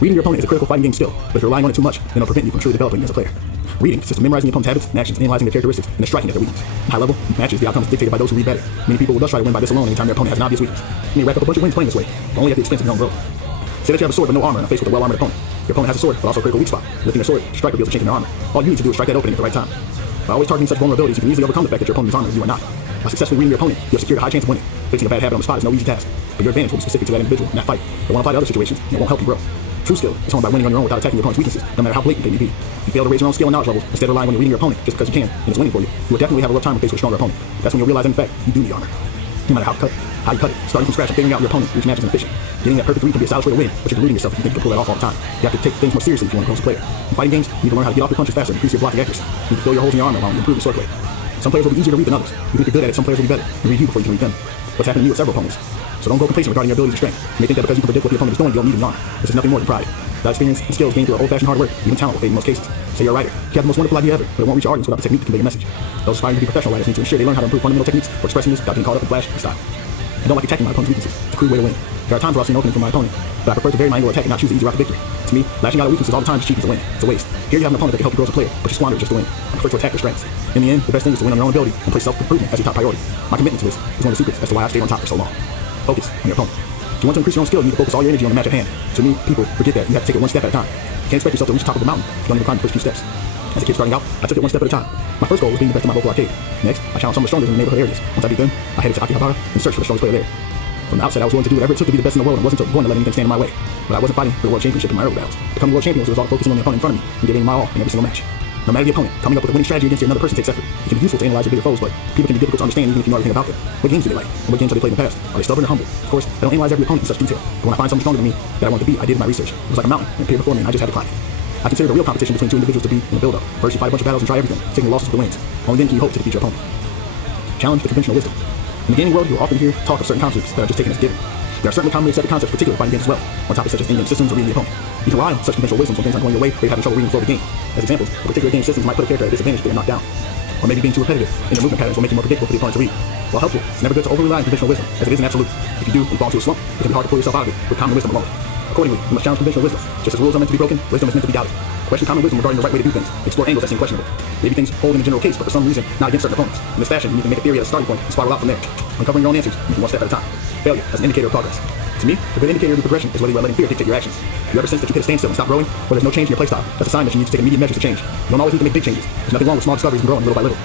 Reading your opponent is a critical fighting game skill, but if you're relying on it too much, then it'll prevent you from truly developing as a player. Reading consists of memorizing your opponent's habits and actions, analyzing their characteristics, and then striking at their weakness. High level matches, the outcome is dictated by those who read better. Many people will thus try to win by this alone anytime their opponent has an obvious weakness. You may rack up a bunch of wins playing this way, but only at the expense of your own growth. Say that you have a sword but no armor and are faced with a well-armored opponent. Your opponent has a sword but also a critical weak spot. Lifting their sword, the strike reveals a chink in their armor. All you need to do is strike that opening at the right time. By always targeting such vulnerabilities, you can easily overcome the fact that your opponent is armored and you are not. By successfully reading your opponent, you have secured a high chance of winning. Facing a bad habit on the spot is no easy task, but your advantage will be specific to that individual in that fight. It won't apply to other situations, and it won't help you grow. True skill is honed by winning on your own without attacking your opponent's weaknesses, no matter how blatant they may be. If you fail to raise your own skill and knowledge levels, instead of relying on your reading your opponent just because you can, and it's winning for you, you will definitely have a rough time when faced with a stronger opponent. That's when you'll realize, in fact, you do need armor. No matter how you cut it, starting from scratch and figuring out your opponent each match is inefficient. Getting that perfect read can be a stylish way to win, but you're deluding yourself if you think you can pull that off all the time. You have to take things more seriously if you want to grow as a player. In fighting games, you need to learn how to get off your punches faster and increase your blocking accuracy. You need to fill your holes in your armor while you improve your swordplay. Some players will be easier to read than others. Even if you're good at it, some players will be better and read you before you can read them. What's happened to me with several opponents. So don't go complacent regarding your abilities or strength. You may think that because you can predict what your opponent is doing, you don't need any armor. This is nothing more than pride. That experience and skills gained through old-fashioned hard work, even talent will fade in most cases. Say you're a writer. You have the most wonderful idea ever, but it won't reach your audience without the technique to convey your message. Those aspiring to be professional writers need to ensure they learn how to improve fundamental techniques for expressing this without getting caught up in flash and style. I don't like attacking my opponent's weaknesses. It's a crude way to win. There are times where I'll see an opening from my opponent, but I prefer to vary my angle of attack and not choose the easy route to victory. To me, lashing out at weaknesses all the time is cheap as a win. It's a waste. Here you have an opponent that can help you grow as a player, but you squander it just to win. I prefer to attack their strengths. In the end, the best thing is to win on your own ability and place self-improvement as your top priority. My commitment to this is one of the secrets as to why I've stayed on top for so long. Focus on your opponent. If you want to increase your own skill, you need to focus all your energy on the match at hand. To me, people forget that you have to take it one step at a time. You can't expect yourself to reach the top of the mountain if you don't even climb the first few steps. As a kid starting out, I took it one step at a time. My first goal was being the best in my local arcade. Next, I challenged some of the strongest in the neighborhood areas. Once I beat them, I headed to Akihabara and searched for the strongest player there. From the outset, I was willing to do whatever it took to be the best in the world and wasn't going to let anything stand in my way. But I wasn't fighting for the world championship in my early battles. Becoming world champion was the result of focusing on the opponent in front of me and giving my all in every single match. No matter the opponent, coming up with a winning strategy against another person takes effort. It can be useful to analyze your bigger foes, but people can be difficult to understand even if you know everything about them. What games do they like? And what games have they played in the past? Are they stubborn or humble? Of course, I don't analyze every opponent in such detail, but when I find someone stronger than me that I wanted to beat, I did my research. It was like a mountain and appeared before me and I just had to climb it. I consider the real competition between two individuals to be in the build-up. First, you fight a bunch of battles and try everything, taking the losses with the wins. Only then can you hope to defeat your opponent. Challenge the conventional wisdom. In the gaming world, you'll often hear talk of certain concepts that are just taken as given. There are certainly commonly accepted concepts particular to fighting games as well, on topics such as in-game systems or reading the opponent. You can rely on such conventional wisdoms when things aren't going your way or you're having trouble reading the flow of the game. As examples, a particular game systems might put a character at a disadvantage if they're knocked down. Or maybe being too repetitive in your movement patterns will make you more predictable for the opponent to read. While helpful, it's never good to overrely on conventional wisdom, as it isn't absolute. If you do and fall into a slump, it can be hard to pull yourself out of it with common wisdom alone. Accordingly, you must challenge conventional wisdom. Just as rules are meant to be broken, wisdom is meant to be doubted. Question common wisdom regarding the right way to do things. Explore angles that seem questionable. Maybe things hold in a general case, but for some reason, not against certain opponents. In this fashion, you need to make a theory as a starting point and spiral out from there. Uncovering your own answers, making one step at a time. Failure as an indicator of progress. To me, a good indicator of your progression is whether you are letting fear dictate your actions. If you ever sense that you hit a standstill and stop growing, or there's no change in your playstyle, that's a sign that you need to take immediate measures to change. You don't always need to make big changes. There's nothing wrong with small discoveries and growing little by little.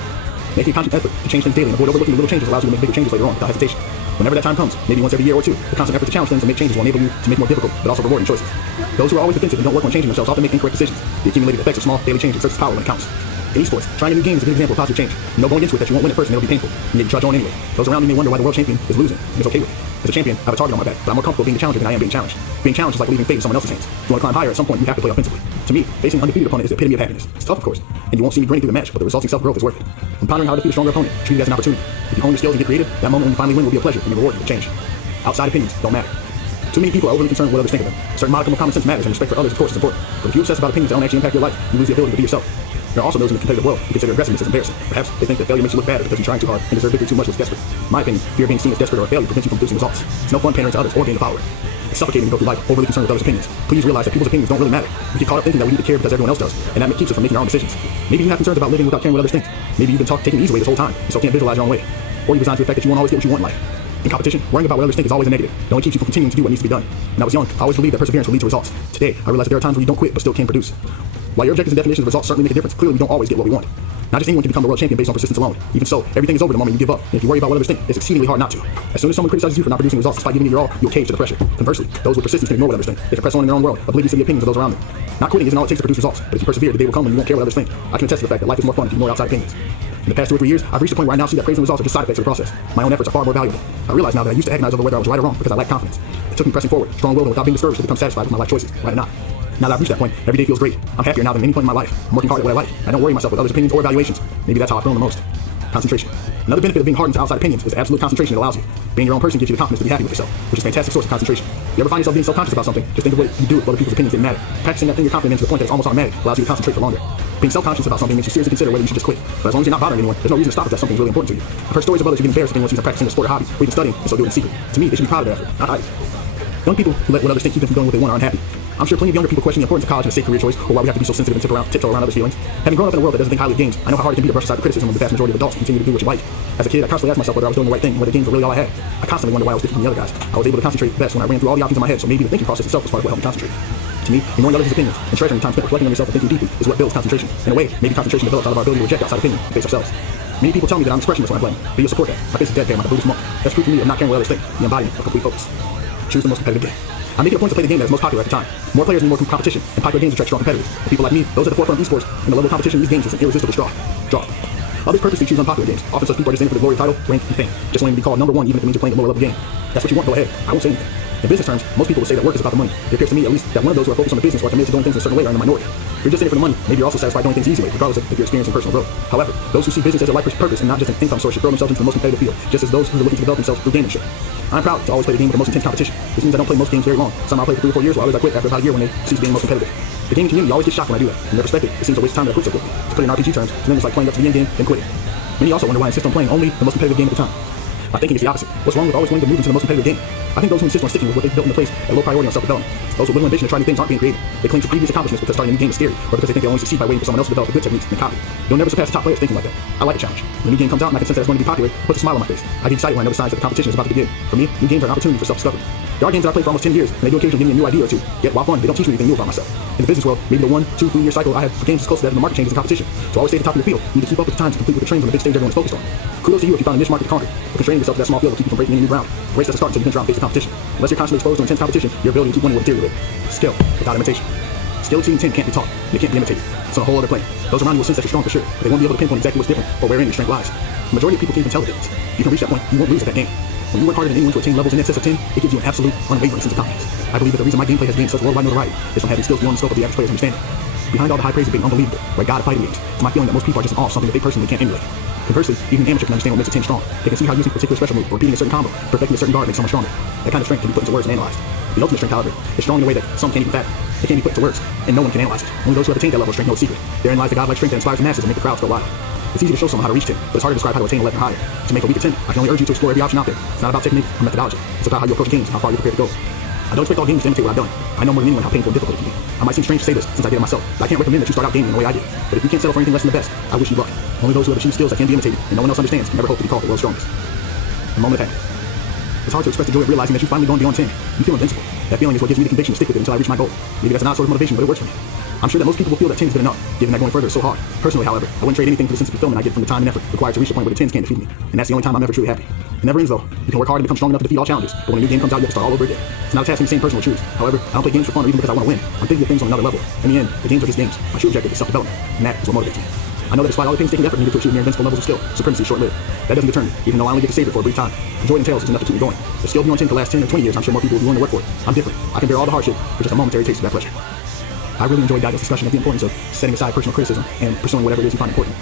Making a conscious effort to change things daily and avoid overlooking the little changes allows you to make bigger changes later on without hesitation. Whenever that time comes, maybe once every year or two, the constant effort to challenge things and make changes will enable you to make more difficult but also rewarding choices. Those who are always defensive and don't work on changing themselves often make incorrect decisions. The accumulated effects of small daily change exerts power when it counts. In esports, trying a new game is a good example of positive change. You know going into it that you won't win at first and it'll be painful, and yet you trudge on anyway. Those around me may wonder why the world champion is losing, and it's okay with it. As a champion, I have a target on my back, but I'm more comfortable being the challenger than I am being challenged. Being challenged is like leaving fate in someone else's hands. If you want to climb higher, at some point you have to play offensively. To me, facing an undefeated opponent is the epitome of happiness. It's tough, of course, and you won't see me grinning through the match, but the resulting self-growth is worth it. When pondering how to defeat a stronger opponent, treat it as an opportunity. If you hone your skills and get creative, that moment when you finally win will be a pleasure and reward you with change. Outside opinions don't matter. Too many people are overly concerned with what others think of them. A certain modicum of common sense matters, and respect for others, of course, is important. But if you obsess about opinions that don't actually impact your life, you lose the ability to be yourself. There are also those in the competitive world who consider aggressiveness as embarrassing. Perhaps they think that failure makes you look bad because you're trying too hard and deserve victory too much was desperate. In my opinion, fear of being seen as desperate or a failure prevents you from producing results. It's no fun pandering to others or gaining a follower. It's suffocating to go through life overly concerned with others' opinions. Please realize that people's opinions don't really matter. We get caught up thinking that we need to care because everyone else does, and that keeps us from making our own decisions. Maybe you have concerns about living without caring what others think. Maybe you've been taking the easy way this whole time, and so can't visualize your own way. Or you resign to the fact that you won't always get what you want in life. In competition, worrying about what others think is always a negative. It only keeps you from continuing to do what needs to be done. When I was young, I always believed that perseverance will lead to results. Today, I realize that there are times when you don't quit but still can produce. While your objectives and definitions of results certainly make a difference, clearly we don't always get what we want. Not just anyone can become the world champion based on persistence alone. Even so, everything is over the moment you give up. And if you worry about what others think, it's exceedingly hard not to. As soon as someone criticizes you for not producing results despite giving it your all, you'll cave to the pressure. Conversely, those with persistence can ignore what others think. They can press on in their own world, oblivious to the opinions of those around them. Not quitting isn't all it takes to produce results, but if you persevere, the day will come when you won't care what others think. I can attest to the fact that life is more fun if you ignore outside opinions. In the past 2 or 3 years, I've reached a point where I now see that praise and results are just side effects of the process. My own efforts are far more valuable. I realize now that I used to agonize over whether I was right or wrong because I lacked confidence. It took me pressing forward, strong-willed, and without being discouraged to become satisfied with my life choices, right or not. Now that I've reached that point, every day feels great. I'm happier now than any point in my life. I'm working hard at what I like. I don't worry myself with others' opinions or evaluations. Maybe that's how I've grown the most. Concentration. Another benefit of being hardened to outside opinions is the absolute concentration it allows you. Being your own person gives you the confidence to be happy with yourself, which is a fantastic source of concentration. If you ever find yourself being self-conscious about something, just think of what you do if other people's opinions didn't matter. Practicing that thing you're confident in to the point that it's almost automatic allows you to concentrate for longer. Being self-conscious about something makes you seriously consider whether you should just quit. But as long as you're not bothering anyone, there's no reason to stop if that something's really important to you. I've heard stories of others who get embarrassed if anyone sees them practicing a sport or hobby or even studying and so do it in secret. To me, they should be proud of their effort, not hide it. Young people who let what others think keep them from doing what they want are unhappy. I'm sure plenty of younger people question the importance of college and a safe career choice, or why we have to be so sensitive and tiptoe around others' feelings. Having grown up in a world that doesn't think highly of games, I know how hard it can be to brush aside the criticism of the vast majority of adults who continue to do what you like. As a kid, I constantly asked myself whether I was doing the right thing, and whether games were really all I had. I constantly wondered why I was different from the other guys. I was able to concentrate best when I ran through all the options in my head, so maybe the thinking process itself was part of what helped me concentrate. To me, ignoring others' opinions and treasuring time spent reflecting on yourself and thinking deeply is what builds concentration. In a way, maybe concentration develops out of our ability to reject outside opinion and face ourselves. Many people tell me that I'm expressionless when I play, but you'll support that. My face is deadpan like a Buddhist monk. That's proof for me of not caring what others think, the embodiment of complete focus. Choose the most competitive game. I make it a point to play the game that is most popular at the time. More players mean more competition, and popular games attract strong competitors. And people like me, those at the forefront of esports, and the level of competition in these games is an irresistible draw. Others purposely choose unpopular games. Often such people are just in for the glory, title, rank, and fame. Just wanting to be called number one even if it means you're playing a lower level game. That's what you want, go ahead. I won't say anything. In business terms, most people will say that work is about the money. It appears to me, at least, that one of those who are focused on the business or are committed to doing things in a certain way are in the minority. If you're just in it for the money, maybe you're also satisfied doing things the easy way, regardless of if you're experiencing personal growth. However, those who see business as their life purpose and not just an income source should throw themselves into the most competitive field, just as those who are looking to develop themselves through gaming. I'm proud to always play the game with the most intense competition. This means I don't play most games very long. Some I'll play for 3 or 4 years, while others I quit after about a year when they cease being most competitive. The gaming community always gets shocked when I do that. From their perspective, it seems a waste of time that I quit so quickly. To put it in RPG terms, to them it's like playing up to the end game, then quitting. Many also wonder why I insist on playing only the most competitive game at the time. My thinking is the opposite. What's wrong with always wanting to move into the most competitive game? I think those who insist on sticking with what they've built into place at low priority on self-development. Those with little ambition to try new things aren't being creative. They cling to previous accomplishments because starting a new game is scary, or because they think they only succeed by waiting for someone else to develop the good techniques and copy. You'll never surpass the top players thinking like that. I like a challenge. When a new game comes out and I can sense that it's going to be popular, it puts a smile on my face. I get excited when I know the signs that the competition is about to begin. For me, new games are an opportunity for self-discovery. There are games that I play for almost 10 years, and they do occasionally give me a new idea or two. Yet, while fun, they don't teach me anything new about myself. In the business world, maybe the 1, 2, 3 year cycle I have for games is close to that of the market changes and competition. So always stay at the top of your field. You need to keep up with the times and compete with the trends on the big stage everyone's focused on. Kudos to you if you found a niche market to conquer. But constraining yourself to that small field will keep you from breaking any new ground. Race doesn't start until you venture out and face the competition. Unless you're constantly exposed to intense competition, your ability to keep winning will deteriorate. Skill without imitation. Skill exceeding 10 can't be taught, and it can't be imitated. It's on a whole other plane. Those around you will sense that you're strong for sure, but they won't be able to pinpoint exactly what's different or wherein your strength lies. The majority of people can't even tell the difference. If you can reach that point, you won't lose at that game. When you work harder than anyone to attain levels in excess of 10, it gives you an absolute, unwavering sense of confidence. I believe that the reason my gameplay has gained such worldwide notoriety is from having skills beyond the scope of the average player's understanding. Behind all the high praise of being unbelievable, like God of fighting games, it's my feeling that most people are just in awe of something that they personally can't emulate. Conversely, even an amateur can understand what makes a 10 strong. They can see how using a particular special move or repeating a certain combo, perfecting a certain guard makes someone stronger. That kind of strength can be put into words and analyzed. The ultimate strength, however, is strong in a way that some can't even fathom. It can't be put into words, and no one can analyze it. Only those who have attained that level of strength know its secret. Therein lies the godlike strength that inspires the masses and make the crowds go wild. It's easy to show someone how to reach 10, but it's hard to describe how to attain a level higher. To make a weak at 10, I can only urge you to explore every option out there. It's not about technique or methodology. It's about how you approach games and how far you're prepared to go. I don't expect all gamers to imitate what I've done. I know more than anyone how painful and difficult it can be. I might seem strange to say this since I did it myself, but I can't recommend that you start out gaming the way I did. But if you can't settle for anything less than the best, I wish you luck. Only those who have achieved skills that can be imitated and no one else understands can never hope to be called the world's strongest. A moment of happiness. It's hard to express the joy of realizing that you've finally gone beyond 10. You feel invincible. That feeling is what gives me the conviction to stick with it until I reach my goal. Maybe that's an odd sort of motivation, but it works for me. I'm sure that most people will feel that 10 is good enough, given that going further is so hard. Personally, however, I wouldn't trade anything for the sense of fulfillment I get from the time and effort required to reach the point where the 10s can't defeat me. And that's the only time I'm ever truly happy. It never ends though. You can work hard and become strong enough to defeat all challenges, but when a new game comes out, you have to start all over again. It's not a task any sane person will choose. However, I don't play games for fun or even because I want to win. I'm thinking of things on another level. In the end, the games are just games. My true objective is self-development, and that is what motivates me. I know that despite all the painstaking effort needed to achieve near invincible levels of skill, supremacy is short-lived. That doesn't deter me, even though I only get to save it for a brief time. The joy it entails is enough to keep me going. If skill beyond 10 could last 10 or 20 years, I'm sure more people will be willing to work for it. I'm different. I can bear all the hardship for just a momentary taste of that pleasure. I really enjoyed Daigo's discussion of the importance of setting aside personal criticism and pursuing whatever it is you find important.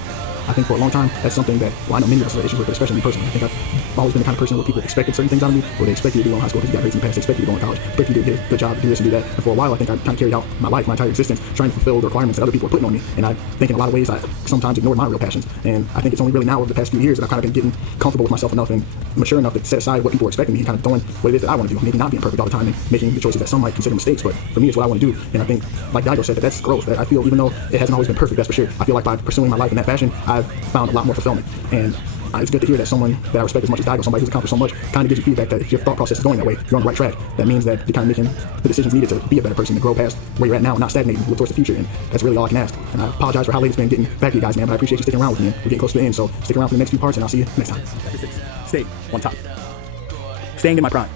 I think for a long time, that's something that, well, I know many of us have issues with, but especially me personally. I think I've always been the kind of person where people expected certain things out of me, or they expect you to do well in high school because you got grades in the past, they expect you to go in college, expect you to get a good job, do this and do that. And for a while, I think I kind of carried out my life, my entire existence, trying to fulfill the requirements that other people were putting on me. And I think in a lot of ways, I sometimes ignored my real passions. And I think it's only really now over the past few years that I've kind of been getting comfortable with myself enough and mature enough to set aside what people were expecting me and kind of doing what it is that I want to do. Maybe not being perfect all the time and making the choices that some might consider mistakes, but for me, it's what I want to do. And I think, like Daigo said, that's growth. That I feel, even though it hasn't always been perfect, that's for sure. I feel like by pursuing my life in that fashion, I've found a lot more fulfillment. And it's good to hear that someone that I respect as much as Daigo, somebody who's accomplished so much, kind of gives you feedback that if your thought process is going that way, you're on the right track. That means that you're kind of making the decisions needed to be a better person, to grow past where you're at now and not stagnating, look towards the future. And that's really all I can ask. And I apologize for how late it's been getting back to you guys, man, but I appreciate you sticking around with me. We're getting close to the end, so stick around for the next few parts, and I'll see you next time. Chapter 6. Stay on top. Staying in my prime.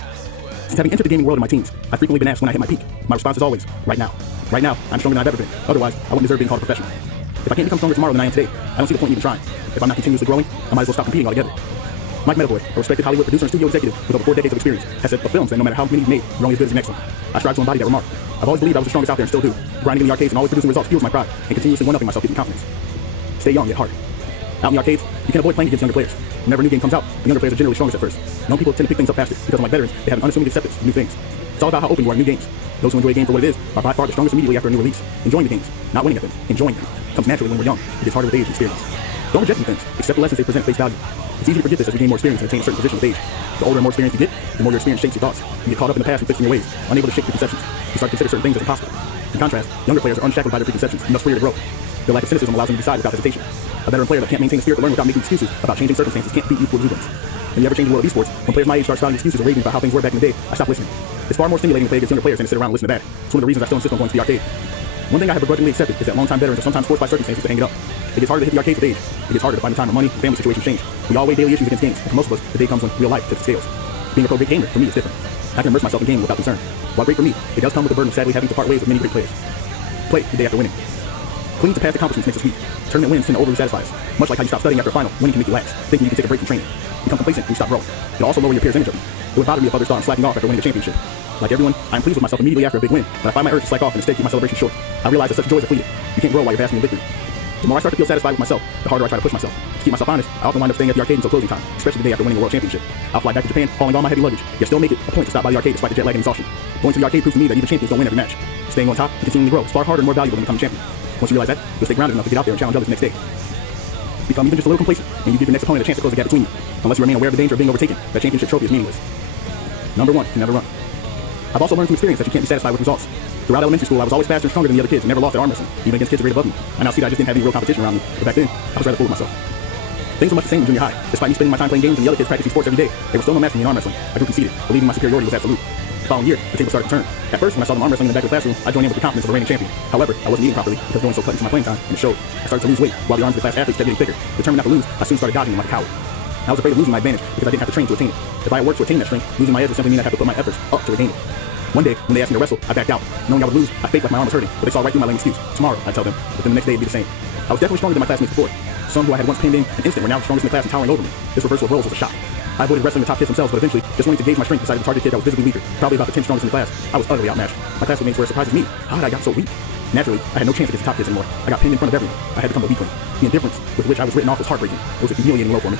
Since having entered the gaming world in my teens, I've frequently been asked when I hit my peak. My response is always, right now. Right now, I'm stronger than I've ever been. Otherwise, I wouldn't deserve being called a professional. If I can't become stronger tomorrow than I am today, I don't see the point in even trying. If I'm not continuously growing, I might as well stop competing altogether. Mike Medavoy, a respected Hollywood producer and studio executive with over 4 decades of experience, has said of films that no matter how many you've made, you're only as good as the next one. I strive to embody that remark. I've always believed I was the strongest out there and still do. Grinding in the arcades and always producing results fuels my pride, and continuously one-upping myself gives me confidence. Stay young yet hard. Out in the arcades, you can avoid playing against younger players. Whenever a new game comes out, the younger players are generally strongest at first. Young people tend to pick things up faster because, unlike veterans, they have an unassuming acceptance of new things. It's all about how open you are to new games. Those who enjoy a game for what it is are by far the strongest immediately after a new release. Enjoying the games, not winning at them, enjoying them, comes naturally when we're young. It gets harder with age and experience. Don't reject new things, accept the lessons they present at face value. If It's easy to forget this as we gain more experience and attain a certain position with age. The older and more experience you get, the more your experience shapes your thoughts. You get caught up in the past and fixed in your ways, unable to shake preconceptions. You start to consider certain things as impossible. In contrast, younger players are unshackled by their preconceptions and thus freer to grow. Their lack of cynicism allows them to decide without hesitation. A veteran player that can't maintain a spirit to learn without making excuses about changing circumstances can't beat youthful exuberance. In the ever-changing world of esports, when players my age start spouting excuses or raving about how things were back in the day, I stop listening. It's far more stimulating to play against younger players than to sit around and listen to that. It's one of the reasons I still insist on going to the arcade. One thing I have begrudgingly accepted is that longtime veterans are sometimes forced by circumstances to hang it up. It gets harder to hit the arcades with age. It gets harder to find the time or money when family situations change. We all weigh daily issues against games, and for most of us, the day comes when real life tips the scales. Being a pro gamer, for me, is different. I can immerse myself in gaming without concern. While great for me, it does come with the burden of sadly having to part ways with many great players. Play the day after winning. Clinging to past accomplishments makes us weak. Tournament wins tend to overly satisfy us. Much like how you stop studying after a final, winning can make you lax, thinking you can take a break from training. Become complacent and you stop growing. It'll also lower your peers' image of you. It would bother me if others thought I'm slacking off after winning a championship. Like everyone, I'm pleased with myself immediately after a big win, but I find my urge to slack off and instead keep my celebration short. I realize that such joys are fleeting. You can't grow while you're basking in victory. The more I start to feel satisfied with myself, the harder I try to push myself. To keep myself honest, I often wind up staying at the arcade until closing time, especially the day after winning a world championship. I'll fly back to Japan, hauling all my heavy luggage, yet still make it a point to stop by the arcade despite the jet lag and exhaustion. Going to the arcade proves to me that even champions don't win every match. Staying on top and continuing to grow is far harder and more valuable than becoming champion. Once you realize that, you'll stay grounded enough to get out there and challenge others the next day. Become even just a little complacent, and you give your next opponent a chance to close the gap between you. Unless you remain aware of the danger of being overtaken, that championship trophy is meaningless. Number 1, can never run. I've also learned from experience that you can't be satisfied with results. Throughout elementary school, I was always faster and stronger than the other kids and never lost at arm wrestling, even against kids a grade above me. I now see that I just didn't have any real competition around me, but back then, I was rather full of myself. Things were much the same in junior high. Despite me spending my time playing games and the other kids practicing sports every day, they were still no match for me in arm wrestling. I grew conceited, believing my superiority was absolute. The following year, the table started to turn. At first, when I saw them arm wrestling in the back of the classroom, I joined in with the confidence of a reigning champion. However, I wasn't eating properly because going so cut into my playing time, and it showed. I started to lose weight, while the arms of the class athletes kept getting thicker. Determined not to lose, I soon started dodging them like a coward. I was afraid of losing my advantage because I didn't have to train to attain it. If I had worked to attain that strength, losing my edge would simply mean I'd have to put my efforts up to regain it. One day, when they asked me to wrestle, I backed out. Knowing I would lose, I faked like my arm was hurting, but they saw right through my lame excuse. Tomorrow, I'd tell them, but then the next day it'd be the same. I was definitely stronger than my classmates before. Some who I had once pinned in an instant were now the strongest in the class and towering over me. This reversal of roles was a shock. I avoided wrestling the top kids themselves, but eventually, just wanting to gauge my strength, decided to target a kid that was visibly weaker, probably about the 10 strongest in the class. I was utterly outmatched. My classmates were as surprised as me. How had I gotten so weak? Naturally, I had no chance against the top kids anymore. I got pinned in front of everyone. I had become a weakling. The indifference with which I was written off was heartbreaking. It was a humiliating blow for me.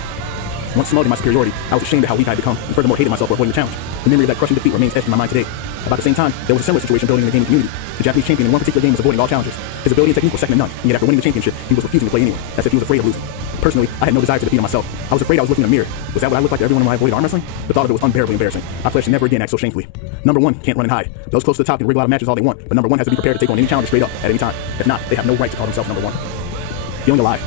Once smug in my superiority, I was ashamed of how weak I had become, and furthermore hated myself for avoiding the challenge. The memory of that crushing defeat remains etched in my mind today. About the same time, there was a similar situation building in the gaming community. The Japanese champion in one particular game was avoiding all challenges. His ability and technique were second to none, and yet after winning the championship, he was refusing to play anyway, as if he was afraid of losing. Personally, I had no desire to defeat myself. I was afraid I was looking in a mirror. Was that what I looked like to everyone when I avoided arm wrestling? The thought of it was unbearably embarrassing. I pledged to never again act so shamefully. Number 1, can't run and hide. Those close to the top can wriggle out of matches all they want, but number 1 has to be prepared to take on any challenge straight up at any time. If not, they have no right to call themselves number 1. Feeling alive.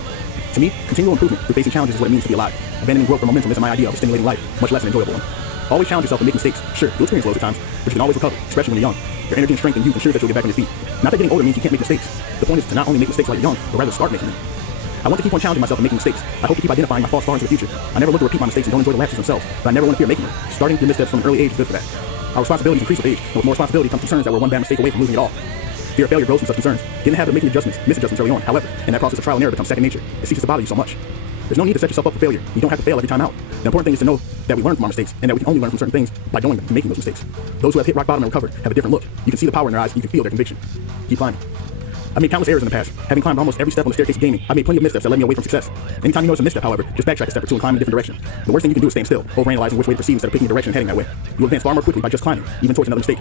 To me, continual improvement through facing challenges is what it means to be alive. Abandoning growth or momentum isn't my idea of a stimulating life, much less an enjoyable one. Always challenge yourself and make mistakes. Sure, you'll experience lows at times, but you can always recover, especially when you're young. Your energy and strength and youth ensure that you'll get back on your feet. Not that getting older means you can't make mistakes. The point is to not only make mistakes while you're young, but rather start making them. I want to keep on challenging myself and making mistakes. I hope to keep identifying my false stars in the future. I never look to repeat my mistakes and don't enjoy the lapses themselves, but I never want to fear making them. Starting your missteps from an early age is good for that. Our responsibilities increase with age, and with more responsibility comes concerns that we're one bad mistake away from losing it all. Fear of failure grows from such concerns. Get in the habit of making adjustments, misadjustments early on, however, and that process of trial and error becomes second nature. It ceases to bother you so much. There's no need to set yourself up for failure. You don't have to fail every time out. The important thing is to know that we learn from our mistakes, and that we can only learn from certain things by going to making those mistakes. Those who have hit rock bottom and recovered have a different look. You can see the power in their eyes, and you can feel their conviction. Keep climbing. I've made countless errors in the past. Having climbed almost every step on the staircase of gaming, I've made plenty of missteps that led me away from success. Anytime you notice a misstep, however, just backtrack a step or two and climb in a different direction. The worst thing you can do is stand still, overanalyzing which way to proceed instead of picking a direction and heading that way. You'll advance far more quickly by just climbing, even towards another mistake.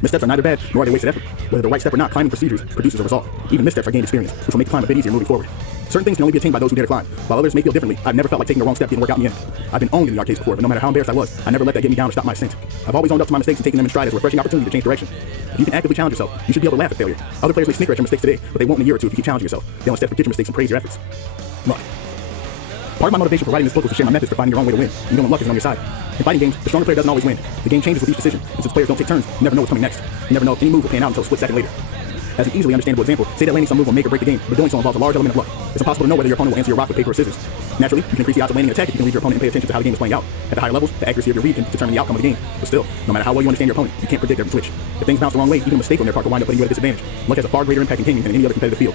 Missteps are neither bad nor are they wasted effort. Whether the right step or not, climbing procedures produces a result. Even missteps are gained experience, which will make the climb a bit easier moving forward. Certain things can only be attained by those who dare to climb. While others may feel differently, I've never felt like taking the wrong step didn't work out in the end. I've been owned in the arcades before, but no matter how embarrassed I was, I never let that get me down or stop my ascent. I've always owned up to my mistakes and taken them in stride as a refreshing opportunity to change direction. If you can actively challenge yourself, you should be able to laugh at failure. Other players may snicker at your mistakes today, but they won't in a year or two if you keep challenging yourself. They'll instead forget your mistakes and praise your efforts. Luck. Part of my motivation for writing this book was to share my methods for finding your own way to win. Even when luck isn't on your side. In fighting games, the stronger player doesn't always win. The game changes with each decision, and since players don't take turns, you never know what's coming next. You never know if any move will pan out until a split second later. As an easily understandable example, say that landing some move will make or break the game, but doing so involves a large element of luck. It's impossible to know whether your opponent will answer your rock with paper or scissors. Naturally, you can increase the odds of landing an attack if you can read your opponent and pay attention to how the game is playing out. At the higher levels, the accuracy of your read can determine the outcome of the game. But still, no matter how well you understand your opponent, you can't predict every switch. If things bounce the wrong way, even a mistake on their part will wind up putting you at a disadvantage. Luck has a far greater impact in gaming than any other competitive field.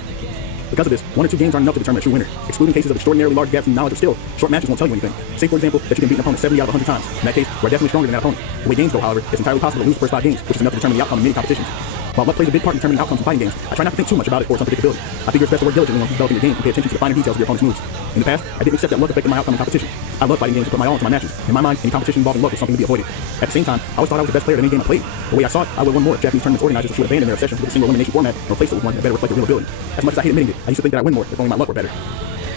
Because of this, 1 or 2 games aren't enough to determine a true winner. Excluding cases of extraordinarily large gaps in knowledge of skill, short matches won't tell you anything. Say, for example, that you can beat an opponent 70 out of 100 times. In that case, you are definitely stronger than that opponent. The way games go, however, it's entirely possible to lose the first 5 games, which is enough to determine the outcome in many competitions. While luck plays a big part in determining outcomes in fighting games, I try not to think too much about it or its unpredictability. I figure it's best to work diligently on developing your game and pay attention to the finer details of your opponent's moves. In the past, I didn't accept that luck affected my outcome in competition. I love fighting games and put my all into my matches. In my mind, any competition involving luck was something to be avoided. At the same time, I always thought I was the best player in any game I played. The way I saw it, I would have won more if Japanese tournaments organizers would abandon their obsession with a single elimination format and replace it with one that better reflected real ability. As much as I hate admitting it, I used to think that I win more if only my luck were better.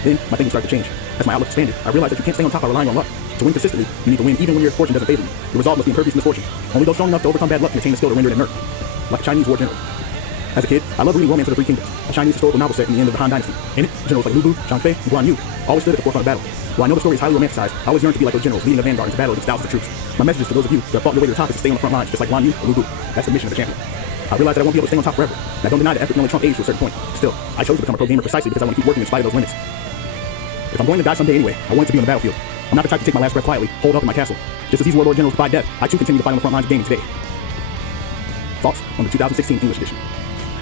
Then, my thinking started to change. As my outlook expanded, I realized that you can't stay on top by relying on luck. To win consistently, you need to win even when your fortune doesn't favor you. The result must be impervious to misfortune. Only those strong enough to overcome bad luck can attain the skill to render it inert. Like a Chinese war general. As a kid, I loved reading Romance of the Three Kingdoms, a Chinese historical novel set in the end of the Han Dynasty. In it, generals like Lu Bu, Zhang Fei, and Guan Yu always stood at the forefront of battle. While I know the story is highly romanticized, I always yearned to be like those generals leading a vanguard into battle against thousands of troops. My message is to those of you who have fought your way to the top is to stay on the front lines, just like Guan Yu or Lu Bu. That's the mission of the champion. I realize that I won't be able to stay on top forever. And I don't deny that effort can only trump age to a certain point. Still, I chose to become a pro gamer precisely because I want to keep working in spite of those limits. If I'm going to die someday anyway, I want it to be on the battlefield. I'm not the type to take my last breath quietly, holed up in my castle. Just as these warlord generals defy death, I too continue to fight on the front lines of gaming today. Thoughts on the 2016 English edition.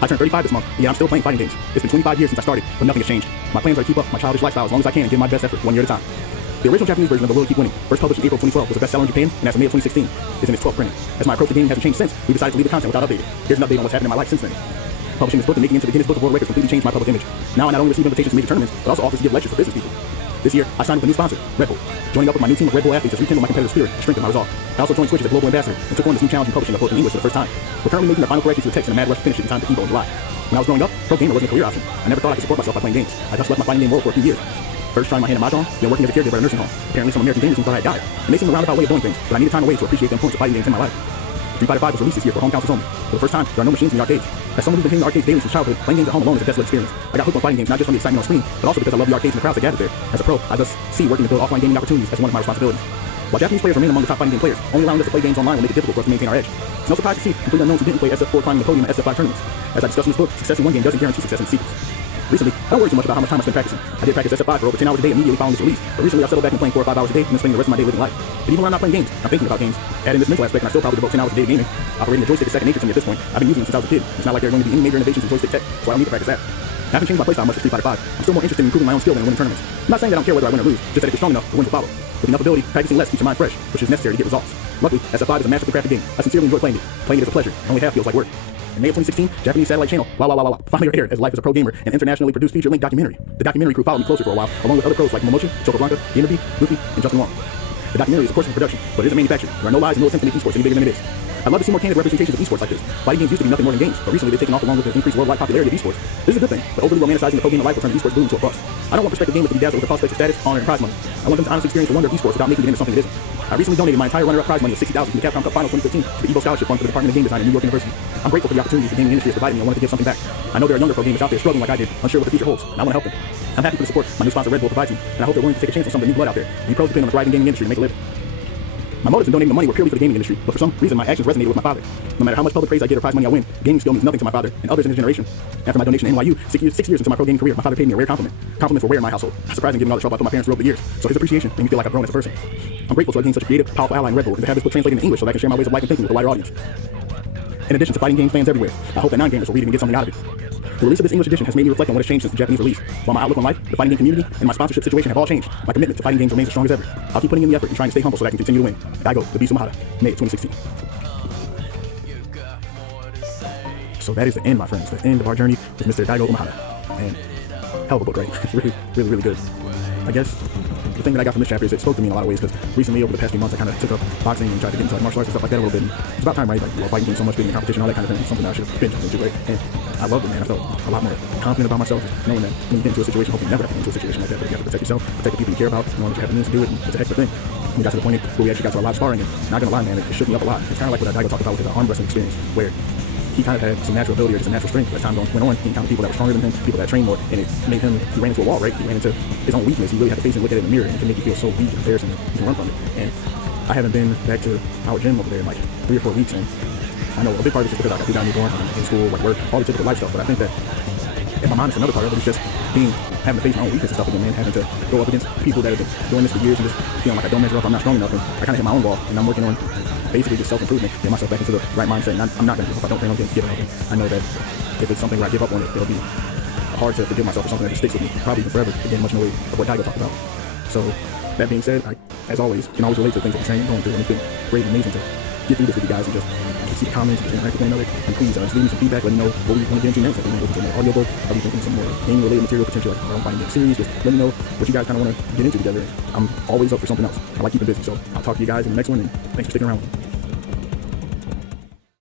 I turned 35 this month, and yet I'm still playing fighting games. It's been 25 years since I started, but nothing has changed. My plans are to keep up my childish lifestyle as long as I can and give my best effort one year at a time. The original Japanese version of The Will Keep Winning, first published in April 2012, was a bestseller in Japan, and as of May of 2016, is in its 12th printing. As my approach to gaming hasn't changed since, we decided to leave the content without updating. Here's an update on what's happened in my life since then. Publishing this book and making it into the Guinness Book of World Records completely changed my public image. Now I not only receive invitations to major tournaments, but also offers to give lectures for business people. This year, I signed with a new sponsor, Red Bull. Joining up with my new team of Red Bull athletes has rekindled my competitive spirit and strengthened my resolve. I also joined Switch as a global ambassador and took on this new challenge in publishing a book in English for the first time. We're currently making the final corrections to the text in a mad rush to finish it in time for Evo in July. When I was growing up, pro gamer wasn't a career option. I never thought I could support myself by playing games. I just left my fighting game world for a few years. First trying my hand at Mahjong, then working as a caregiver at a nursing home. Apparently some American gamers thought I had died. It may seem a roundabout way of doing things, but I needed time away to appreciate the importance of fighting games in my life. Street Fighter V was released this year for home consoles only. For the first time, there are no machines in the arcades. As someone who's been hitting the arcades daily since childhood, playing games at home alone is a desolate experience. I got hooked on fighting games not just from the excitement on screen, but also because I love the arcades and the crowds that gathered there. As a pro, I thus see working to build offline gaming opportunities as one of my responsibilities. While Japanese players remain among the top fighting game players, only allowing us to play games online will make it difficult for us to maintain our edge. It's no surprise to see complete unknowns who didn't play SF4 climbing the podium at SF5 tournaments. As I discussed in this book, success in one game doesn't guarantee success in the sequels. Recently, I don't worry too much about how much time I spend practicing. I did practice SF5 for over 10 hours a day immediately following its release, but recently I settled back and playing 4 or 5 hours a day and then spending the rest of my day living life. But even when I'm not playing games, I'm thinking about games. Add in this mental aspect and I still probably devote 10 hours a day to gaming. Operating a joystick is second nature to me at this point. I've been using it since I was a kid. It's not like there are going to be any major innovations in joystick tech, so I don't need to practice that. I haven't changed my playstyle much for Street Fighter V. I'm still more interested in improving my own skill than in winning tournaments. I'm not saying that I don't care whether I win or lose, just that if you're strong enough, the wins will follow. With enough ability, practicing less keeps your mind fresh, which is necessary to get results. Luckily, SF5 is a masterfully crafted game. I sincerely enjoy playing it. Playing it is a pleasure. Only half feels like work. In May of 2016, Japanese satellite channel finally aired as Life as a Pro Gamer, an internationally produced feature-length documentary. The documentary crew followed me closer for a while, along with other pros like Momoshi, Chocoblanca, Gamerby, Goofy, and Justin Wong. The documentary is of course in production, but it isn't manufactured. There are no lies and no attempt to make esports any bigger than it is. I'd love to see more candid representations of esports like this. Fighting games used to be nothing more than games, but recently they've taken off along with the increased worldwide popularity of esports. This is a good thing, but overly romanticizing the pro gamer life will turn the esports boom into a bust. I don't want prospective gamers to be dazzled with the prospects of status, honor, and prize money. I want them to honestly experience the wonder of esports without making it into something it isn't. I recently donated my entire runner-up prize money of $60,000 from the Capcom Cup Finals 2015 to the Evo Scholarship Fund for the Department of Game Design at New York University. I'm grateful for the opportunities the gaming industry has provided me and wanted to give something back. I know there are younger pro gamers out there struggling like I did, unsure what the future holds, and I want to help them. I'm happy for the support my new sponsor Red Bull provides me, and I hope they're willing to take a chance on some of the new blood out there. We pros depend on the thriving gaming industry to make a living. My motives in donating the money were purely for the gaming industry, but for some reason my actions resonated with my father. No matter how much public praise I get or prize money I win, gaming still means nothing to my father and others in his generation. After my donation to NYU, 6 years into my pro gaming career, my father paid me a rare compliment. Compliments were rare in my household, surprising given all the trouble I put my parents through over the years. So his appreciation made me feel like I've grown as a person. I'm grateful to have gained such a creative, powerful ally in Red Bull and to have this book translated into English so that I can share my ways of life and thinking with a wider audience. In addition to fighting game fans everywhere, I hope that non-gamers will read it and get something out of it. The release of this English edition has made me reflect on what has changed since the Japanese release. While my outlook on life, the fighting game community, and my sponsorship situation have all changed, my commitment to fighting games remains as strong as ever. I'll keep putting in the effort and trying to stay humble so that I can continue to win. Daigo, the Beast Umahara, May 2016. So that is the end, my friends. The end of our journey with Mr. Daigo Umahara. And hell of a book, right? It's really, really, really good. I guess the thing that I got from this chapter is it spoke to me in a lot of ways because recently, over the past few months, I kind of took up boxing and tried to get into like martial arts and stuff like that a little bit. And it's about time, right? Like, fighting games so much, being in competition, all that kind of thing. It's something that I should have been into, right? And I loved it, man. I felt a lot more confident about myself, knowing that when you get into a situation, hopefully you never have to get into a situation like that, but you have to protect yourself, protect the people you care about, knowing that you have the means to do it, and it's a heck of a thing. We got to the point where we actually got to our live sparring, and not gonna lie, man, it shook me up a lot. It's kind of like what Daigo talked about with his arm wrestling experience, where he kind of had some natural ability or just a natural strength. As time went on, he encountered people that were stronger than him, people that trained more, and it made him, he ran into a wall, right? He ran into his own weakness. He really had to face it and look at it in the mirror, and it can make you feel so weak in comparison, and you can run from it. And I haven't been back to our gym over there in like 3 or 4 weeks, and I know a big part of it is just because like, I do got a newborn, I'm in school, like work, all the typical life stuff, but I think that in my mind, it's another part of it. It's just having to face my own weakness and stuff again, man, having to go up against people that have been doing this for years and just feeling like I don't measure up, I'm not strong enough, and I kind of hit my own wall, and I'm working on basically just self-improvement, get myself back into the right mindset, and I'm not going to give up. I don't think I'm going to give up. And I know that if it's something where I give up on it, it'll be hard to forgive myself for something that just sticks with me, probably even forever, again, much in the way of what Daigo talked about. So, that being said, I, as always, can always relate to things that you're saying, going through, and it's been great and amazing to get through this with you guys and just see the comments and just interact with one another. And please, just leave me some feedback, let me know what we want to get into next. Like, you want to listen to an audiobook, are we thinking some more gaming-related material, potentially like our own fighting game series, just let me know what you guys kind of want to get into together. I'm always up for something else. I like keeping busy, so I'll talk to you guys in the next one, and thanks for sticking around with me.